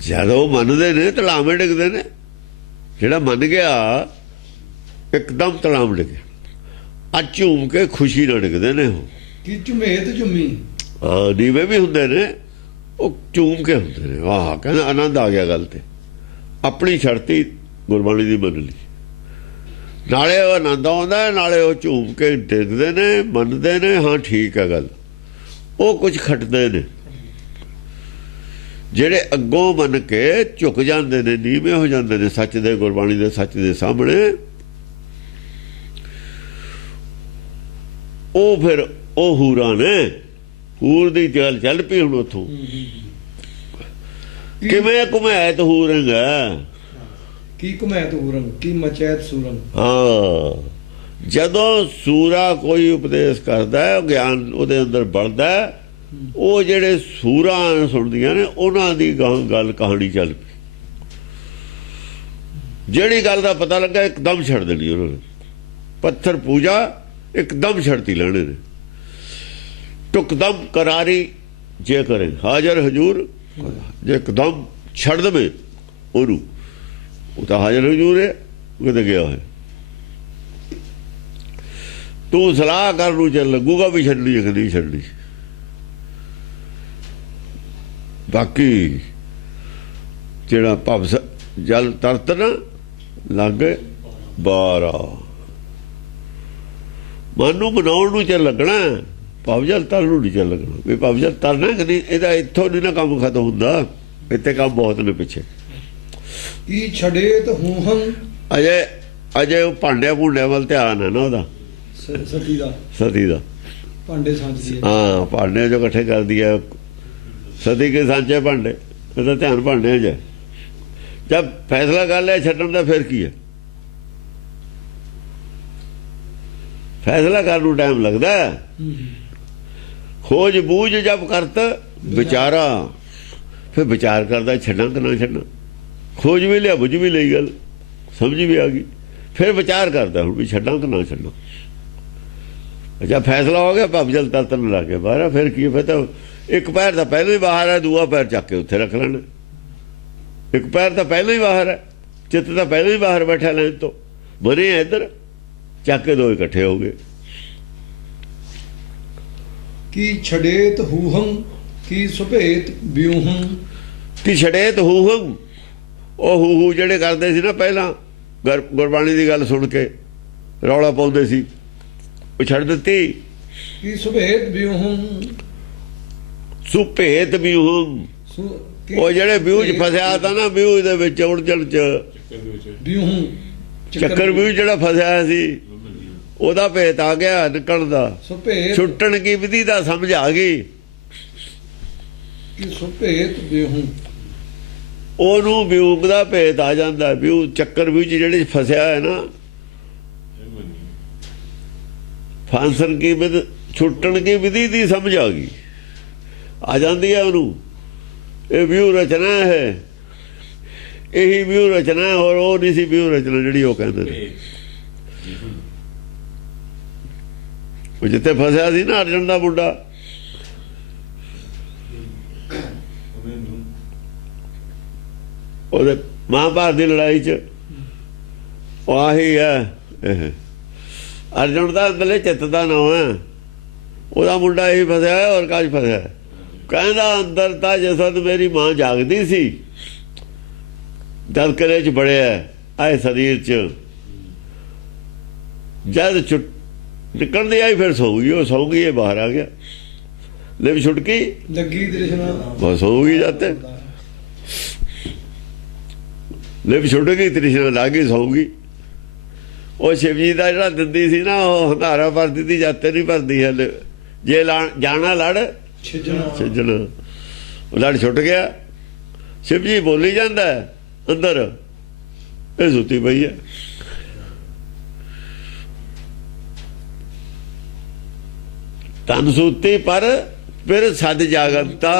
ਜਦੋਂ ਮੰਨਦੇ ਨੇ ਤਲਾਮੇ ਡਿੱਗਦੇ ਨੇ। ਜਿਹੜਾ ਮੰਨ ਗਿਆ ਇੱਕਦਮ ਤਲਾਮ ਡਿੱਗੇ, ਆ ਝੂਮ ਕੇ ਖੁਸ਼ੀ ਨਾਲ ਡਿੱਗਦੇ ਨੇ ਉਹ। ਕੀ ਝੁਮੇਤ ਝੁੰਮੀ, ਹਾਂ, ਨੀਵੇਂ ਵੀ ਹੁੰਦੇ ਨੇ, ਉਹ ਝੂਮ ਕੇ ਹੁੰਦੇ ਨੇ। ਵਾਹ, ਕਹਿੰਦਾ ਆਨੰਦ ਆ ਗਿਆ ਗੱਲ ਤੇ, ਆਪਣੀ ਛੜਤੀ ਗੁਰਬਾਣੀ ਦੀ ਮੰਨ ਲਈ, ਨਾਲੇ ਉਹ ਆਨੰਦ ਆਉਂਦਾ, ਨਾਲੇ ਉਹ ਝੂਮ ਕੇ ਡਿੱਗਦੇ ਨੇ, ਮੰਨਦੇ ਨੇ, ਹਾਂ ਠੀਕ ਹੈ ਗੱਲ। ਉਹ ਕੁਝ ਖੱਟਦੇ ਨੇ, ਜਿਹੜੇ ਅੱਗੋਂ ਮੰਨ ਕੇ ਝੁਕ ਜਾਂਦੇ ਨੇ, ਨੀਵੇਂ ਹੋ ਜਾਂਦੇ ਨੇ ਸੱਚ ਦੇ, ਗੁਰਬਾਣੀ ਦੇ ਸੱਚ ਦੇ ਸਾਹਮਣੇ। ਉਹ ਫਿਰ ਉਹ ਹੂਰਾਂ ਨੇ, ਹੂਰ ਦੀ ਚਾਲ ਚੱਲ ਪਈ ਹੁਣ ਉੱਥੋਂ। ਕਿਵੇਂ ਘੁਮੈਤ ਹੂਰੰਗਾ, ਕੀ ਘੁਮੈਤ ਹੂਰੰਗ, ਕੀ ਮਚੈਤ ਸੂਰੰਗ। ਹਾਂ, ਜਦੋਂ ਸੂਰਾ ਕੋਈ ਉਪਦੇਸ਼ ਕਰਦਾ, ਗਿਆਨ ਉਹਦੇ ਅੰਦਰ ਵੜਦਾ, ਉਹ ਜਿਹੜੇ ਸੂਰਾਂ ਸੁਣਦੀਆਂ ਨੇ, ਉਹਨਾਂ ਦੀ ਗੱਲ ਕਹਾਣੀ ਚੱਲ ਪਈ। ਜਿਹੜੀ ਗੱਲ ਦਾ ਪਤਾ ਲੱਗਾ ਇੱਕਦਮ ਛੱਡ ਦੇਣੀ ਉਹਨਾਂ ਨੇ। ਪੱਥਰ ਪੂਜਾ ਇੱਕਦਮ ਛੱਡਤੀ ਲੈਣੇ ਨੇ, ਟੁਕਦਮ ਕਰਾਰੀ ਜੇ ਕਰੇ, ਹਾਜ਼ਰ ਹਜੂਰ, ਜੇ ਇੱਕਦਮ ਛੱਡ ਦੇਵੇ ਉਹਨੂੰ, ਉਹ ਤਾਂ ਹਾਜ਼ਰ ਹਜੂਰ ਹੈ, ਕਿਤੇ ਗਿਆ ਹੋਇਆ। ਤੂੰ ਸਲਾਹ ਕਰ ਨੂੰ ਚੱਲ, ਲੱਗੂਗਾ ਵੀ ਛੱਡਣੀ ਹੈ ਕਿ ਨਹੀਂ ਛੱਡਣੀ। ਬਾਕੀ ਜਿਹੜਾ ਭਵ ਜਲ ਤਰਤ ਨਾ ਲੱਗੇ ਬਾਰਾ, ਮਨ ਨੂੰ ਬਣਾਉਣ ਨੂੰ ਚੱਲ ਲੱਗਣਾ, ਭਵ ਜਲ ਤਰਨ ਨੂੰ ਨਹੀਂ ਚੱਲ ਲੱਗਣਾ। ਵੀ ਭਵ ਜਲ ਤਰਨਾ ਕਿ ਨਹੀਂ, ਇਹਦਾ ਇੱਥੋਂ ਨਹੀਂ ਨਾ ਕੰਮ ਖਤਮ ਹੁੰਦਾ, ਇੱਥੇ ਕੰਮ ਬਹੁਤ ਨੇ ਪਿੱਛੇ। ਕੀ ਛੜੇਤ ਹੂਹੰ, ਅਜੇ ਉਹ ਭਾਂਡਿਆਂ ਭੁੰਡਿਆਂ ਵੱਲ ਧਿਆਨ ਹੈ ਨਾ ਉਹਦਾ, ਸਤੀ ਦਾ, ਸਤੀ ਦਾ। ਭਾਂਡੇ ਸਾਂਝਦੀ ਹੈ, ਹਾਂ, ਭਾਂਡੇ ਜੋ ਇਕੱਠੇ ਕਰਦੀ ਹੈ ਸਦੀ ਕੇ ਸਾਂਝੇ ਭਾਂਡੇ, ਇਹਦਾ ਧਿਆਨ ਭਾਂਡਿਆਂ 'ਚ। ਜਦ ਫੈਸਲਾ ਕਰ ਲਿਆ ਛੱਡਣ ਦਾ, ਫਿਰ ਕੀ ਹੈ? ਫੈਸਲਾ ਕਰਨ ਨੂੰ ਟਾਈਮ ਲੱਗਦਾ। ਖੋਜ ਬੂਝ ਜਬ ਕਰਤ ਵਿਚਾਰਾ, ਫਿਰ ਵਿਚਾਰ ਕਰਦਾ ਛੱਡਾਂ ਕਿ ਨਾ ਛੱਡਾਂ। ਖੋਜ ਵੀ ਲਿਆ, ਬੁੱਝ ਵੀ ਲਈ ਗੱਲ, ਸਮਝ ਵੀ ਆ ਗਈ, ਫਿਰ ਵਿਚਾਰ ਕਰਦਾ ਹੁਣ ਵੀ ਛੱਡਾਂ ਕਿ ਨਾ ਛੱਡਾਂ। ਅੱਛਾ, ਫੈਸਲਾ ਹੋ ਗਿਆ, ਭਵ ਜਲ ਤਰਤਨ ਲੱਗ ਕੇ ਬਾਹਰ। ਫਿਰ ਕੀ? ਫਿਰ ਤਾਂ ਇੱਕ ਪੈਰ ਤਾਂ ਪਹਿਲਾਂ ਹੀ ਬਾਹਰ ਹੈ, ਦੂਆ ਪੈਰ ਚੱਕ ਕੇ ਉੱਥੇ ਰੱਖ ਲੈਣਾ। ਇੱਕ ਪੈਰ ਤਾਂ ਪਹਿਲਾਂ ਹੀ ਬਾਹਰ ਹੈ, ਚਿੱਤ ਤਾਂ ਪਹਿਲਾਂ ਹੀ ਬਾਹਰ ਬੈਠਾ ਲੈਣ ਤੋਂ, ਬਣੇ ਇੱਧਰ, ਚੱਕ ਕੇ ਦੋ ਇਕੱਠੇ ਹੋ ਗਏ। ਕੀ ਛੜੇਤ ਹੂਹੰ, ਕੀ ਸੁਭੇਤ ਬਿਊਹੰ, ਕੀ ਛੜੇਤ ਹੂਹੰ, ਉਹ ਹੂ ਜਿਹੜੇ ਕਰਦੇ ਸੀ ਨਾ ਪਹਿਲਾਂ, ਗੁਰਬਾਣੀ ਦੀ ਗੱਲ ਸੁਣ ਕੇ ਰੌਲਾ ਪਾਉਂਦੇ ਸੀ, ਉਹ ਛੱਡ ਦਿੱਤੀ। ਕੀ ਸੁਭੇਤ ਬਿਊਹੰ, ਸੁਭੇਤ ਬਿਊਹੰ, ਉਹ ਜਿਹੜੇ ਵਿਊ 'ਚ ਫਸਿਆ ਤਾਂ ਨਾ, ਵਿਊ ਦੇ ਵਿੱਚ ਉਲਝਣ 'ਚ, ਬਿਊਹੰ, ਚੱਕਰ ਵਿਊ ਜਿਹੜਾ ਫਸਿਆ ਸੀ, ਉਹਦਾ ਭੇਤ ਆ ਗਿਆ ਨਿਕਲਣ ਦਾ। ਸੁਭੇਤ ਛੁੱਟਣ ਕੀ ਵਿਧੀ ਦਾ ਸਮਝ ਆ ਗਈ। ਕਿ ਸੁਭੇਤ ਬਿਹੂ ਉਹਨੂੰ ਵਿਊਗ ਦਾ ਭੇਤ ਆ ਜਾਂਦਾ। ਵਿਊ ਚੱਕਰ ਵਿੱਚ ਜਿਹੜੇ ਫਸਿਆ ਹੈ ਨਾ, ਫਾਂਸਣ ਕੀ ਵਿਧ, ਛੁੱਟਣ ਕੀ ਵਿਧੀ ਦੀ ਸਮਝ ਆ ਗਈ, ਆ ਜਾਂਦੀ ਹੈ ਉਹਨੂੰ। ਇਹ ਵਿਊ ਰਚਨਾ ਹੈ, ਇਹੀ ਵਿਊ ਰਚਨਾ ਹੈ, ਹੋਰ ਉਹ ਨਹੀਂ ਸੀ ਵਿਊ ਰਚਨਾ ਜਿਹੜੀ ਉਹ ਕਹਿੰਦੇ ਨੇ। ਉਹ ਜਿੱਥੇ ਫਸਿਆ ਸੀ ਨਾ ਅਰਜਨ ਦਾ ਮੁੰਡਾ, ਉਹਦੇ ਮਹਾਭਾਰਤ ਦੀ ਲੜਾਈ 'ਚ ਉਹ ਆਹੀ ਹੈ। ਇਹ ਅਰਜਨ ਦਾ ਅੰਦਰਲੇ ਚਿੱਤ ਦਾ ਨਾਮ ਹੈ, ਉਹਦਾ ਮੁੰਡਾ ਇਹੀ ਫਸਿਆ ਹੈ। ਔਰ ਕਾਜ ਫਸਿਆ, ਕਹਿੰਦਾ ਅੰਦਰ ਤਾਂ ਜਸਦ ਮੇਰੀ ਮਾਂ ਜਾਗਦੀ ਸੀ, ਜਦ ਕਰੇ 'ਚ ਬੜਿਆ ਆਏ ਸਰੀਰ 'ਚ, ਜਦ ਨਿਕਲਦੀ ਆਈ ਫਿਰ ਸੌ ਗਈ। ਉਹ ਸੌ ਗਈ, ਇਹ ਬਾਹਰ ਆ ਗਿਆ। ਲਿਵ ਛੁਟਕੀ ਲੱਗੀ ਤ੍ਰਿਸ਼ਨਾ ਬਸ ਹੋ ਗਈ। ਜਾਤੇ ਲਿਵ ਛੁੱਟ ਗਈ, ਤ੍ਰਿਸ਼ਨਾ ਲੱਗ ਗਈ, ਸੌ ਗਈ। ਉਹ ਸ਼ਿਵ ਜੀ ਦਾ ਜਿਹੜਾ ਦਿੰਦੀ ਸੀ ਨਾ, ਉਹ ਹੰਧਾਰਾ ਭਰਦੀ ਦੀ, ਜਾਤੇ ਨਹੀਂ ਭਰਦੀ ਹੈ। ਜੇ ਜਾਣਾ ਲੜ ਛਿਜਣਾ, ਉਹ ਲੜ ਛੁੱਟ ਗਿਆ। ਸ਼ਿਵ ਜੀ ਬੋਲੀ ਜਾਂਦਾ ਅੰਦਰ, ਇਹ ਸੁੱਤੀ ਪਈ ਹੈ। ਤਨ ਸੁੱਤੀ ਪਰ ਫਿਰ ਸੱਜ ਜਾਗਤਾ,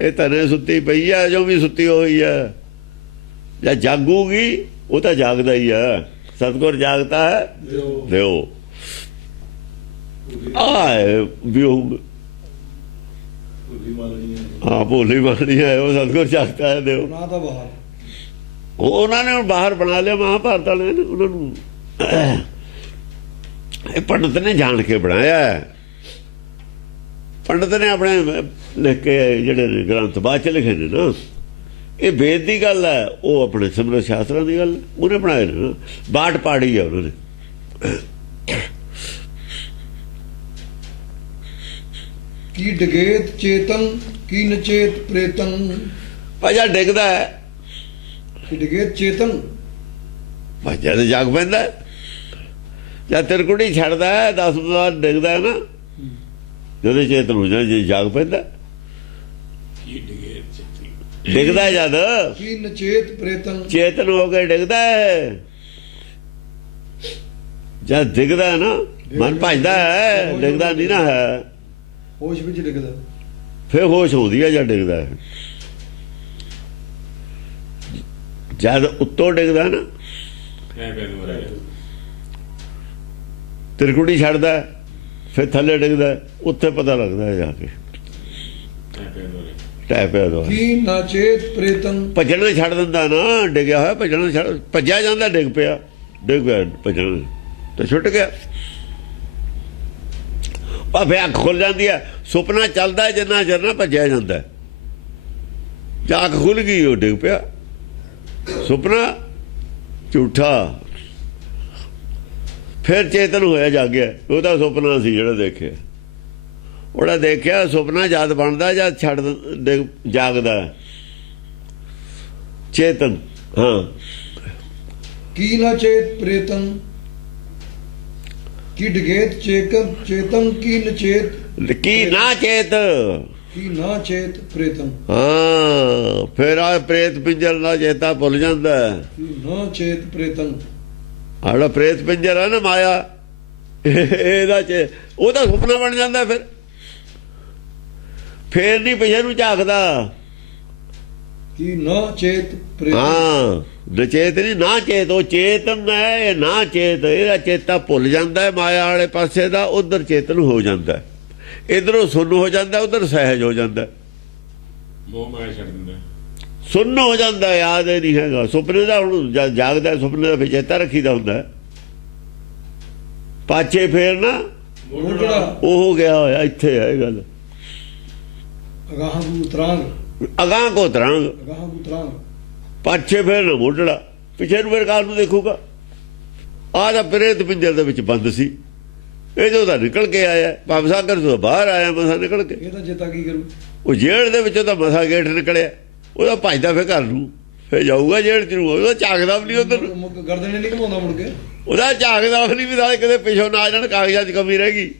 ਇਹ ਤਨੇ ਸੁੱਤੀ ਪਈ ਹੈ, ਜੋ ਵੀ ਸੁੱਤੀ ਹੋਈ ਹੈ। ਜਦ ਜਾਗੂਗੀ ਉਹ ਤਾਂ ਜਾਗਦਾ ਹੀ ਹੈ। ਸਤਿਗੁਰ ਜਾਗਤਾ ਹੈ ਦਿਓ, ਆਏ ਵਿਊਗ ਹਾਂ ਭੋਲੀ ਮਾਰਨੀ ਹੈ, ਉਹ ਸਤਿਗੁਰ ਜਾਗਤਾ ਹੈ ਦਿਓ। ਨਾ ਤਾਂ ਬਾਹਰ ਉਹਨਾਂ ਨੇ ਹੁਣ ਬਾਹਰ ਬਣਾ ਲਿਆ ਮਹਾਭਾਰਤ ਵਾਲਿਆਂ ਨੇ। ਉਹਨਾਂ ਨੂੰ ਇਹ ਪੰਡਤ ਨੇ ਜਾਣ ਕੇ ਬਣਾਇਆ। ਪੰਡਤ ਨੇ ਆਪਣੇ ਲਿਖ ਕੇ ਜਿਹੜੇ ਗ੍ਰੰਥ ਬਾਅਦ ਚ ਲਿਖੇ ਨੇ ਨਾ, ਇਹ ਵੇਦ ਦੀ ਗੱਲ ਹੈ, ਉਹ ਆਪਣੇ ਸਿਮਰਤ ਸ਼ਾਸਤਰਾਂ ਦੀ ਗੱਲ ਉਹਨੇ ਬਣਾਏ ਨੇ ਨਾ। ਬਾਟ ਪਾੜੀ ਹੈ ਉਹਨਾਂ ਨੇ। ਕੀ ਡਗੇਤ ਚੇਤਨ ਕੀ ਨਚੇਤ ਪ੍ਰੇਤਨ, ਭਾਜਾ ਡਿੱਗਦਾ ਹੈ, ਕੀ ਡਗੇਤ ਚੇਤਨ ਭਾਜਾ ਤੇ ਜਾਗ ਪੈਂਦਾ। ਜਦ ਤਿਰਕੁੜੀ ਛੱਡਦਾ ਹੈ 10 ਵਾਰ ਡਿੱਗਦਾ ਹੈ ਨਾ, ਜਦੋਂ ਚੇਤਨ ਹੋ ਜਾਂਦਾ, ਜੇ ਜਾਗ ਪੈਂਦਾ ਡਿੱਗਦਾ। ਜਦ ਕੀ ਨਚੇਤ ਪ੍ਰੇਤਨ ਚੇਤਨ ਹੋ ਕੇ ਡਿੱਗਦਾ ਹੈ, ਜਦ ਡਿੱਗਦਾ ਨਾ ਮਨ ਭਜਦਾ ਹੈ, ਡਿੱਗਦਾ ਨਹੀਂ ਨਾ ਹੈ। ਹੋਸ਼ ਵਿੱਚ ਡਿੱਗਦਾ, ਫਿਰ ਹੋਸ਼ ਹੁੰਦੀ ਹੈ ਜਦ ਡਿੱਗਦਾ ਹੈ। ਜਦ ਉੱਤੋਂ ਡਿੱਗਦਾ ਨਾ, ਤਿਰਕੁੜੀ ਛੱਡਦਾ ਫਿਰ ਥੱਲੇ ਡਿੱਗਦਾ, ਉੱਥੇ ਪਤਾ ਲੱਗਦਾ ਹੈ ਜਾ ਕੇ ਟੈ ਪਿਆ ਦੋ। ਕੀ ਨਚੇਤ ਪ੍ਰੇਤਨ ਭੱਜਣਾ ਛੱਡ ਦਿੰਦਾ ਨਾ, ਡਿੱਗਿਆ ਹੋਇਆ ਭੱਜਣਾ ਛੱਡ, ਭੱਜਿਆ ਜਾਂਦਾ, ਡਿੱਗ ਪਿਆ ਭੱਜਣ ਤੇ ਛੁੱਟ ਗਿਆ। ਭਾਵੇਂ ਅੱਖ ਖੁੱਲ ਜਾਂਦੀ ਹੈ, ਸੁਪਨਾ ਚੱਲਦਾ ਜਿੰਨਾ ਚਿਰ ਨਾ ਭੱਜਿਆ ਜਾਂਦਾ, ਜਾਂ ਅੱਖ ਖੁੱਲ ਗਈ ਉਹ ਡਿੱਗ ਪਿਆ। ਸੁਪਨਾ ਝੂਠਾ, ਫਿਰ ਚੇਤਨ ਹੋਇਆ ਜਾਗਿਆ। ਉਹਦਾ ਸੁਪਨਾ ਸੀ ਜਿਹੜਾ ਦੇਖਿਆ, ਉਹਦਾ ਦੇਖਿਆ ਸੁਪਨਾ ਜਦ ਬਣਦਾ ਜਦ ਛੱਡ ਜਾਗਦਾ ਚੇਤਨ। ਹਾਂ ਕੀ ਨਚੇਤ ਪ੍ਰੇਤਨ ਕੀ ਡਗੇਤ ਚੇਤਨ ਕੀ ਨਚੇਤ ਕੀ ਨਾ ਚੇਤ, ਕੀ ਨਾ ਚੇਤ ਪ੍ਰੇਤਨ। ਹਾਂ ਫਿਰ ਆ ਪ੍ਰੇਤ ਪਿੰਜਰ ਦਾ ਚੇਤਾ ਭੁੱਲ ਜਾਂਦਾ। ਕੀ ਨਾ ਚੇਤ ਪ੍ਰੇਤਨ, ਆੜਾ ਪ੍ਰੇਤ ਪਿੰਜਰ ਆ ਨਾ ਮਾਇਆ, ਇਹਦਾ ਉਹਦਾ ਸੁਪਨਾ ਬਣ ਜਾਂਦਾ। ਫਿਰ ਨਹੀਂ ਪਿਛੇ ਨੂੰ ਝਾਕਦਾ। ਕੀ ਨਾ ਚੇਤ ਪ੍ਰੇਤਨ, ਹਾਂ ਨਚੇਤ ਨਹੀਂ ਨਾ ਚੇਤ, ਉਹ ਚੇਤਨ ਹੈ, ਇਹ ਨਾ ਚੇਤ। ਇਹਦਾ ਚੇਤਾ ਭੁੱਲ ਜਾਂਦਾ ਹੈ ਮਾਇਆ ਵਾਲੇ ਪਾਸੇ ਦਾ, ਉਧਰ ਚੇਤਨ ਹੋ ਜਾਂਦਾ। ਇਧਰੋਂ ਸੁੰਨ ਹੋ ਜਾਂਦਾ, ਉਧਰ ਸਹਿਜ ਹੋ ਜਾਂਦਾ, ਮੋਹ ਮਾਇਆ ਛੱਡ ਦਿੰਦਾ, ਸੁੰਨ ਹੋ ਜਾਂਦਾ, ਯਾਦ ਹੀ ਨਹੀਂ ਹੈਗਾ। ਸੁਪਨੇ ਦਾ ਹੁਣ ਜਦ ਜਾਗਦਾ ਸੁਪਨੇ ਦਾ ਫਿਰ ਚੇਤਾ ਰੱਖੀਦਾ ਹੁੰਦਾ। ਪਾਛੇ ਫੇਰ ਨਾ ਮੋਢੜਾ ਉਹ ਹੋ ਗਿਆ ਹੋਇਆ, ਇੱਥੇ ਹੈ ਇਹ ਗੱਲ। ਅਗਾਹਾਂ ਨੂੰ ਉਤਰਾਂਗ, ਅਗਾਂਹ ਕੋ ਤਰਾਂਗ, ਅਗਾਹਾਂ ਨੂੰ ਉਤਰਾਂਗ। ਪਾਛੇ ਫੇਰ ਨਾ ਮੋਢੜਾ, ਪਿਛੇ ਨੂੰ ਫਿਰ ਕਾਲ ਨੂੰ ਦੇਖੂਗਾ। ਆਹ ਦਾ ਪ੍ਰੇਤ ਪਿੰਜਰ ਦੇ ਵਿੱਚ ਬੰਦ ਸੀ, ਇਹ ਜੋ ਤਾਂ ਨਿਕਲ ਕੇ ਆਇਆ ਭਵ ਸਾਗਰ ਤੋਂ ਬਾਹਰ ਆਇਆ ਮਸਾ ਨਿਕਲ ਕੇ। ਇਹ ਤਾਂ ਚੇਤਾ ਕੀ ਕਰੂ, ਉਹ ਜੇਲ੍ਹ ਦੇ ਵਿੱਚੋਂ ਤਾਂ ਮਸਾ ਗੇਟ ਨਿਕਲਿਆ, ਉਹਦਾ ਭਜਦਾ ਫਿਰ ਘਰ ਨੂੰ। ਫਿਰ ਜਾਊਗਾ ਜੇਲ੍ਹ ਚ ਨੂੰ। ਉਹਦਾ ਝਾਕਦਾ ਵੀ ਨਹੀਂ ਉਧਰ, ਗਰਦਨ ਨਹੀਂ ਘਮਾਉਂਦਾ ਮੁੜ ਕੇ। ਉਹਦਾ ਝਾਕਦਾ ਵੀ ਨਹੀਂ ਵੀ ਸਾਲੇ ਕਿਤੇ ਪਿੱਛੋਂ ਨਾ ਆ ਜਾਣ, ਕਾਗਜ਼ਾਂ 'ਚ ਕਮੀ ਰਹਿ ਗਈ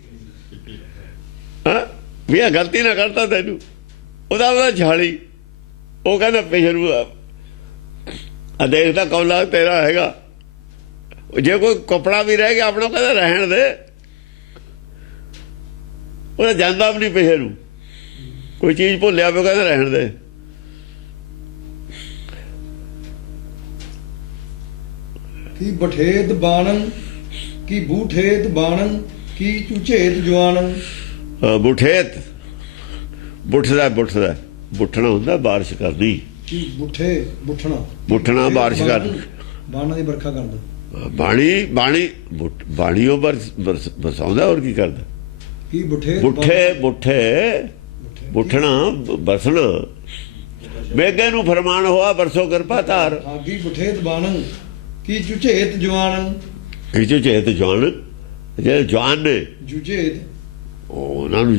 ਹਾਂ ਵੀ ਇਹ ਗਲਤੀ ਨਾ ਕਰਤਾ ਤੈਨੂੰ। ਉਹਦਾ ਝਾਲੀ, ਉਹ ਕਹਿੰਦਾ ਪਿੱਛੇ ਨੂੰ ਆ ਦੇਖਦਾ ਕੌਲਾ ਤੇਰਾ ਹੈਗਾ। ਜੇ ਕੋਈ ਕੱਪੜਾ ਵੀ ਰਹਿ ਗਿਆ ਆਪਣਾ ਕਹਿੰਦਾ ਰਹਿਣ ਦੇ, ਉਹਦਾ ਜਾਂਦਾ ਵੀ ਨਹੀਂ ਪਿੱਛੇ ਨੂੰ। ਕੋਈ ਚੀਜ਼ ਭੁੱਲਿਆ ਪਿਆ ਕਹਿੰਦਾ ਰਹਿਣ ਦੇ। ਕੀ ਬਠੇਤ ਬਾਣਨ ਕੀ ਬੂਠੇਤ ਬਾਣਨ ਕੀ ਝੁਝੇਤ ਜਵਾਨਨ। ਬੁਠੇਤ, ਬੁੱਠਦਾ ਬੁੱਠਣਾ ਹੁੰਦਾ ਬਾਰਿਸ਼ ਕਰਨੀ। ਕੀ ਬੁੱਠੇ ਬੁੱਠਣਾ, ਬੁੱਠਣਾ ਬਾਰਿਸ਼ ਕਰਨੀ, ਬਾਣਾ ਦੀ ਵਰਖਾ ਕਰਦਾ। ਬਾਣੀ ਉਹ ਬਰਸਾਉਂਦਾ, ਹੋਰ ਕੀ ਕਰਦਾ। ਕੀ ਬੁੱਠੇ ਬੁੱਠਣਾ ਬਰਸਣਾ। ਮੇਘੇ ਨੂੰ ਫਰਮਾਨ ਹੋਆ ਬਰਸੋ ਕਿਰਪਾ ਧਾਰ। ਹਾਂ ਕੀ ਬੁਠੇਤ ਬਾਣਨ ਕੀ ਝੁਝੇਤ ਜਵਾਨਨ। ਕੀ ਝੁਝੇਤ ਜਵਾਨ, ਜਿਹੜੇ ਜਵਾਨ ਨੇ ਝੁਝੇਤ, ਉਹਨਾਂ ਨੂੰ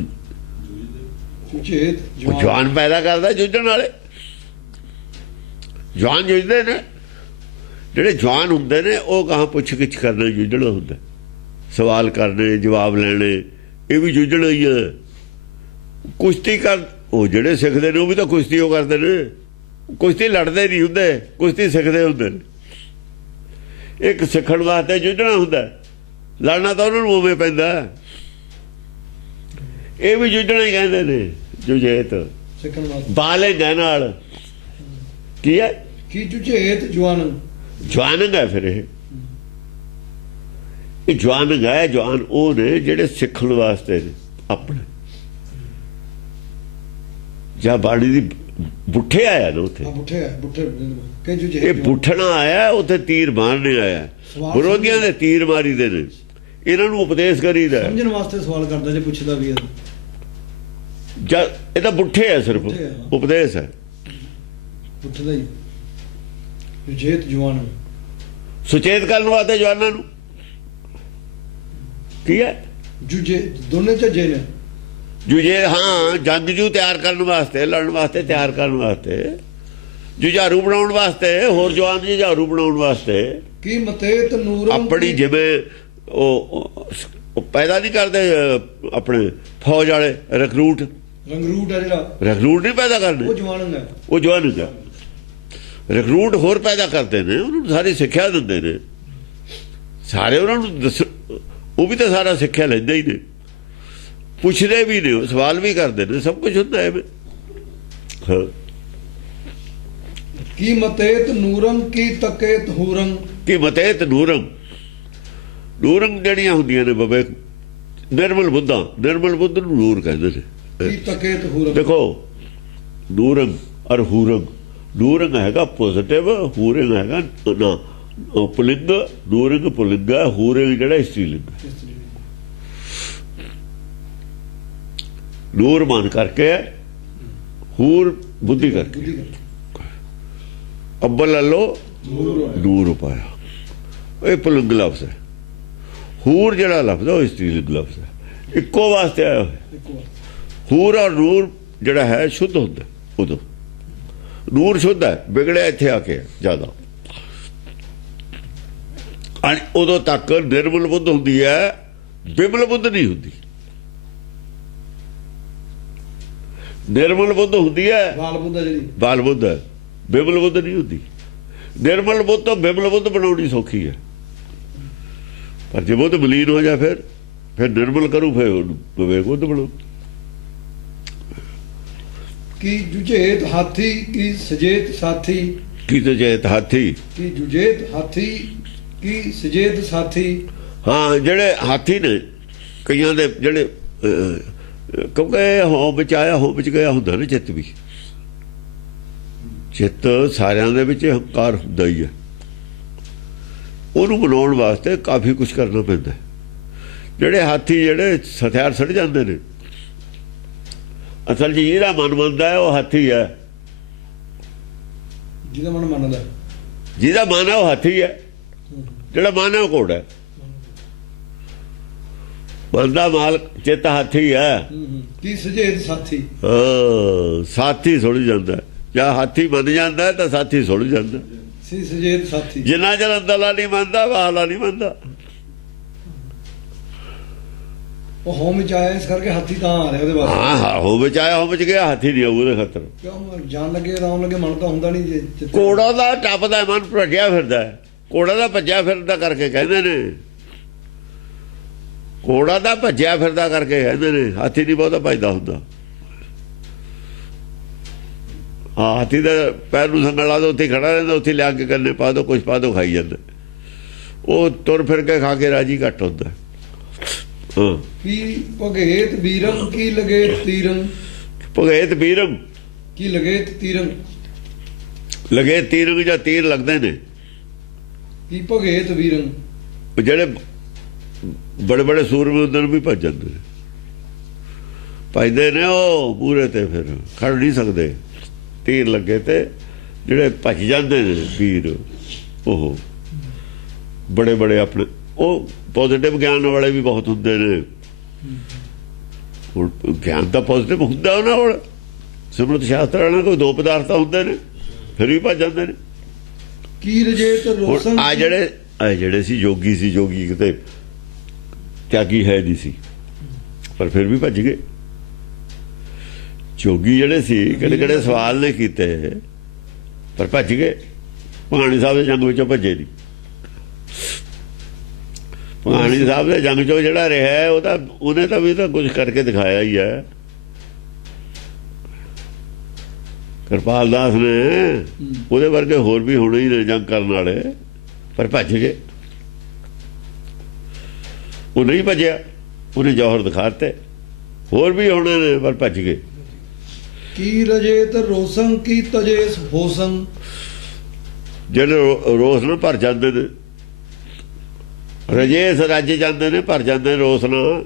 ਝੁਝੇਤ ਜਵਾਨ ਪੈਦਾ ਕਰਦਾ। ਜੁਝਣ ਵਾਲੇ ਜਵਾਨ ਜੁਝਦੇ ਨੇ। ਜਿਹੜੇ ਜਵਾਨ ਹੁੰਦੇ ਨੇ ਉਹ ਕਹਾਂ ਪੁੱਛ ਗਿੱਛ ਕਰਨੇ ਜੁਝਣਾ ਹੁੰਦਾ, ਸਵਾਲ ਕਰਨੇ, ਜਵਾਬ ਲੈਣੇ, ਇਹ ਵੀ ਜੁਝਣਾ ਹੀ ਹੈ। ਕੁਸ਼ਤੀ ਕਰ, ਉਹ ਜਿਹੜੇ ਸਿੱਖਦੇ ਨੇ ਉਹ ਵੀ ਤਾਂ ਕੁਸ਼ਤੀ ਉਹ ਕਰਦੇ ਨੇ। ਕੁਸ਼ਤੀ ਲੜਦੇ ਨਹੀਂ ਹੁੰਦੇ, ਕੁਸ਼ਤੀ ਸਿੱਖਦੇ ਹੁੰਦੇ ਨੇ। ਇੱਕ ਸਿੱਖਣ ਵਾਸਤੇ ਜੁਝਣਾ ਹੁੰਦਾ, ਲੜਨਾ ਤਾਂ ਉਹਨਾਂ ਨੂੰ ਉਵੇਂ ਪੈਂਦਾ। ਇਹ ਵੀ ਜੁਝਣਾ ਹੀ ਕਹਿੰਦੇ ਨੇ, ਜੁਝੇਤ ਸਿੱਖਣ ਵਾਸਤੇ। ਬਾਲੇਗਾ ਨਾਲ ਕੀ ਹੈ, ਕੀ ਝੁਝੇਤ ਜਵਾਨਨ। ਜਵਾਨ ਹੈ ਫਿਰ ਇਹ ਜਵਾਨ ਹੈ। ਜਵਾਨ ਉਹ ਨੇ ਜਿਹੜੇ ਸਿੱਖਣ ਵਾਸਤੇ ਨੇ ਆਪਣੇ। ਜਾਂ ਬਾਣੀ ਦੀ ਬੁੱਠੇ ਆਇਆ ਨਾ ਉੱਥੇ, ਇਹ ਬੁੱਠਣਾ ਆਇਆ, ਉੱਥੇ ਤੀਰ ਮਾਰਨੇ ਆਇਆ। ਵਿਰੋਧੀਆਂ ਦੇ ਤੀਰ ਮਾਰੀ ਦੇ ਨੇ, ਇਹਨਾਂ ਨੂੰ ਉਪਦੇਸ਼ ਕਰੀਦਾ। ਸਮਝਣ ਵਾਸਤੇ ਸਵਾਲ ਕਰਦਾ ਜੇ ਪੁੱਛਦਾ ਵੀ ਹੈ। ਜਦ ਇਹ ਤਾਂ ਬੁੱਠੇ ਹੈ, ਸਿਰਫ ਉਪਦੇਸ਼ ਹੈ। ਪੁੱਛਦਾ ਹੀ ਝੁਝੇਤ ਜਵਾਨਨ, ਸੁਚੇਤ ਕਰਨ ਵਾਸਤੇ ਜਵਾਨਾਂ ਨੂੰ ਕੀ ਹੈ। ਜੁਝੇ ਦੋਨੇ ਝੱਜੇ ਨੇ। ਜੁਝੇ ਹਾਂ, ਜੰਗਜੂ ਤਿਆਰ ਕਰਨ ਵਾਸਤੇ, ਲੜਨ ਵਾਸਤੇ, ਤਿਆਰ ਕਰਨ ਵਾਸਤੇ, ਜੁਝਾਰੂ ਬਣਾਉਣ ਵਾਸਤੇ, ਹੋਰ ਜਵਾਨ ਜੁਝਾਰੂ ਬਣਾਉਣ ਵਾਸਤੇ। ਕੀ ਮਤੇਤ ਨੂਰਮ, ਆਪਣੀ ਜਿਵੇਂ ਉਹ ਪੈਦਾ ਨਹੀਂ ਕਰਦੇ ਆਪਣੇ ਫੌਜ ਵਾਲੇ ਰਿਕਰੂਟ ਰੰਗਰੂਟ ਹੈ ਜਿਹੜਾ, ਰਿਕਰੂਟ ਨਹੀਂ ਪੈਦਾ ਕਰਦੇ, ਉਹ ਜਵਾਨਨ ਹੈ। ਉਹ ਜਵਾਨ ਹੈ। ਰਿਕਰੂਟ ਹੋਰ ਪੈਦਾ ਕਰਦੇ ਨੇ, ਉਹਨੂੰ ਸਾਰੀ ਸਿੱਖਿਆ ਦਿੰਦੇ ਨੇ ਸਾਰੇ। ਉਹਨਾਂ ਨੂੰ ਦੱਸ, ਉਹ ਵੀ ਤਾਂ ਸਾਰਾ ਸਿੱਖਿਆ ਲੈਂਦੇ ਹੀ ਨੇ, ਪੁੱਛਦੇ ਵੀ ਨੇ, ਸਵਾਲ ਵੀ ਕਰਦੇ ਨੇ, ਸਭ ਕੁਝ ਹੁੰਦਾ ਹੈ। ਹਾਂ ਕੀ ਮਤੇਤ ਨੂਰਮ ਕੀ ਤਕੇਤ ਹੂਰੰ। ਕੀ ਮਤੇਤ ਨੂਰਮ, ਨੂਰੰ ਜਿਹੜੀਆਂ ਹੁੰਦੀਆਂ ਨੇ ਬਬੇ ਨਿਰਮਲ ਬੁੱਧਾਂ, ਨਿਰਮਲ ਬੁੱਧ ਨੂੰ ਨੂਰ ਕਹਿੰਦੇ ਨੇ। ਕੀ ਤਕੇਤ ਹੂਰੰ, ਦੇਖੋ ਨੂਰੰ ਔਰ ਹੂਰੰ। ਨੂਰੰ ਹੈਗਾ ਪੋਜ਼ਿਟਿਵ, ਹੂਰੰ ਹੈਗਾ ਨਾ ਪੁਲਿੰਗ। ਨੂਰੰ ਪੁਲਿੰਗ ਹੈ, ਹੂਰੰ ਜਿਹੜਾ ਇਸਤਰੀਲਿੰਗ। ਨੂਰ ਮਨ ਕਰਕੇ, ਹੂਰ ਬੁੱਧੀ ਕਰਕੇ। ਅੱਬਲ ਅੱਲੋ ਨੂਰ ਪਾਇਆ, ਇਹ ਪੁਲਿੰਗ ਲਫ਼ਜ਼ ਹੈ। ਹੂਰ ਜਿਹੜਾ ਲਫ਼ਜ਼ ਹੈ ਉਹ ਇਸਤਰੀਲਿੰਗ ਲਫ਼ਜ਼ ਹੈ, ਇੱਕੋ ਵਾਸਤੇ ਆਇਆ ਹੋਇਆ। ਹੂਰ ਔਰ ਨੂਰ ਜਿਹੜਾ ਹੈ ਸ਼ੁੱਧ ਹੁੰਦਾ। ਉਦੋਂ ਨੂਰ ਸ਼ੁੱਧ ਹੈ, ਵਿਗੜਿਆ ਇੱਥੇ ਆ ਕੇ ਜ਼ਿਆਦਾ। ਉਦੋਂ ਤੱਕ ਨਿਰਮਲ ਬੁੱਧ ਹੁੰਦੀ ਹੈ, ਬਿਮਲ ਬੁੱਧ ਨਹੀਂ ਹੁੰਦੀ। ਨਿਰਮਲ ਬੁੱਧ ਹੁੰਦੀ ਹੈ, ਬਾਲ ਬੁੱਧ ਹੈ ਜਿਹੜੀ, ਬਾਲ ਬੁੱਧ ਹੈ, ਬਿਮਲ ਬੁੱਧ ਨਹੀਂ ਹੁੰਦੀ। ਨਿਰਮਲ ਬੁੱਧ ਤੋਂ ਬਿਮਲ ਬੁੱਧ ਬਣਾਉਣੀ ਸੌਖੀ ਹੈ, ਪਰ ਜੇ ਬੁੱਧ ਬਲੀਨ ਹੋ ਜਾ ਫਿਰ ਨਿਰਮਲ ਕਰੂ, ਫਿਰ ਵਿਵੇਕ ਬੁੱਧ ਬਣਾਓ। ਕੀ ਜੁਝੇਤ ਹਾਥੀ ਕੀ ਸਜੇਤ ਸਾਥੀ। ਕੀ ਸਜੇਤ ਹਾਥੀ, ਕੀ ਜੁਝੇਤ ਹਾਥੀ ਕੀ ਸਜੇਤ ਸਾਥੀ। ਹਾਂ ਜਿਹੜੇ ਹਾਥੀ ਨੇ ਕਈਆਂ ਦੇ ਜਿਹੜੇ ਕਿਉਂਕਿ ਹੋਂ ਵਿੱਚ ਆਇਆ, ਹੋਂ ਵਿੱਚ ਗਿਆ ਹੁੰਦਾ ਨਾ ਚਿੱਤ ਵੀ। ਚਿੱਤ ਸਾਰਿਆਂ ਦੇ ਵਿੱਚ ਹੰਕਾਰ ਹੁੰਦਾ ਹੀ ਹੈ, ਉਹਨੂੰ ਬਣਾਉਣ ਵਾਸਤੇ ਕਾਫੀ ਕੁਝ ਕਰਨਾ ਪੈਂਦਾ। ਜਿਹੜੇ ਹਾਥੀ ਜਿਹੜੇ ਹਥਿਆਰ ਸੜ ਜਾਂਦੇ ਨੇ, ਅਸਲ 'ਚ ਜਿਹਦਾ ਮਨ ਮੰਨਦਾ ਹੈ ਉਹ ਹਾਥੀ ਹੈ। ਜਿਹਦਾ ਮਨ ਮੰਨਦਾ, ਜਿਹਦਾ ਮਨ ਹੈ ਉਹ ਹਾਥੀ ਹੈ, ਜਿਹੜਾ ਮਨ ਹੈ ਉਹ ਘੋੜਾ ਹੈ। ਮਨ ਦਾ ਮਾਲਕ ਚਿੱਤ ਹਾਥੀ ਹੈ। ਕੀ ਸਜੇਤ ਸਾਥੀ। ਸਾਥੀ ਸੁਣ ਜਾਂਦਾ, ਜਾਂ ਹਾਥੀ ਮੰਨ ਜਾਂਦਾ ਹੈ ਤਾਂ ਸਾਥੀ ਸੁਣ ਜਾਂਦਾ। ਸੀ ਸਜੇਤ ਸਾਥੀ। ਜਿੰਨਾ ਚਿਰ ਅੰਦਰਲਾ ਨਹੀਂ ਮੰਨਦਾ ਬਾਹਰਲਾ ਨਹੀਂ ਮੰਨਦਾ। ਉਹ ਹੋਮ ਵਿੱਚ ਆਇਆ ਇਸ ਕਰਕੇ ਹਾਥੀ ਤਾਂ ਆ ਰਿਹਾ ਉਹਦੇ ਵਾਸਤੇ। ਹਾਂ ਹੋ ਵਿੱਚ ਆਇਆ ਹੋ ਵਿੱਚ ਗਿਆ, ਹਾਥੀ ਨਹੀਂ ਆਊ ਉਹਦੇ ਖਤਰ। ਕਿਉਂ ਜਾਣ ਲੱਗੇ ਆਰਾਮ ਲੱਗੇ ਮਨ ਤਾਂ ਹੁੰਦਾ ਨਹੀਂ ਜੇ ਘੋੜਾ ਦਾ ਟੱਪਦਾ ਮਨ ਭੱਜਿਆ ਫਿਰਦਾ ਹੈ। ਘੋੜਾ ਦਾ ਭੱਜਿਆ ਫਿਰਦਾ ਕਰਕੇ ਕਹਿੰਦੇ ਨੇ, ਘੋੜਾ ਦਾ ਭੱਜਿਆ ਫਿਰਦਾ ਕਰਕੇ ਕਹਿੰਦੇ ਨੇ, ਹਾਥੀ ਨਹੀਂ ਬਹੁਤਾ ਭੱਜਦਾ ਹੁੰਦਾ। ਹਾਂ ਹਾਥੀ ਦਾ ਪੈਰ ਨੂੰ ਸੰਗਲ ਲਾ ਦੋ, ਉੱਥੇ ਖੜਾ ਰਹਿੰਦਾ, ਉੱਥੇ ਲਿਆ ਕੇ ਕੰਨੇ ਪਾ ਦੋ, ਕੁਛ ਪਾ ਦੋ, ਖਾਈ ਜਾਂਦਾ। ਉਹ ਤੁਰ ਫਿਰ ਕੇ ਖਾ ਕੇ ਰਾਜੀ ਘੱਟ ਹੁੰਦਾ। ਹਾਂ ਕੀ ਭਗੇਤ ਵੀਰੰ ਕੀ ਲਗੇਤ ਤੀਰੰ। ਭਗੇਤ ਵੀਰਮ ਕੀ ਲਗੇਤ ਤੀਰੰ। ਲਗੇ ਤੀਰ ਜਾਂ ਤੀਰ ਲੱਗਦੇ ਨੇ। ਕੀ ਭਗੇਤ ਵੀਰੰ। ਜਿਹੜੇ ਬੜੇ ਬੜੇ ਸੂਰਮੇ ਹੁੰਦੇ ਨੇ ਵੀ ਭੱਜ ਜਾਂਦੇ ਨੇ, ਭੱਜਦੇ ਨੇ ਉਹ ਪੂਰੇ ਤੇ, ਫਿਰ ਖੜ ਨਹੀਂ ਸਕਦੇ ਤੀਰ ਲੱਗੇ ਤੇ। ਜਿਹੜੇ ਭੱਜ ਜਾਂਦੇ ਨੇ ਵੀਰ ਉਹ ਬੜੇ ਬੜੇ ਆਪਣੇ, ਉਹ ਪੋਜ਼ਿਟਿਵ ਗਿਆਨ ਵਾਲੇ ਵੀ ਬਹੁਤ ਹੁੰਦੇ ਨੇ। ਹੁਣ ਗਿਆਨ ਤਾਂ ਪੋਜ਼ਿਟਿਵ ਹੁੰਦਾ ਉਹਨਾਂ ਕੋਲ, ਸਿਮਰਤ ਸ਼ਾਸਤਰ ਨਾਲ ਕੋਈ ਦੋ ਪਦਾਰਥ ਹੁੰਦੇ ਨੇ, ਫਿਰ ਵੀ ਭੱਜ ਜਾਂਦੇ ਨੇ। ਕੀ ਰਜੇਤ ਰੋਸ਼ਨ। ਆ ਜਿਹੜੇ ਸੀ ਜੋਗੀ ਕਿਤੇ ਤਿਆਗੀ ਹੈ ਨਹੀਂ ਸੀ, ਪਰ ਫਿਰ ਵੀ ਭੱਜ ਗਏ। ਜੋਗੀ ਜਿਹੜੇ ਸੀ ਕਿਹੜੇ ਸਵਾਲ ਨੇ ਕੀਤੇ, ਪਰ ਭੱਜ ਗਏ। ਭਗਾਣੀ ਸਾਹਿਬ ਦੇ ਜੰਗ ਵਿੱਚੋਂ ਭੱਜੇ ਨਹੀਂ। ਭਗਾਣੀ ਸਾਹਿਬ ਦੇ ਜੰਗ ਚੋਂ ਜਿਹੜਾ ਰਿਹਾ ਉਹਨੇ ਤਾਂ ਵੀ ਤਾਂ ਕੁਝ ਕਰਕੇ ਦਿਖਾਇਆ ਹੀ ਹੈ। ਕਿਰਪਾਲ ਦਾਸ ਨੇ ਉਹਦੇ ਵਰਗੇ ਹੋਰ ਵੀ ਹੋਣੇ ਹੀ ਨੇ ਜੰਗ ਕਰਨ ਵਾਲੇ, ਪਰ ਭੱਜ ਗਏ। ਉਹ ਨਹੀਂ ਭੱਜਿਆ, ਉਹਨੇ ਜੌਹਰ ਦਿਖਾਤੇ। ਹੋਰ ਵੀ ਹੋਣੇ ਨੇ ਪਰ ਭੱਜ ਗਏ। ਕੀ ਰਜੇਤ ਰੋਸੰ ਕੀ ਤਜੇਸ ਹੋਸੰ। ਜਿਹੜੇ ਰੋਸ ਨਾਲ ਭਰ ਜਾਂਦੇ ਨੇ, ਰਜੇਸ ਰੱਜ ਜਾਂਦੇ ਨੇ, ਭਰ ਜਾਂਦੇ ਨੇ ਰੋਸ ਨਾਲ।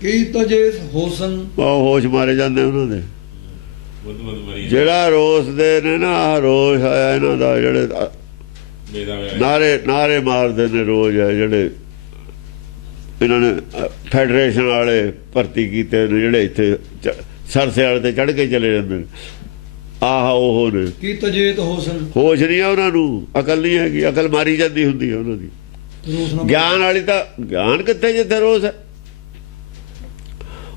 ਕੀ ਤਜੇਸ ਹੋਸੰ। ਉਹ ਹੋਸ਼ ਮਾਰੇ ਜਾਂਦੇ ਉਹਨਾਂ ਦੇ। ਜਿਹੜਾ ਰੋਸ ਦੇ ਨੇ ਨਾ, ਆਹ ਰੋਸ ਆਇਆ ਇਹਨਾਂ ਦਾ, ਜਿਹੜੇ ਨਾਰੇ ਮਾਰਦੇ ਨੇ ਰੋਜ਼ ਹੈ, ਜਿਹੜੇ ਇਹਨਾਂ ਨੇ ਫੈਡਰੇਸ਼ਨ ਵਾਲੇ ਭਰਤੀ ਕੀਤੇ ਨੇ, ਜਿਹੜੇ ਇੱਥੇ ਸਰਸੇ ਵਾਲੇ ਤੇ ਚੜ੍ਹ ਕੇ ਚਲੇ ਜਾਂਦੇ ਨੇ। ਆਹ ਉਹ ਨੇ ਕੀ ਤਜੇਤ ਹੋਸਨ। ਹੋਸ਼ ਨਹੀਂ ਆ ਉਹਨਾਂ ਨੂੰ, ਅਕਲ ਨਹੀਂ ਹੈਗੀ, ਅਕਲ ਮਾਰੀ ਜਾਂਦੀ ਹੁੰਦੀ ਹੈ ਉਹਨਾਂ ਦੀ। ਗਿਆਨ ਵਾਲੀ ਤਾਂ ਗਿਆਨ ਕਿੱਥੇ ਜਿੱਥੇ ਰੋਸ ਹੈ।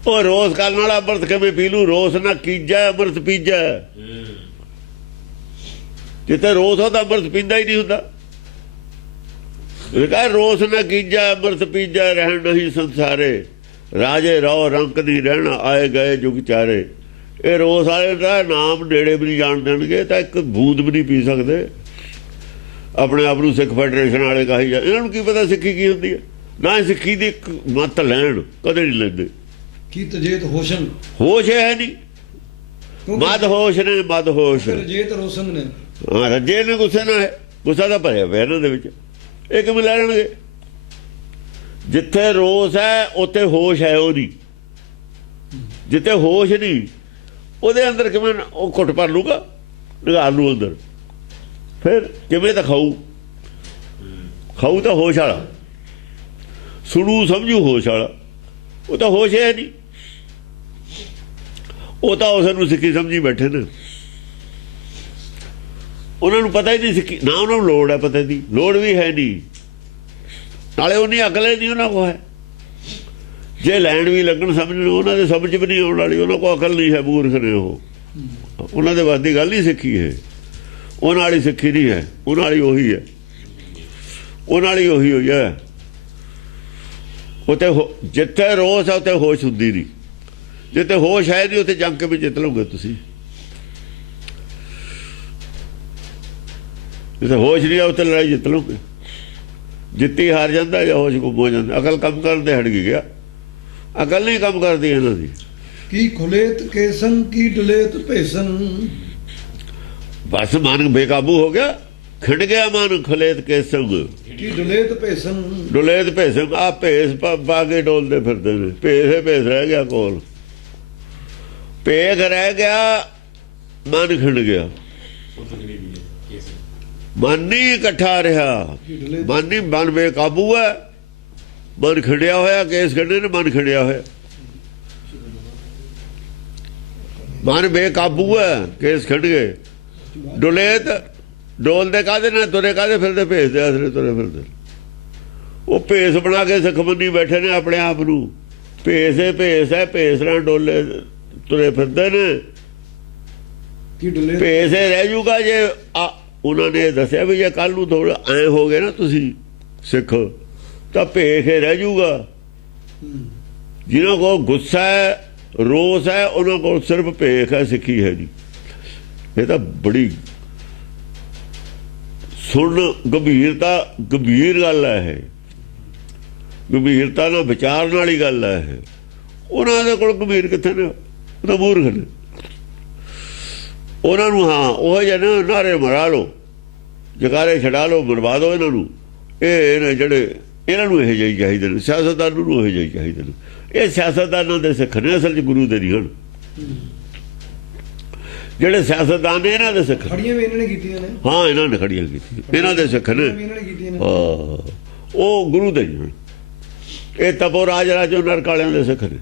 ਉਹ ਰੋਸ ਕਰਨ ਵਾਲਾ ਅੰਮ੍ਰਿਤ ਕਿਵੇਂ ਪੀ ਲੂ। ਰੋਸ ਨਾ ਕੀਜੈ ਅੰਮ੍ਰਿਤ ਪੀਜੈ। ਜਿੱਥੇ ਰੋਸ ਹੋ ਤਾਂ ਅੰਮ੍ਰਿਤ ਪੀਂਦਾ ਹੀ ਨਹੀਂ ਹੁੰਦਾ। ਰੋਸ ਨਾ ਕੀਜੈ ਅੰਮ੍ਰਿਤ ਪੀਜੈ, ਰਹਿਣ ਨਹੀਂ ਸੰਸਾਰੇ, ਰਾਜੇ ਰੋ ਰੰਕ ਨਹੀਂ ਰਹਿਣਾ, ਆਏ ਗਏ ਜੁਗ ਚਾਰੇ। ਇਹ ਰੋਸ ਵਾਲੇ ਦਾ ਨਾਮ ਨੇੜੇ ਵੀ ਨਹੀਂ ਜਾਣ ਦੇਣਗੇ ਤਾਂ ਇੱਕ ਬੂੰਦ ਵੀ ਨਹੀਂ ਪੀ ਸਕਦੇ। ਆਪਣੇ ਆਪ ਨੂੰ ਸਿੱਖ ਫੈਡਰੇਸ਼ਨ ਵਾਲੇ ਕਹੀ ਜਾ, ਇਹਨਾਂ ਨੂੰ ਕੀ ਪਤਾ ਸਿੱਖੀ ਕੀ ਹੁੰਦੀ ਹੈ। ਨਾ ਸਿੱਖੀ ਦੀ ਇੱਕ ਮੱਤ ਲੈਣ, ਕਦੇ ਨਹੀਂ ਲੈਂਦੇ। ਕੀ ਤਜੇਤ ਹੋਸ਼ਨ। ਹੋਸ਼ ਹੈ ਨਹੀਂ, ਮਦ ਹੋਸ਼ ਨੇ, ਮਦ ਹੋਸ਼। ਰਜੇਤ ਰੋਸ਼ਨ ਨੇ। ਹਾਂ ਰੱਜੇ ਨੇ, ਗੁੱਸੇ ਨਾਲ ਹੈ, ਗੁੱਸਾ ਤਾਂ ਭਰਿਆ ਪਿਆ ਇਹਨਾਂ ਦੇ ਵਿੱਚ। ਇਹ ਕਿਵੇਂ ਲੈ ਲੈਣਗੇ। ਜਿੱਥੇ ਰੋਸ ਹੈ ਉੱਥੇ ਹੋਸ਼ ਹੈ ਉਹਦੀ, ਜਿੱਥੇ ਹੋਸ਼ ਨਹੀਂ ਉਹਦੇ ਅੰਦਰ ਕਿਵੇਂ ਉਹ ਘੁੱਟ ਭਰ ਲੂਗਾ, ਨਿਗਾਰ ਨੂੰ ਅੰਦਰ। ਫਿਰ ਕਿਵੇਂ ਤਾਂ ਖਾਊ ਤਾਂ ਹੋਸ਼ ਵਾਲਾ, ਸੁਣੂ ਸਮਝੂ ਹੋਸ਼ ਵਾਲਾ। ਉਹ ਤਾਂ ਹੋਸ਼ ਹੈ ਨਹੀਂ, ਉਹ ਤਾਂ ਉਸ ਨੂੰ ਸਿੱਖੀ ਸਮਝੀ ਬੈਠੇ ਨੇ। ਉਹਨਾਂ ਨੂੰ ਪਤਾ ਹੀ ਨਹੀਂ ਸਿੱਖੀ, ਨਾ ਉਹਨਾਂ ਨੂੰ ਲੋੜ ਹੈ ਪਤਾ ਦੀ, ਲੋੜ ਵੀ ਹੈ ਨਹੀਂ, ਨਾਲੇ ਉਨੀ ਅਕਲ ਹੀ ਨਹੀਂ ਉਹਨਾਂ ਕੋਲ ਹੈ। ਜੇ ਲੈਣ ਵੀ ਲੱਗਣ ਸਮਝਣ, ਉਹਨਾਂ ਦੇ ਸਮਝ ਵੀ ਨਹੀਂ ਆਉਣ ਵਾਲੀ। ਉਹਨਾਂ ਕੋਲ ਅਕਲ ਨਹੀਂ ਹੈ, ਮੂਰਖ ਨੇ ਉਹ। ਉਹਨਾਂ ਦੇ ਵੱਸ ਦੀ ਗੱਲ ਨਹੀਂ ਸਿੱਖੀ ਹੈ, ਉਹਨਾਂ ਵਾਲੀ ਸਿੱਖੀ ਨਹੀਂ ਹੈ। ਉਹਨਾਂ ਵਾਲੀ ਉਹੀ ਹੈ, ਉਹਨਾਂ ਵਾਲੀ ਉਹੀ ਹੋਈ ਹੈ। ਉੱਥੇ ਜਿੱਥੇ ਰੋਸ ਹੈ ਉੱਥੇ ਹੋਸ਼ ਹੁੰਦੀ ਨਹੀਂ, ਜਿੱਥੇ ਹੋਸ਼ ਹੈ ਨਹੀਂ ਉੱਥੇ ਜੰਗ ਕੇ ਵੀ ਜਿੱਤ ਲਓਗੇ ਤੁਸੀਂ। ਜਿੱਥੇ ਹੋਸ਼ ਨਹੀਂ ਆ ਉੱਥੇ ਲੜਾਈ ਜਿੱਤ ਲਓਗੇ। ਜਿੱਤੀ ਹਾਰ ਜਾਂਦਾ ਜਾਂ ਹੋਸ਼ ਗੁੰਮ ਹੋ ਜਾਂਦਾ। ਅਕਲ ਕੰਮ ਕਰਨ ਤੇ ਹਟ ਗਿਆ, ਅਕਲ ਨਹੀਂ ਕੰਮ ਕਰਦੀ ਇਹਨਾਂ ਦੀ। ਕੀ ਖੁਲੇਤ ਕੇਸਨ ਕੀ ਡੁਲੇਤ ਭੇਸਨ। ਬਸ ਮਨ ਬੇਕਾਬੂ ਹੋ ਗਿਆ, ਖਿੰਡ ਗਿਆ ਮਨ। ਖੁਲੇਤ ਕੇਸਨ ਕੀ ਡੁਲੇਤ ਭੇਸਨ। ਡੁਲੇਤ ਭੇਸਨ, ਆ ਭੇਸ ਪਾ ਕੇ ਡੋਲਦੇ ਫਿਰਦੇ ਨੇ। ਭੇਸ ਰਹਿ ਗਿਆ ਕੋਲ, ਭੇਖ ਰਹਿ ਗਿਆ, ਮਨ ਖਿੰਡ ਗਿਆ। ਮਨ ਨਹੀਂ ਇਕੱਠਾ ਰਿਹਾ, ਮਨ ਬੇਕਾਬੂ ਹੈ। ਮਨ ਖਿੰਡਿਆ ਹੋਇਆ, ਕੇਸ ਖਿੰਡੇ ਨੇ, ਮਨ ਖਿੰਡਿਆ ਹੋਇਆ। ਮਨ ਬੇਕਾਬੂ ਹੈ ਕੇਸ ਖਿੰਡ ਗਏ। ਡੁਲੇਤ ਡੋਲਦੇ ਕਾਹਦੇ ਨਾਲ, ਤੁਰੇ ਕਾਹਦੇ ਫਿਰਦੇ, ਭੇਸ ਦੇ ਆਸਰੇ ਤੁਰੇ ਫਿਰਦੇ। ਉਹ ਭੇਸ ਬਣਾ ਕੇ ਸਿੱਖ ਬੰਨੀ ਬੈਠੇ ਨੇ ਆਪਣੇ ਆਪ ਨੂੰ। ਭੇਸ ਹੈ, ਭੇਸ ਨਾਲ ਡੋਲੇ ਤੁਰੇ ਫਿਰਦੇ ਨੇ। ਕੀ ਡੁੱਲੇ ਭੇਸ ਰਹਿ ਜੂਗਾ ਜੇ ਉਹਨਾਂ ਨੇ ਦੱਸਿਆ ਵੀ ਜੇ ਕੱਲ ਨੂੰ ਥੋੜਾ ਐ ਹੋ ਗਏ ਨਾ ਤੁਸੀਂ ਸਿੱਖ ਤਾਂ ਭੇਸ ਰਹਿ ਜੂਗਾ। ਜਿਹਨਾਂ ਕੋਲ ਗੁੱਸਾ ਹੈ, ਰੋਸ ਹੈ, ਉਹਨਾਂ ਕੋਲ ਸਿਰਫ ਭੇਖ ਹੈ, ਸਿੱਖੀ ਹੈ ਨਹੀਂ। ਇਹ ਤਾਂ ਬੜੀ ਸੁਣ ਗੰਭੀਰ ਗੱਲ ਹੈ। ਇਹ ਗੰਭੀਰਤਾ ਨਾਲ ਵਿਚਾਰਨ ਵਾਲੀ ਗੱਲ ਹੈ। ਇਹ ਉਹਨਾਂ ਦੇ ਕੋਲ ਗੰਭੀਰ ਕਿੱਥੇ ਨੇ, ਉਹ ਤਾਂ ਮੂਰਖ ਨੇ। ਉਹਨਾਂ ਨੂੰ ਹਾਂ ਉਹ ਜਿਹੇ ਨਾ ਨਾਰੇ ਮਰਾ ਲਓ, ਜਕਾਰੇ ਛਡਾ ਲਓ, ਮਰਵਾ ਦਿਓ ਇਹਨਾਂ ਨੂੰ। ਇਹ ਨੇ ਜਿਹੜੇ ਇਹਨਾਂ ਨੂੰ ਇਹੋ ਜਿਹੇ ਚਾਹੀਦੇ ਨੇ, ਸਿਆਸਤਦਾਨ ਨੂੰ ਇਹੋ ਜਿਹੇ ਚਾਹੀਦੇ ਨੇ। ਇਹ ਸਿਆਸਤਦਾਨਾਂ ਦੇ ਸਿੱਖ ਨੇ, ਅਸਲ 'ਚ ਗੁਰੂ ਦੇ ਨਹੀਂ ਹਨ। ਜਿਹੜੇ ਸਿਆਸਤਦਾਨ ਨੇ ਇਹਨਾਂ ਦੇ ਸਿੱਖ ਖੜੀਆਂ ਵੀ ਇਹਨਾਂ ਨੇ ਕੀਤੀਆਂ ਨੇ। ਹਾਂ ਇਹਨਾਂ ਨੇ ਖੜੀਆਂ ਕੀਤੀਆਂ, ਇਹਨਾਂ ਦੇ ਸਿੱਖ ਨੇ। ਹਾਂ ਉਹ ਗੁਰੂ ਦੇ ਨਹੀਂ ਹਨ। ਇਹ ਤਪੋ ਰਾਜ ਰਾਜੋ ਨਰਕ ਵਾਲਿਆਂ ਦੇ ਸਿੱਖ ਨੇ।